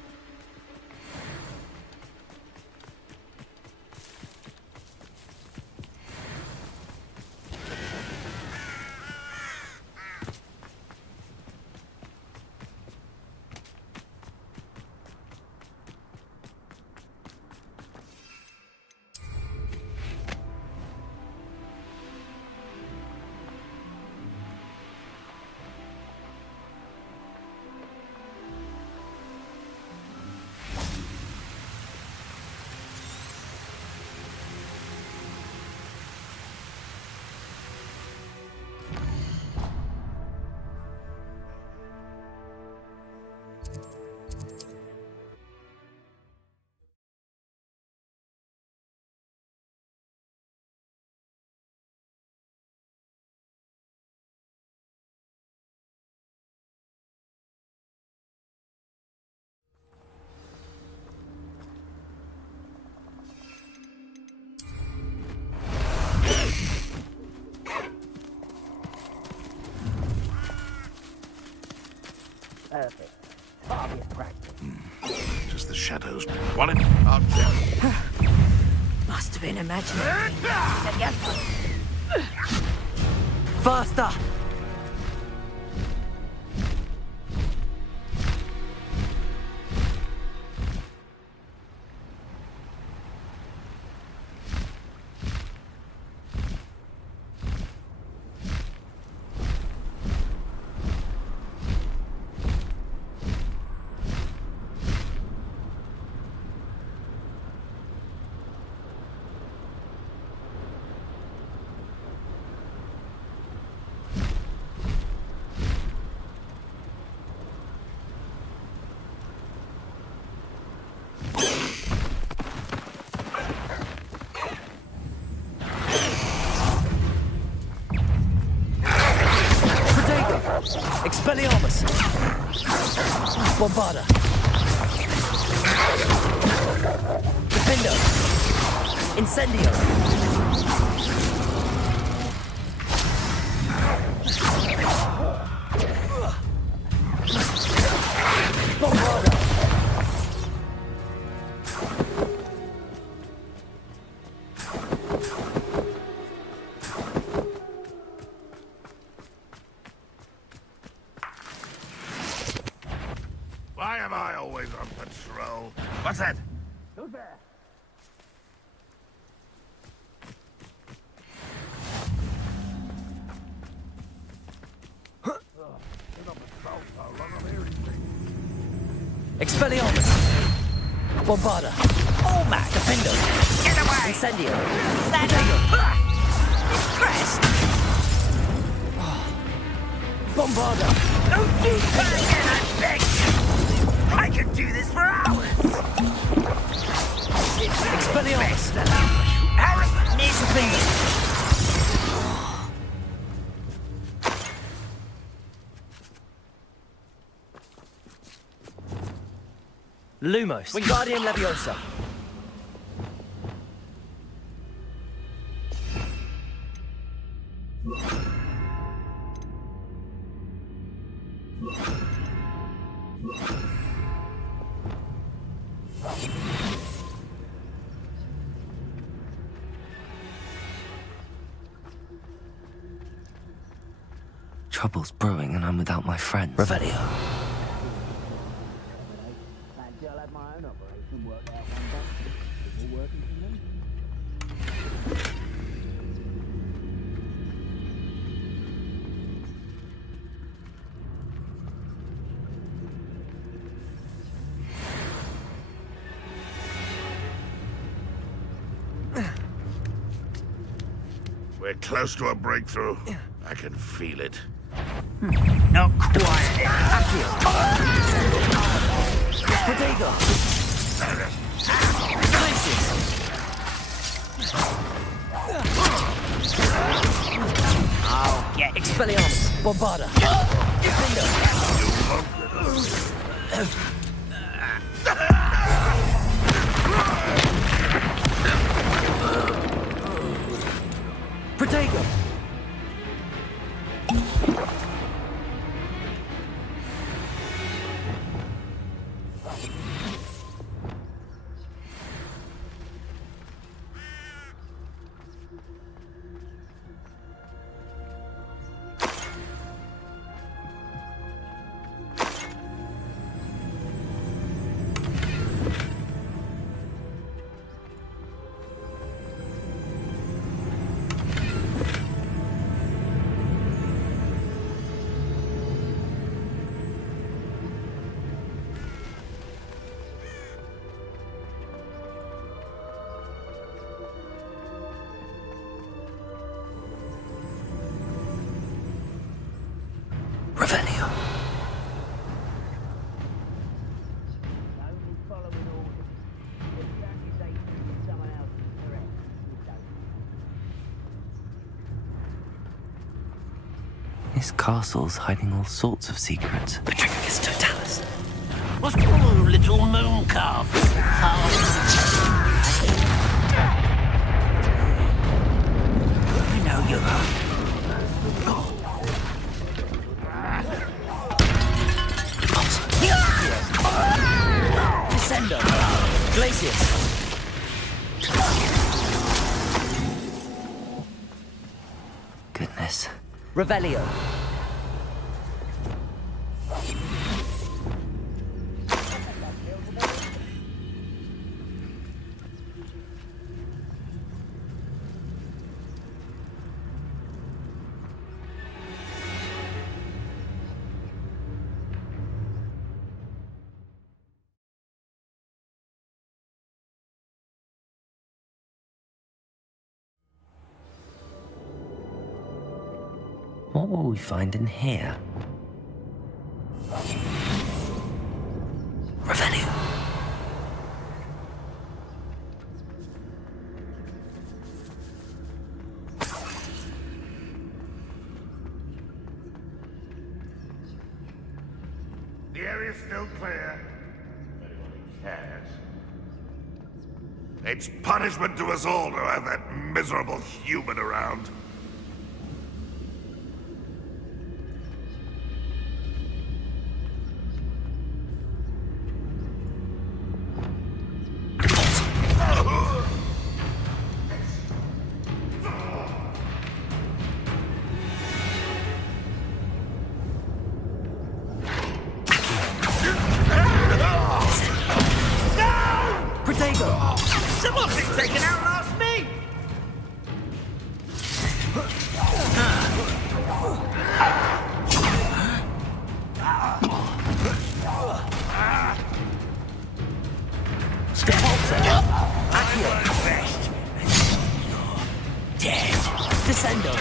Perfect. Obvious practice. Just the shadows. Want it? I'll tell you. Must have been imaginary. Faster! Expelliarmus! Bombarda! Defender! Incendio! Bombarda! Why am I always on patrol? What's that? Who's there? Expelliarmus! Bombarda! Oh, Mac! Defender! Get away! Incendio! Stand up! Crest! Bombarda! Don't do that again, I beg you! I could do this for hours! Expelliarmus! Arrogant misery! Lumos! Wingardium Leviosa! Trouble's brewing and I'm without my friends. Revelio. I'll have my own operation worked out one day. It's all working for me. We're close to a breakthrough. I can feel it. Not quiet. Protego! I'll get Expelliarmus, Bombarda. Protego! Revelio. This castle's hiding all sorts of secrets. Petrificus Totalis. What's wrong, little moon calf? I know you are. Descendo. Glacius. Goodness. Revelio. What will we find in here? Revelio. The area's still clear. If anyone cares. It's punishment to us all to have that miserable human around. Someone's been taken out last me! Dead. Descendo.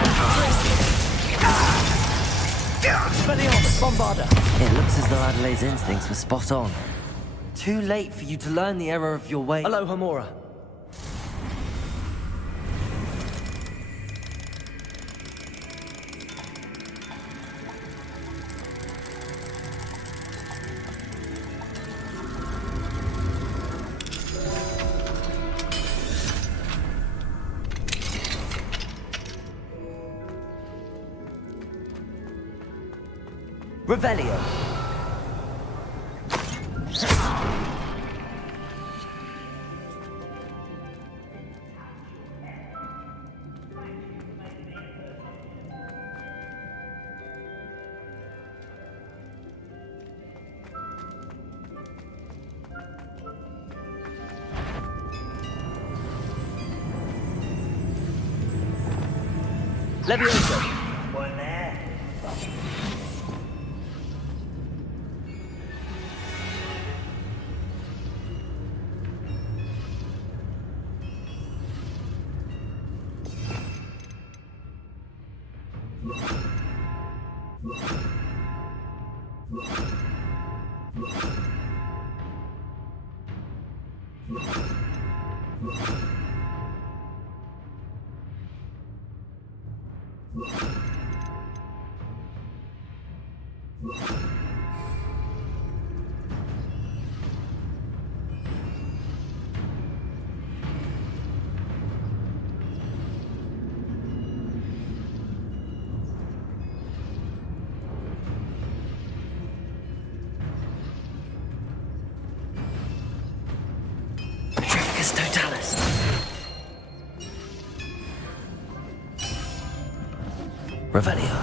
Expelliarmus, Bombarda. It looks as though Adelaide's instincts were spot on. Too late for you to learn the error of your way. Hello, Hamura. Revelio. Levioso. One there. Petrificus totalis. Revelio.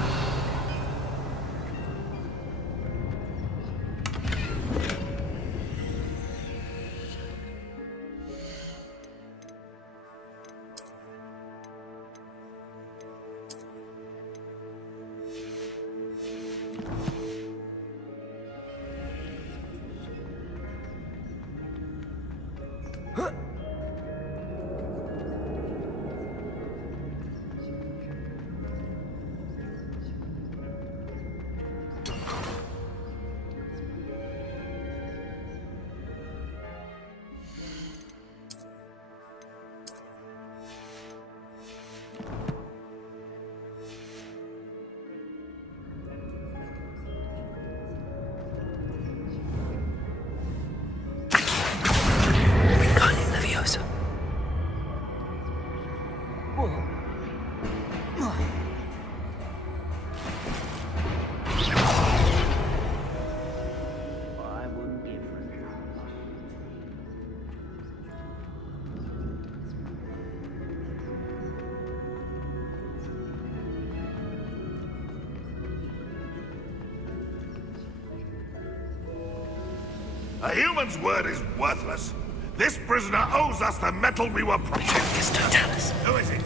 A human's word is worthless. This prisoner owes us the metal we were promised. Totalis. Who is it?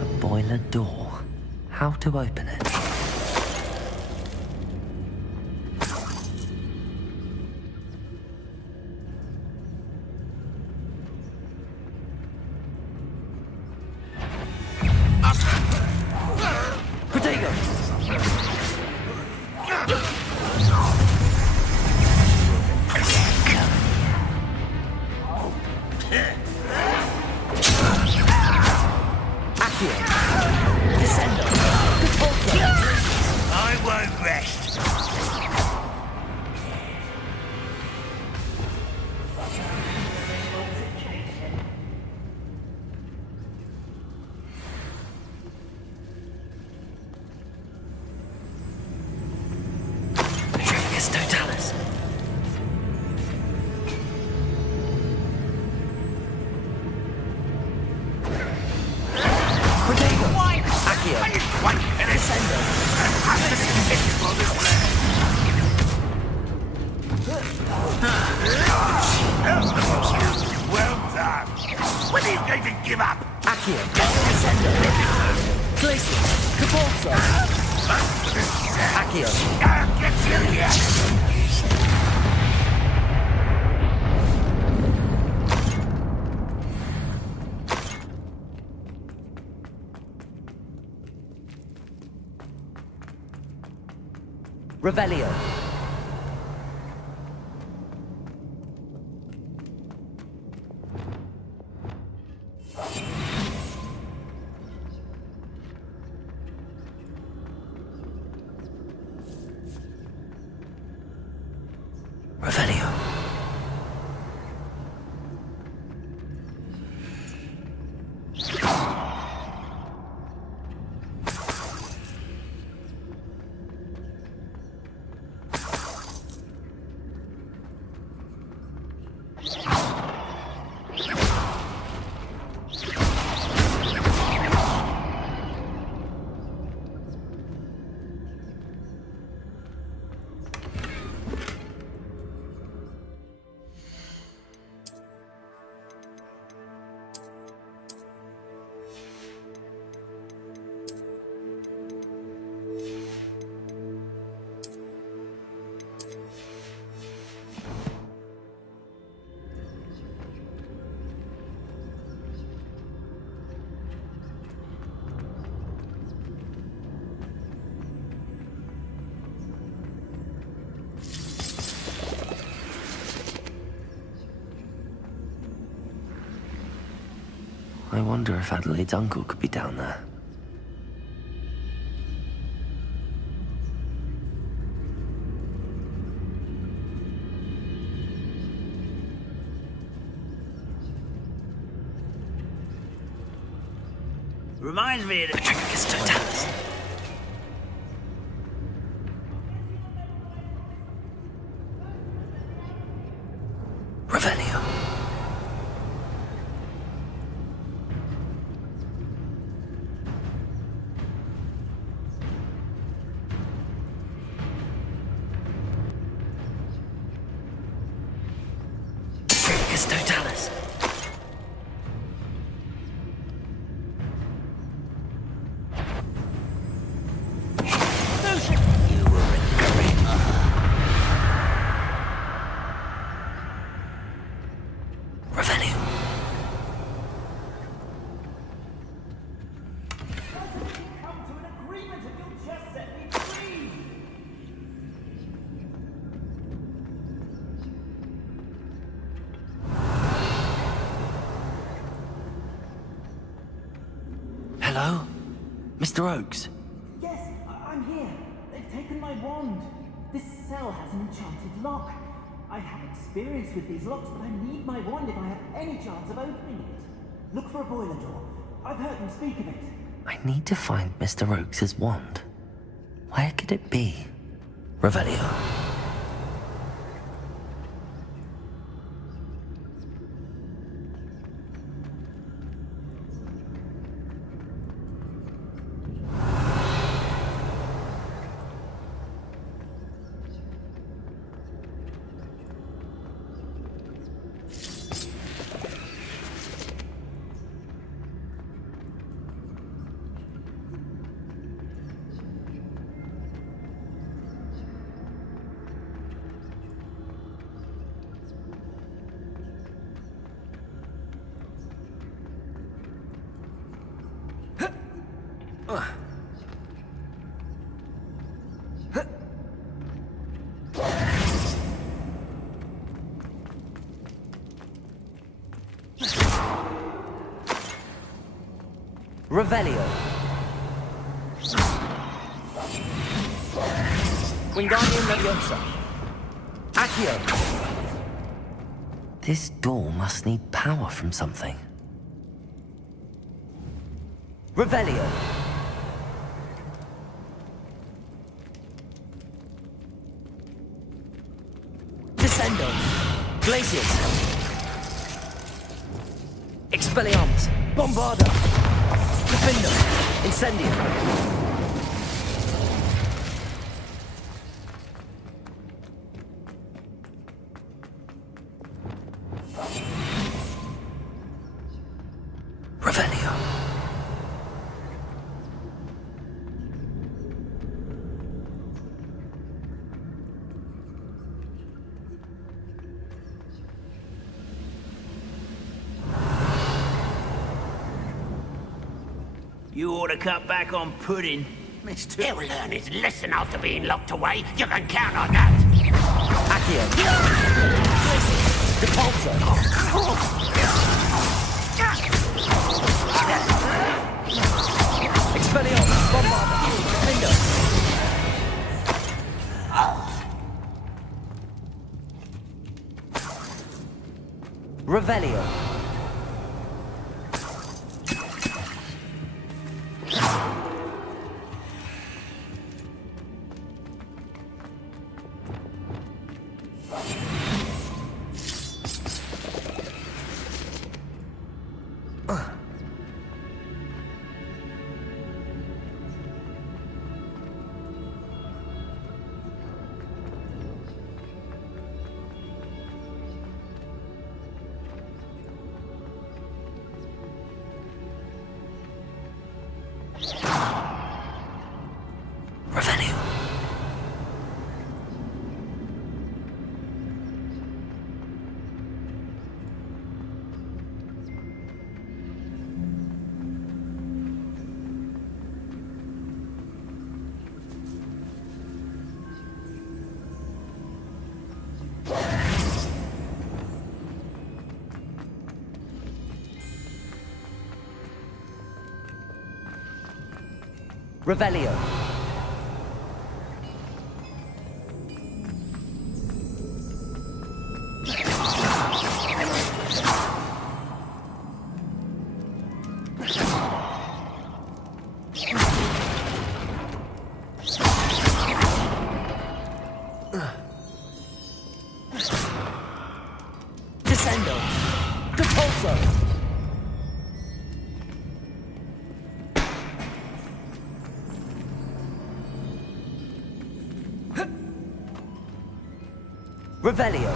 A boiler door. How to open it? I won't rest. Petrificus totalis. Well done. When are you going to give up? Accio. Descendo. Glacius. Capulso. Accio. Get serious. Revelio. Revelio. I wonder if Adelaide's uncle could be down there. Reminds me of the Patricius Totalis. Revelio. Patricius Totalis. Hello? Mr. Oakes? Yes, I'm here. They've taken my wand. This cell has an enchanted lock. I have experience with these locks, but I need my wand if I have any chance of opening it. Look for a boiler door. I've heard them speak of it. I need to find Mr. Oakes' wand. Where could it be? Revelio. Revelio. Wingardium Leviosa. Accio. This door must need power from something. Revelio. Descendo. Glacius. Expelliarmus. Bombarda. Defender. Incendio. Revelio. You ought to cut back on pudding. Mister. He'll learn his lesson after being locked away. You can count on that. Accio. Depulso. Expelliarmus. Bombarda. Defender. Revelio. Revelio. Descendo. Depulso. Revelio.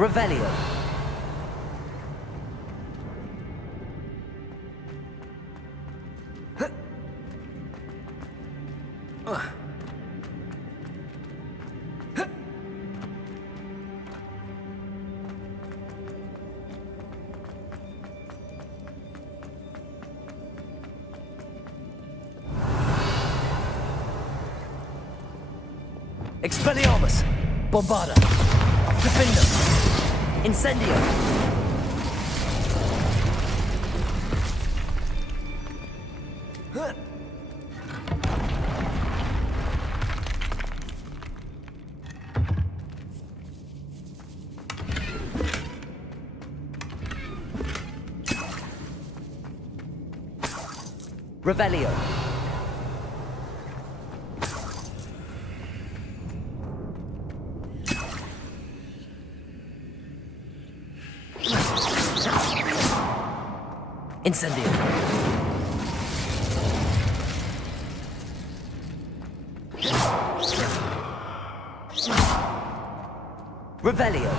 Revelio. Expelliarmus! Bombarda! Defender! Incendio! Revelio. Incendio. Revelio.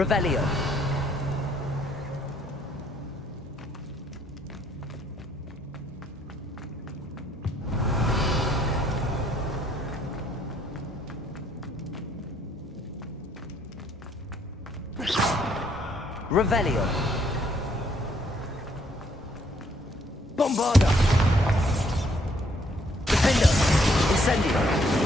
Revelio. Revelio. Bombarda. Defender. Incendio.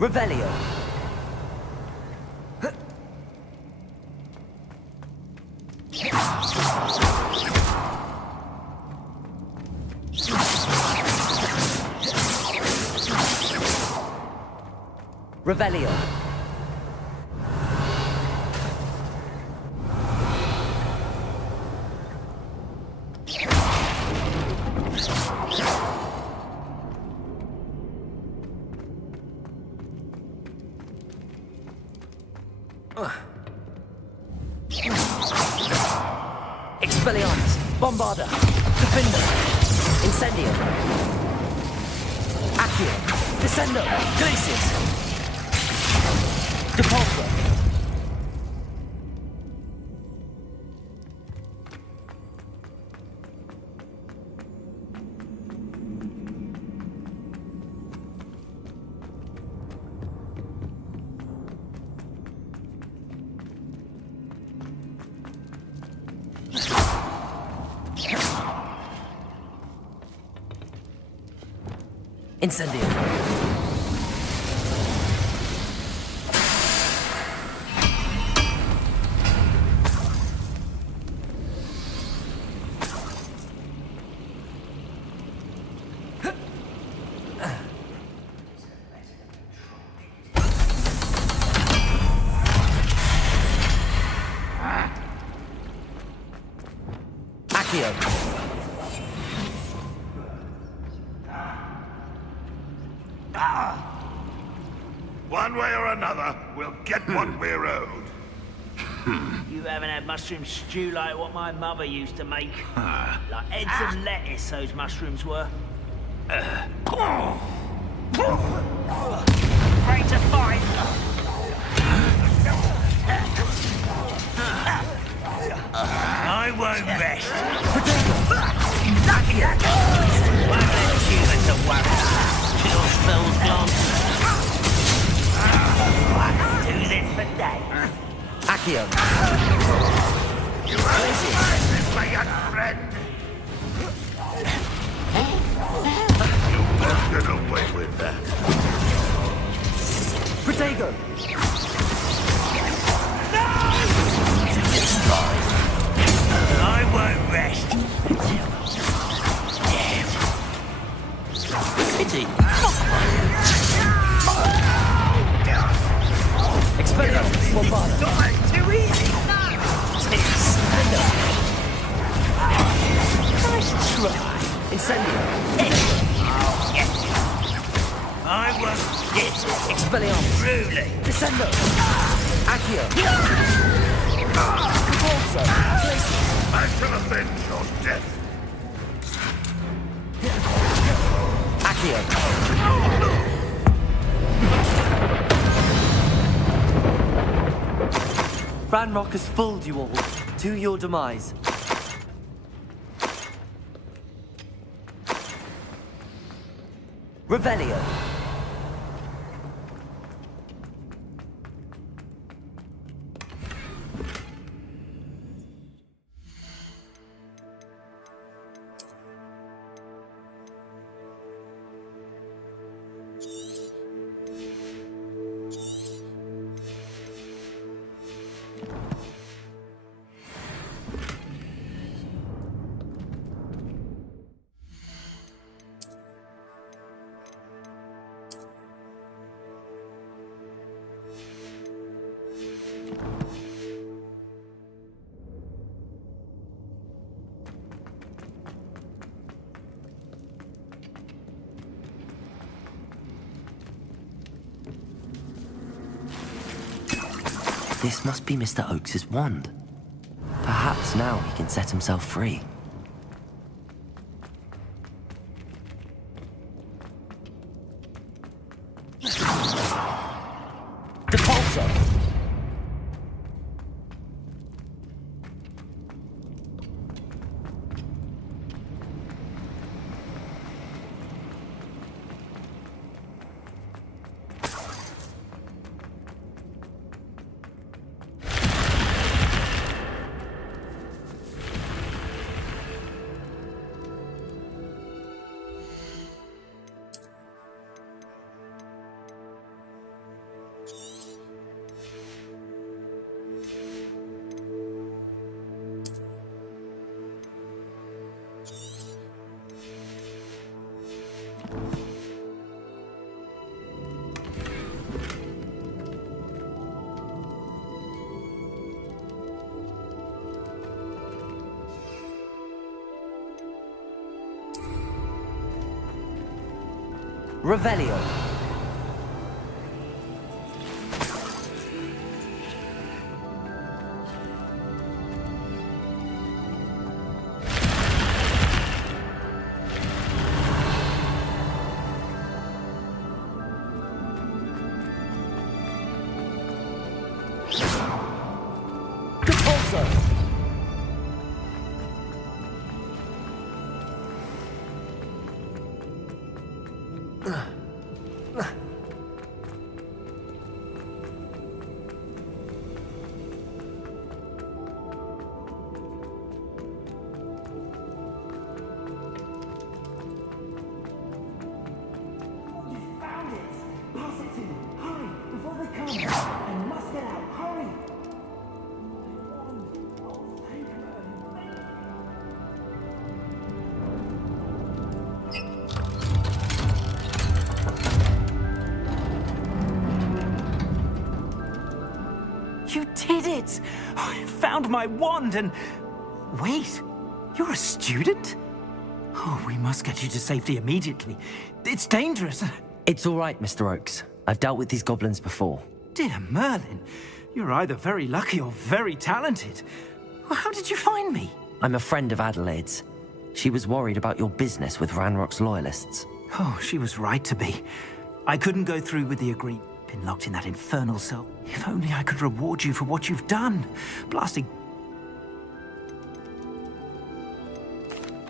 Revelio. Revelio. Expelliarmus, Bombarda, Defender, Incendio, Accio, Descendo, Glacius, Depulso. Incendio. One way or another, we'll get what we're owed. You haven't had mushroom stew like what my mother used to make. Like heads of lettuce, those mushrooms were. Afraid to fight. I won't rest. Lucky that. Won't let humans to worry. Chill spells glance. I can do this for days. Accio. You have this, my young friend. You won't get away with that. Protego. I won't rest. Pity. Expelliarmus. Bombard. Too easy. Nice try. Incendio. Oh, yes. I won't get Expelliarmus. Truly. Descendo. Accio. Repulsor. I shall avenge your death. Accio. Ranrock has fooled you all to your demise. Revelio. This must be Mr. Oakes's wand. Perhaps now he can set himself free. Depulso! Revelio. Depulso. deeds. I found my wand and... Wait, you're a student? Oh, we must get you to safety immediately. It's dangerous. It's all right, Mr. Oakes. I've dealt with these goblins before. Dear Merlin, you're either very lucky or very talented. How did you find me? I'm a friend of Adelaide's. She was worried about your business with Ranrock's loyalists. Oh, she was right to be. I couldn't go through with the agreement. Been locked in that infernal cell. If only I could reward you for what you've done. Blasting...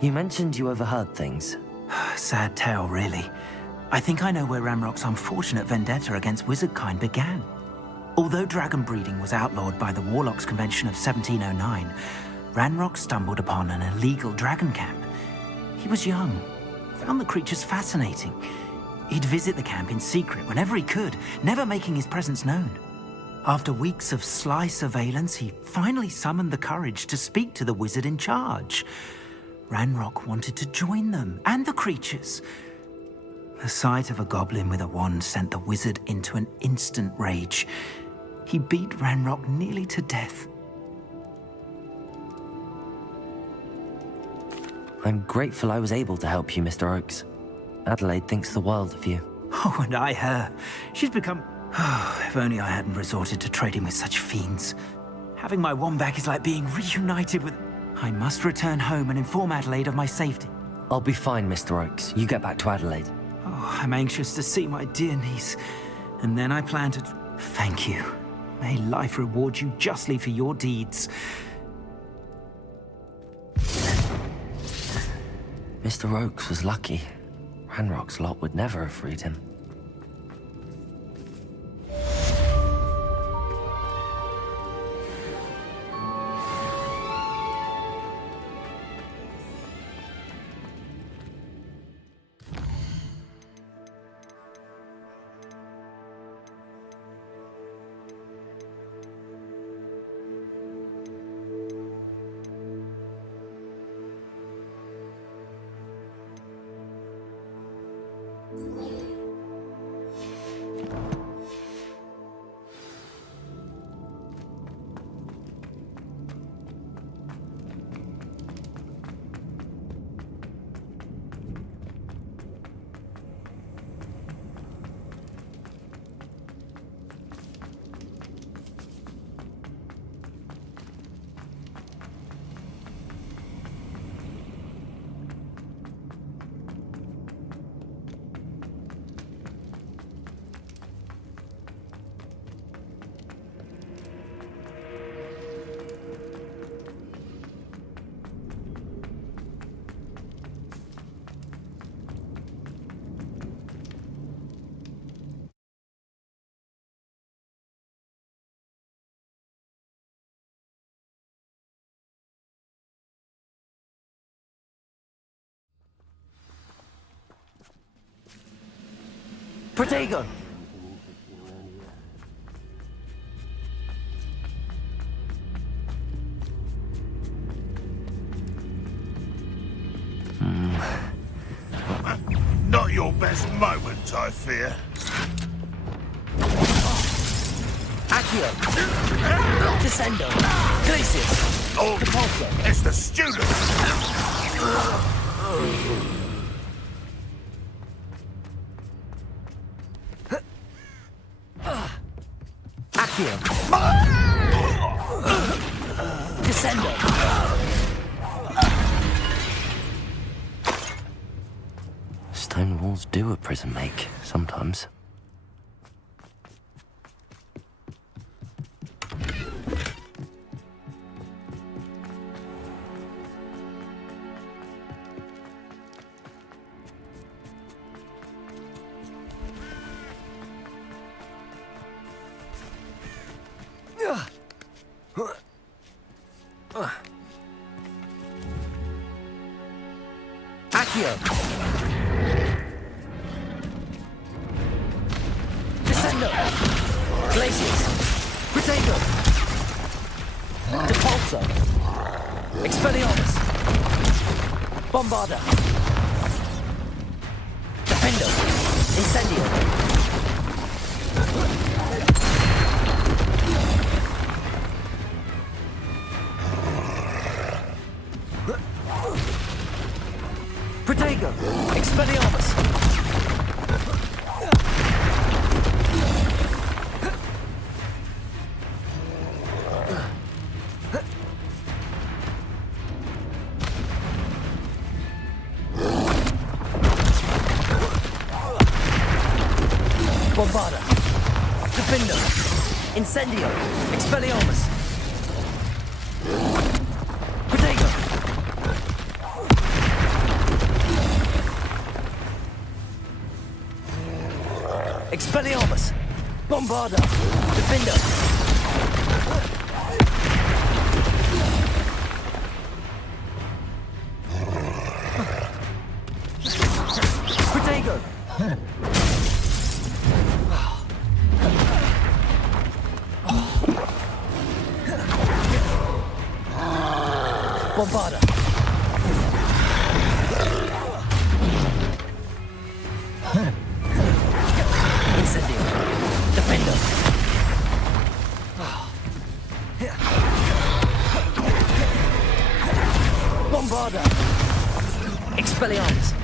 You mentioned you overheard things. Sad tale, really. I think I know where Ranrock's unfortunate vendetta against wizardkind began. Although dragon breeding was outlawed by the Warlocks Convention of 1709, Ranrock stumbled upon an illegal dragon camp. He was young, found the creatures fascinating. He'd visit the camp in secret whenever he could, never making his presence known. After weeks of sly surveillance, he finally summoned the courage to speak to the wizard in charge. Ranrock wanted to join them, and the creatures. The sight of a goblin with a wand sent the wizard into an instant rage. He beat Ranrock nearly to death. I'm grateful I was able to help you, Mr. Oakes. Adelaide thinks the world of you. Oh, and I her. She's become... Oh, if only I hadn't resorted to trading with such fiends. Having my wand back is like being reunited with... I must return home and inform Adelaide of my safety. I'll be fine, Mr. Oakes. You get back to Adelaide. Oh, I'm anxious to see my dear niece. And then I plan to... Thank you. May life reward you justly for your deeds. Mr. Oakes was lucky. Ranrock's lot would never have freed him. Protego! Not your best moment, I fear. Accio! Descendo! Glacius! Oh, Repulsor! it's the student! Accio! Descendo! Stone walls do a prison make, sometimes. Accio! Descendo! Glacius! Protego! Depulso! Expelliarmus! Bombarda! Defendo! Incendio! Bombarda. Defendo. Incendio. Expelliarmus. Protego. Expelliarmus. Bombarda. Defendo. Protego. Bombarda. Incendio. Defendo. Bombarda. Expelliarmus.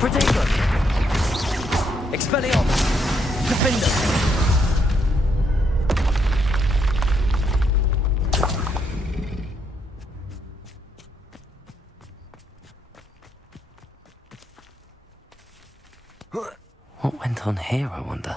Protego. Expelliarmus. Defendo. What went on here, I wonder?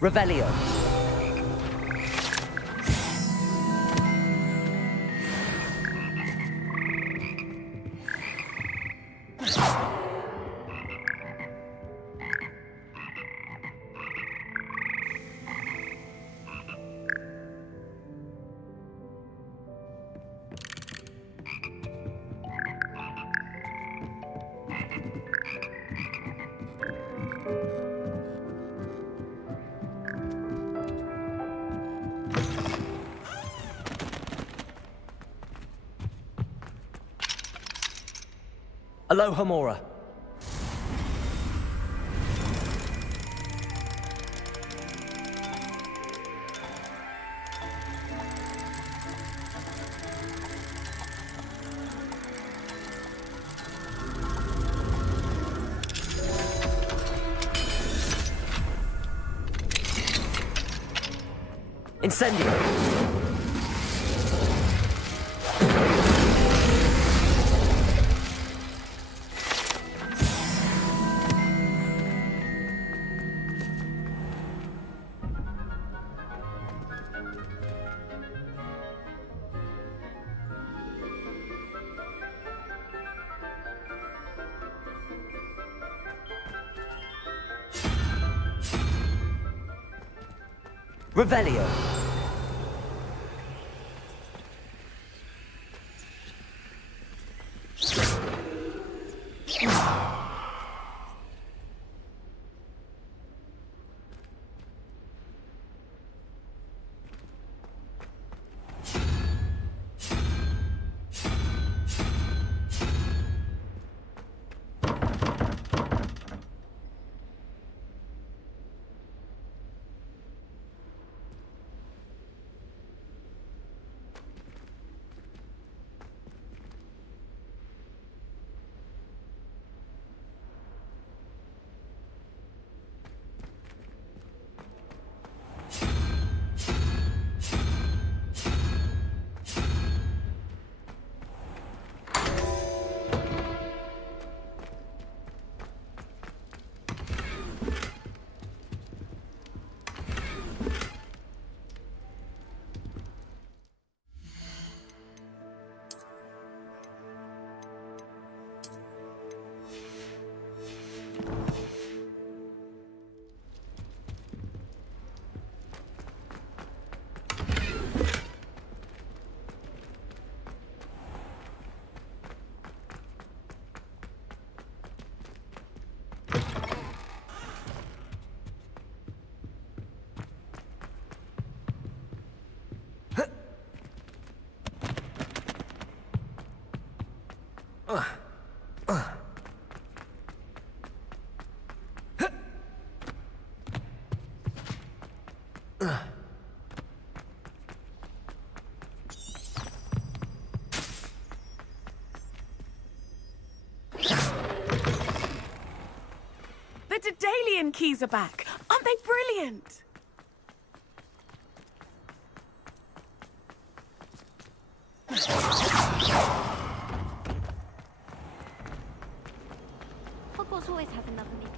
Revelio. Aloha Mora. Incendio. Revelio. The Daedalian keys are back. Aren't they brilliant? Hogwarts always has another meeting.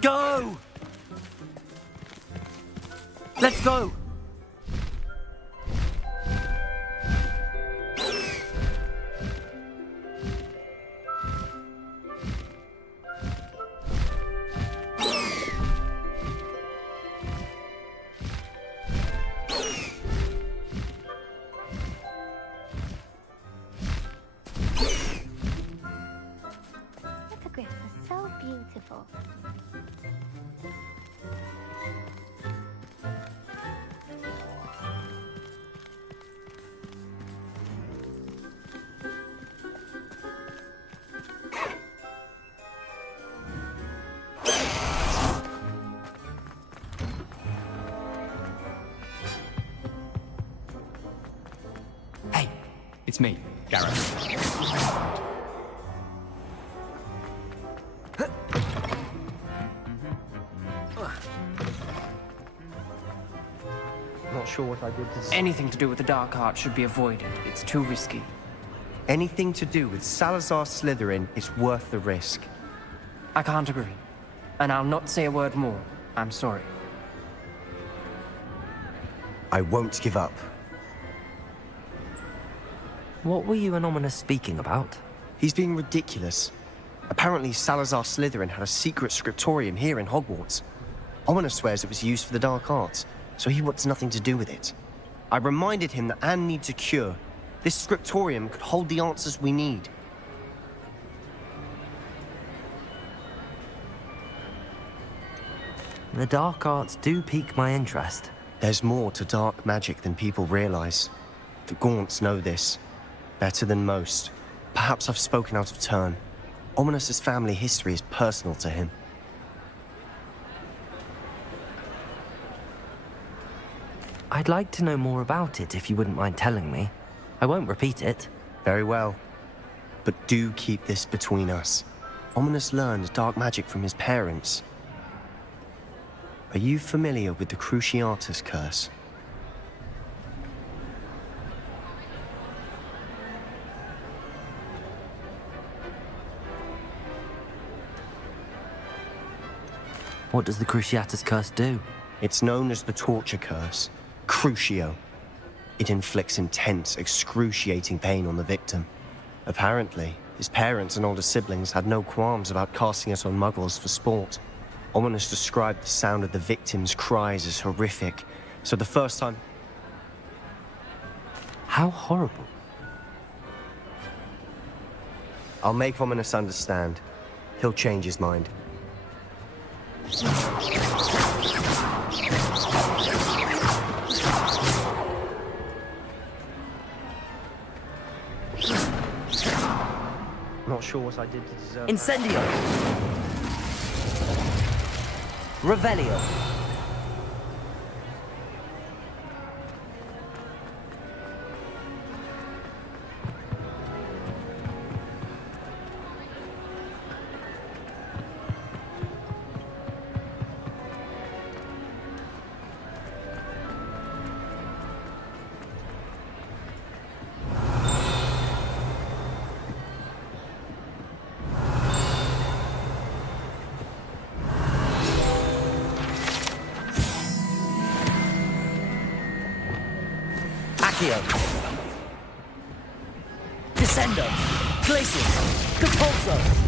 Go! Let's go! Hippogriffs are so beautiful. It's me, Gareth. Not sure what I did to... Anything to do with the dark art should be avoided. It's too risky. Anything to do with Salazar Slytherin is worth the risk. I can't agree. And I'll not say a word more. I'm sorry. I won't give up. What were you and Ominous speaking about? He's being ridiculous. Apparently Salazar Slytherin had a secret scriptorium here in Hogwarts. Ominous swears it was used for the dark arts, so he wants nothing to do with it. I reminded him that Anne needs a cure. This scriptorium could hold the answers we need. The dark arts do pique my interest. There's more to dark magic than people realize. The Gaunts know this. Better than most. Perhaps I've spoken out of turn. Ominous's family history is personal to him. I'd like to know more about it if you wouldn't mind telling me. I won't repeat it. Very well. But do keep this between us. Ominous learned dark magic from his parents. Are you familiar with the Cruciatus curse? What does the Cruciatus curse do? It's known as the torture curse, Crucio. It inflicts intense, excruciating pain on the victim. Apparently, his parents and older siblings had no qualms about casting it on muggles for sport. Ominous described the sound of the victim's cries as horrific, so the first time... How horrible. I'll make Ominous understand. He'll change his mind. Not sure what I did to deserve Incendio! Revelio! Descendo! Glacius! Compulso!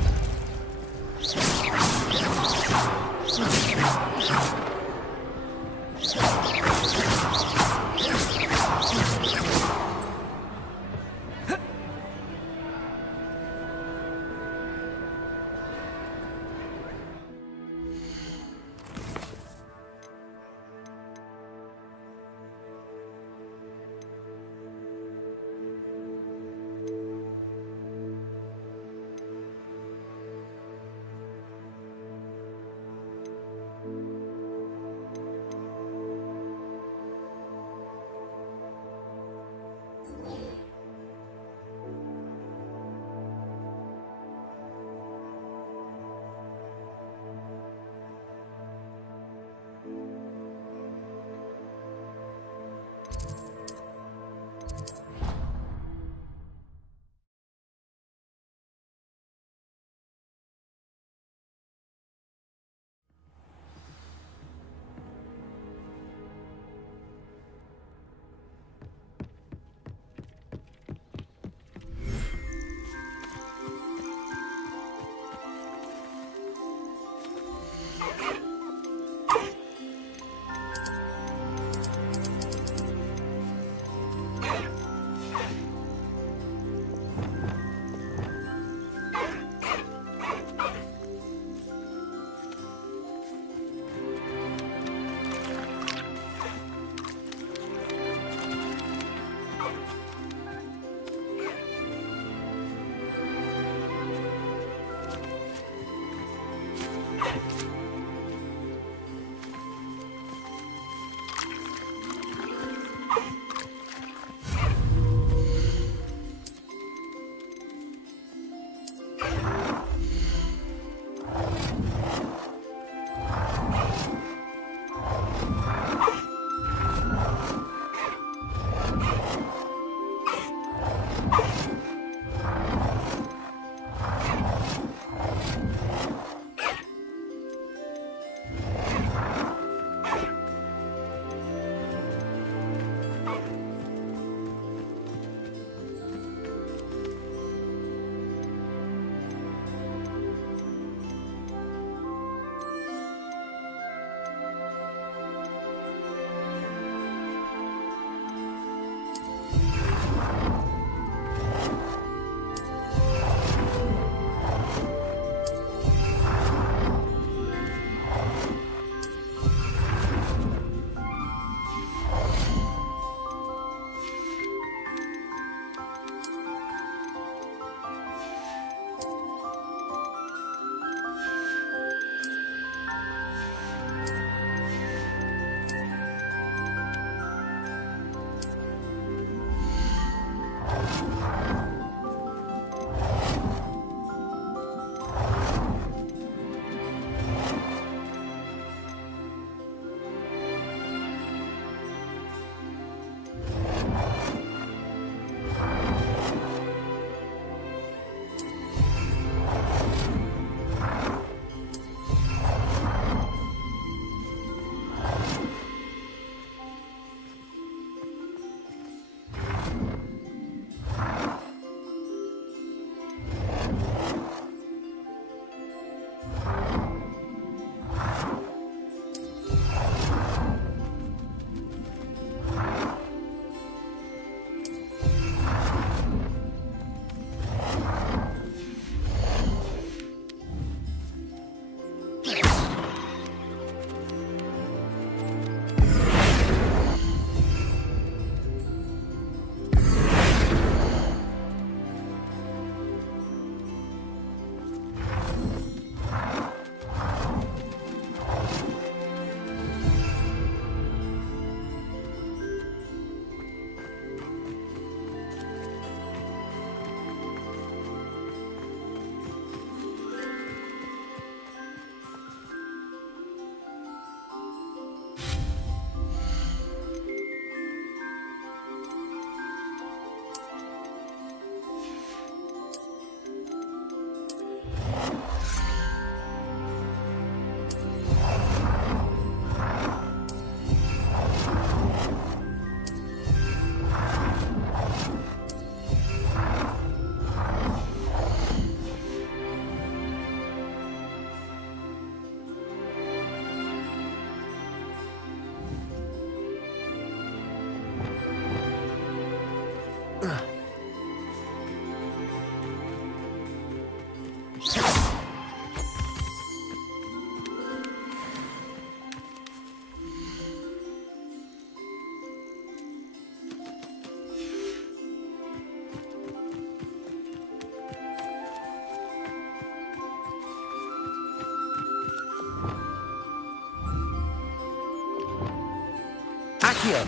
Accio.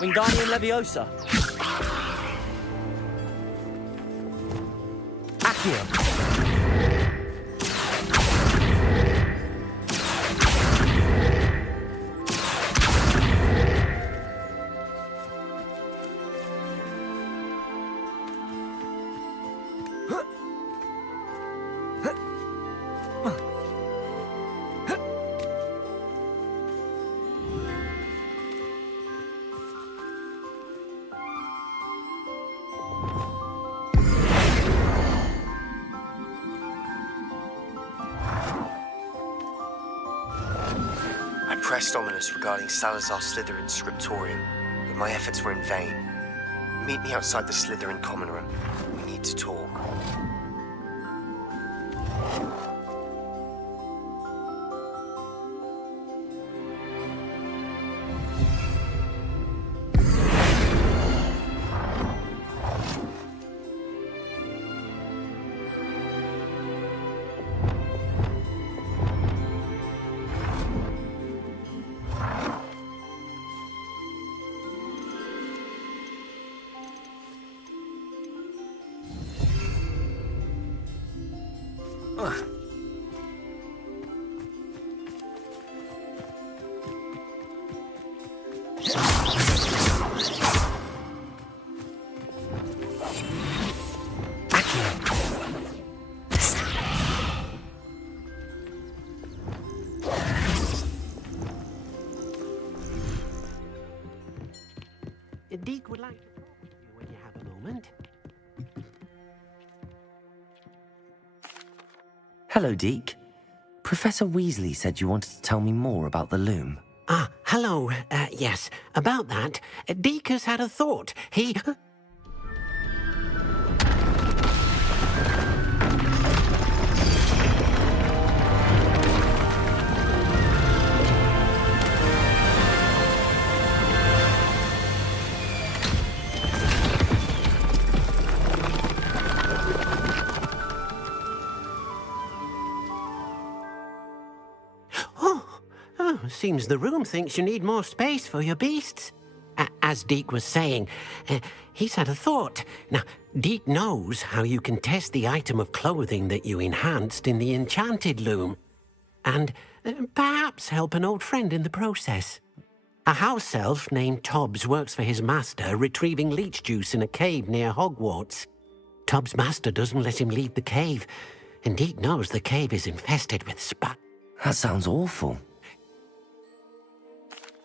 Wingardium Leviosa. Accio. I pressed Ominous regarding Salazar Slytherin's scriptorium, but my efforts were in vain. Meet me outside the Slytherin common room. We need to talk. Deke would like to talk to you when you have a moment. Hello, Deke. Professor Weasley said you wanted to tell me more about the loom. Ah, hello. Yes, about that. Deke has had a thought. He... Seems the room thinks you need more space for your beasts. As Deke was saying, he's had a thought. Now, Deke knows how you can test the item of clothing that you enhanced in the enchanted loom. And perhaps help an old friend in the process. A house elf named Tobbs works for his master retrieving leech juice in a cave near Hogwarts. Tobbs' master doesn't let him leave the cave, and Deke knows the cave is infested with That sounds awful.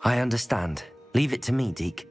I understand. Leave it to me, Deke.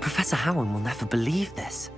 Professor Howard will never believe this.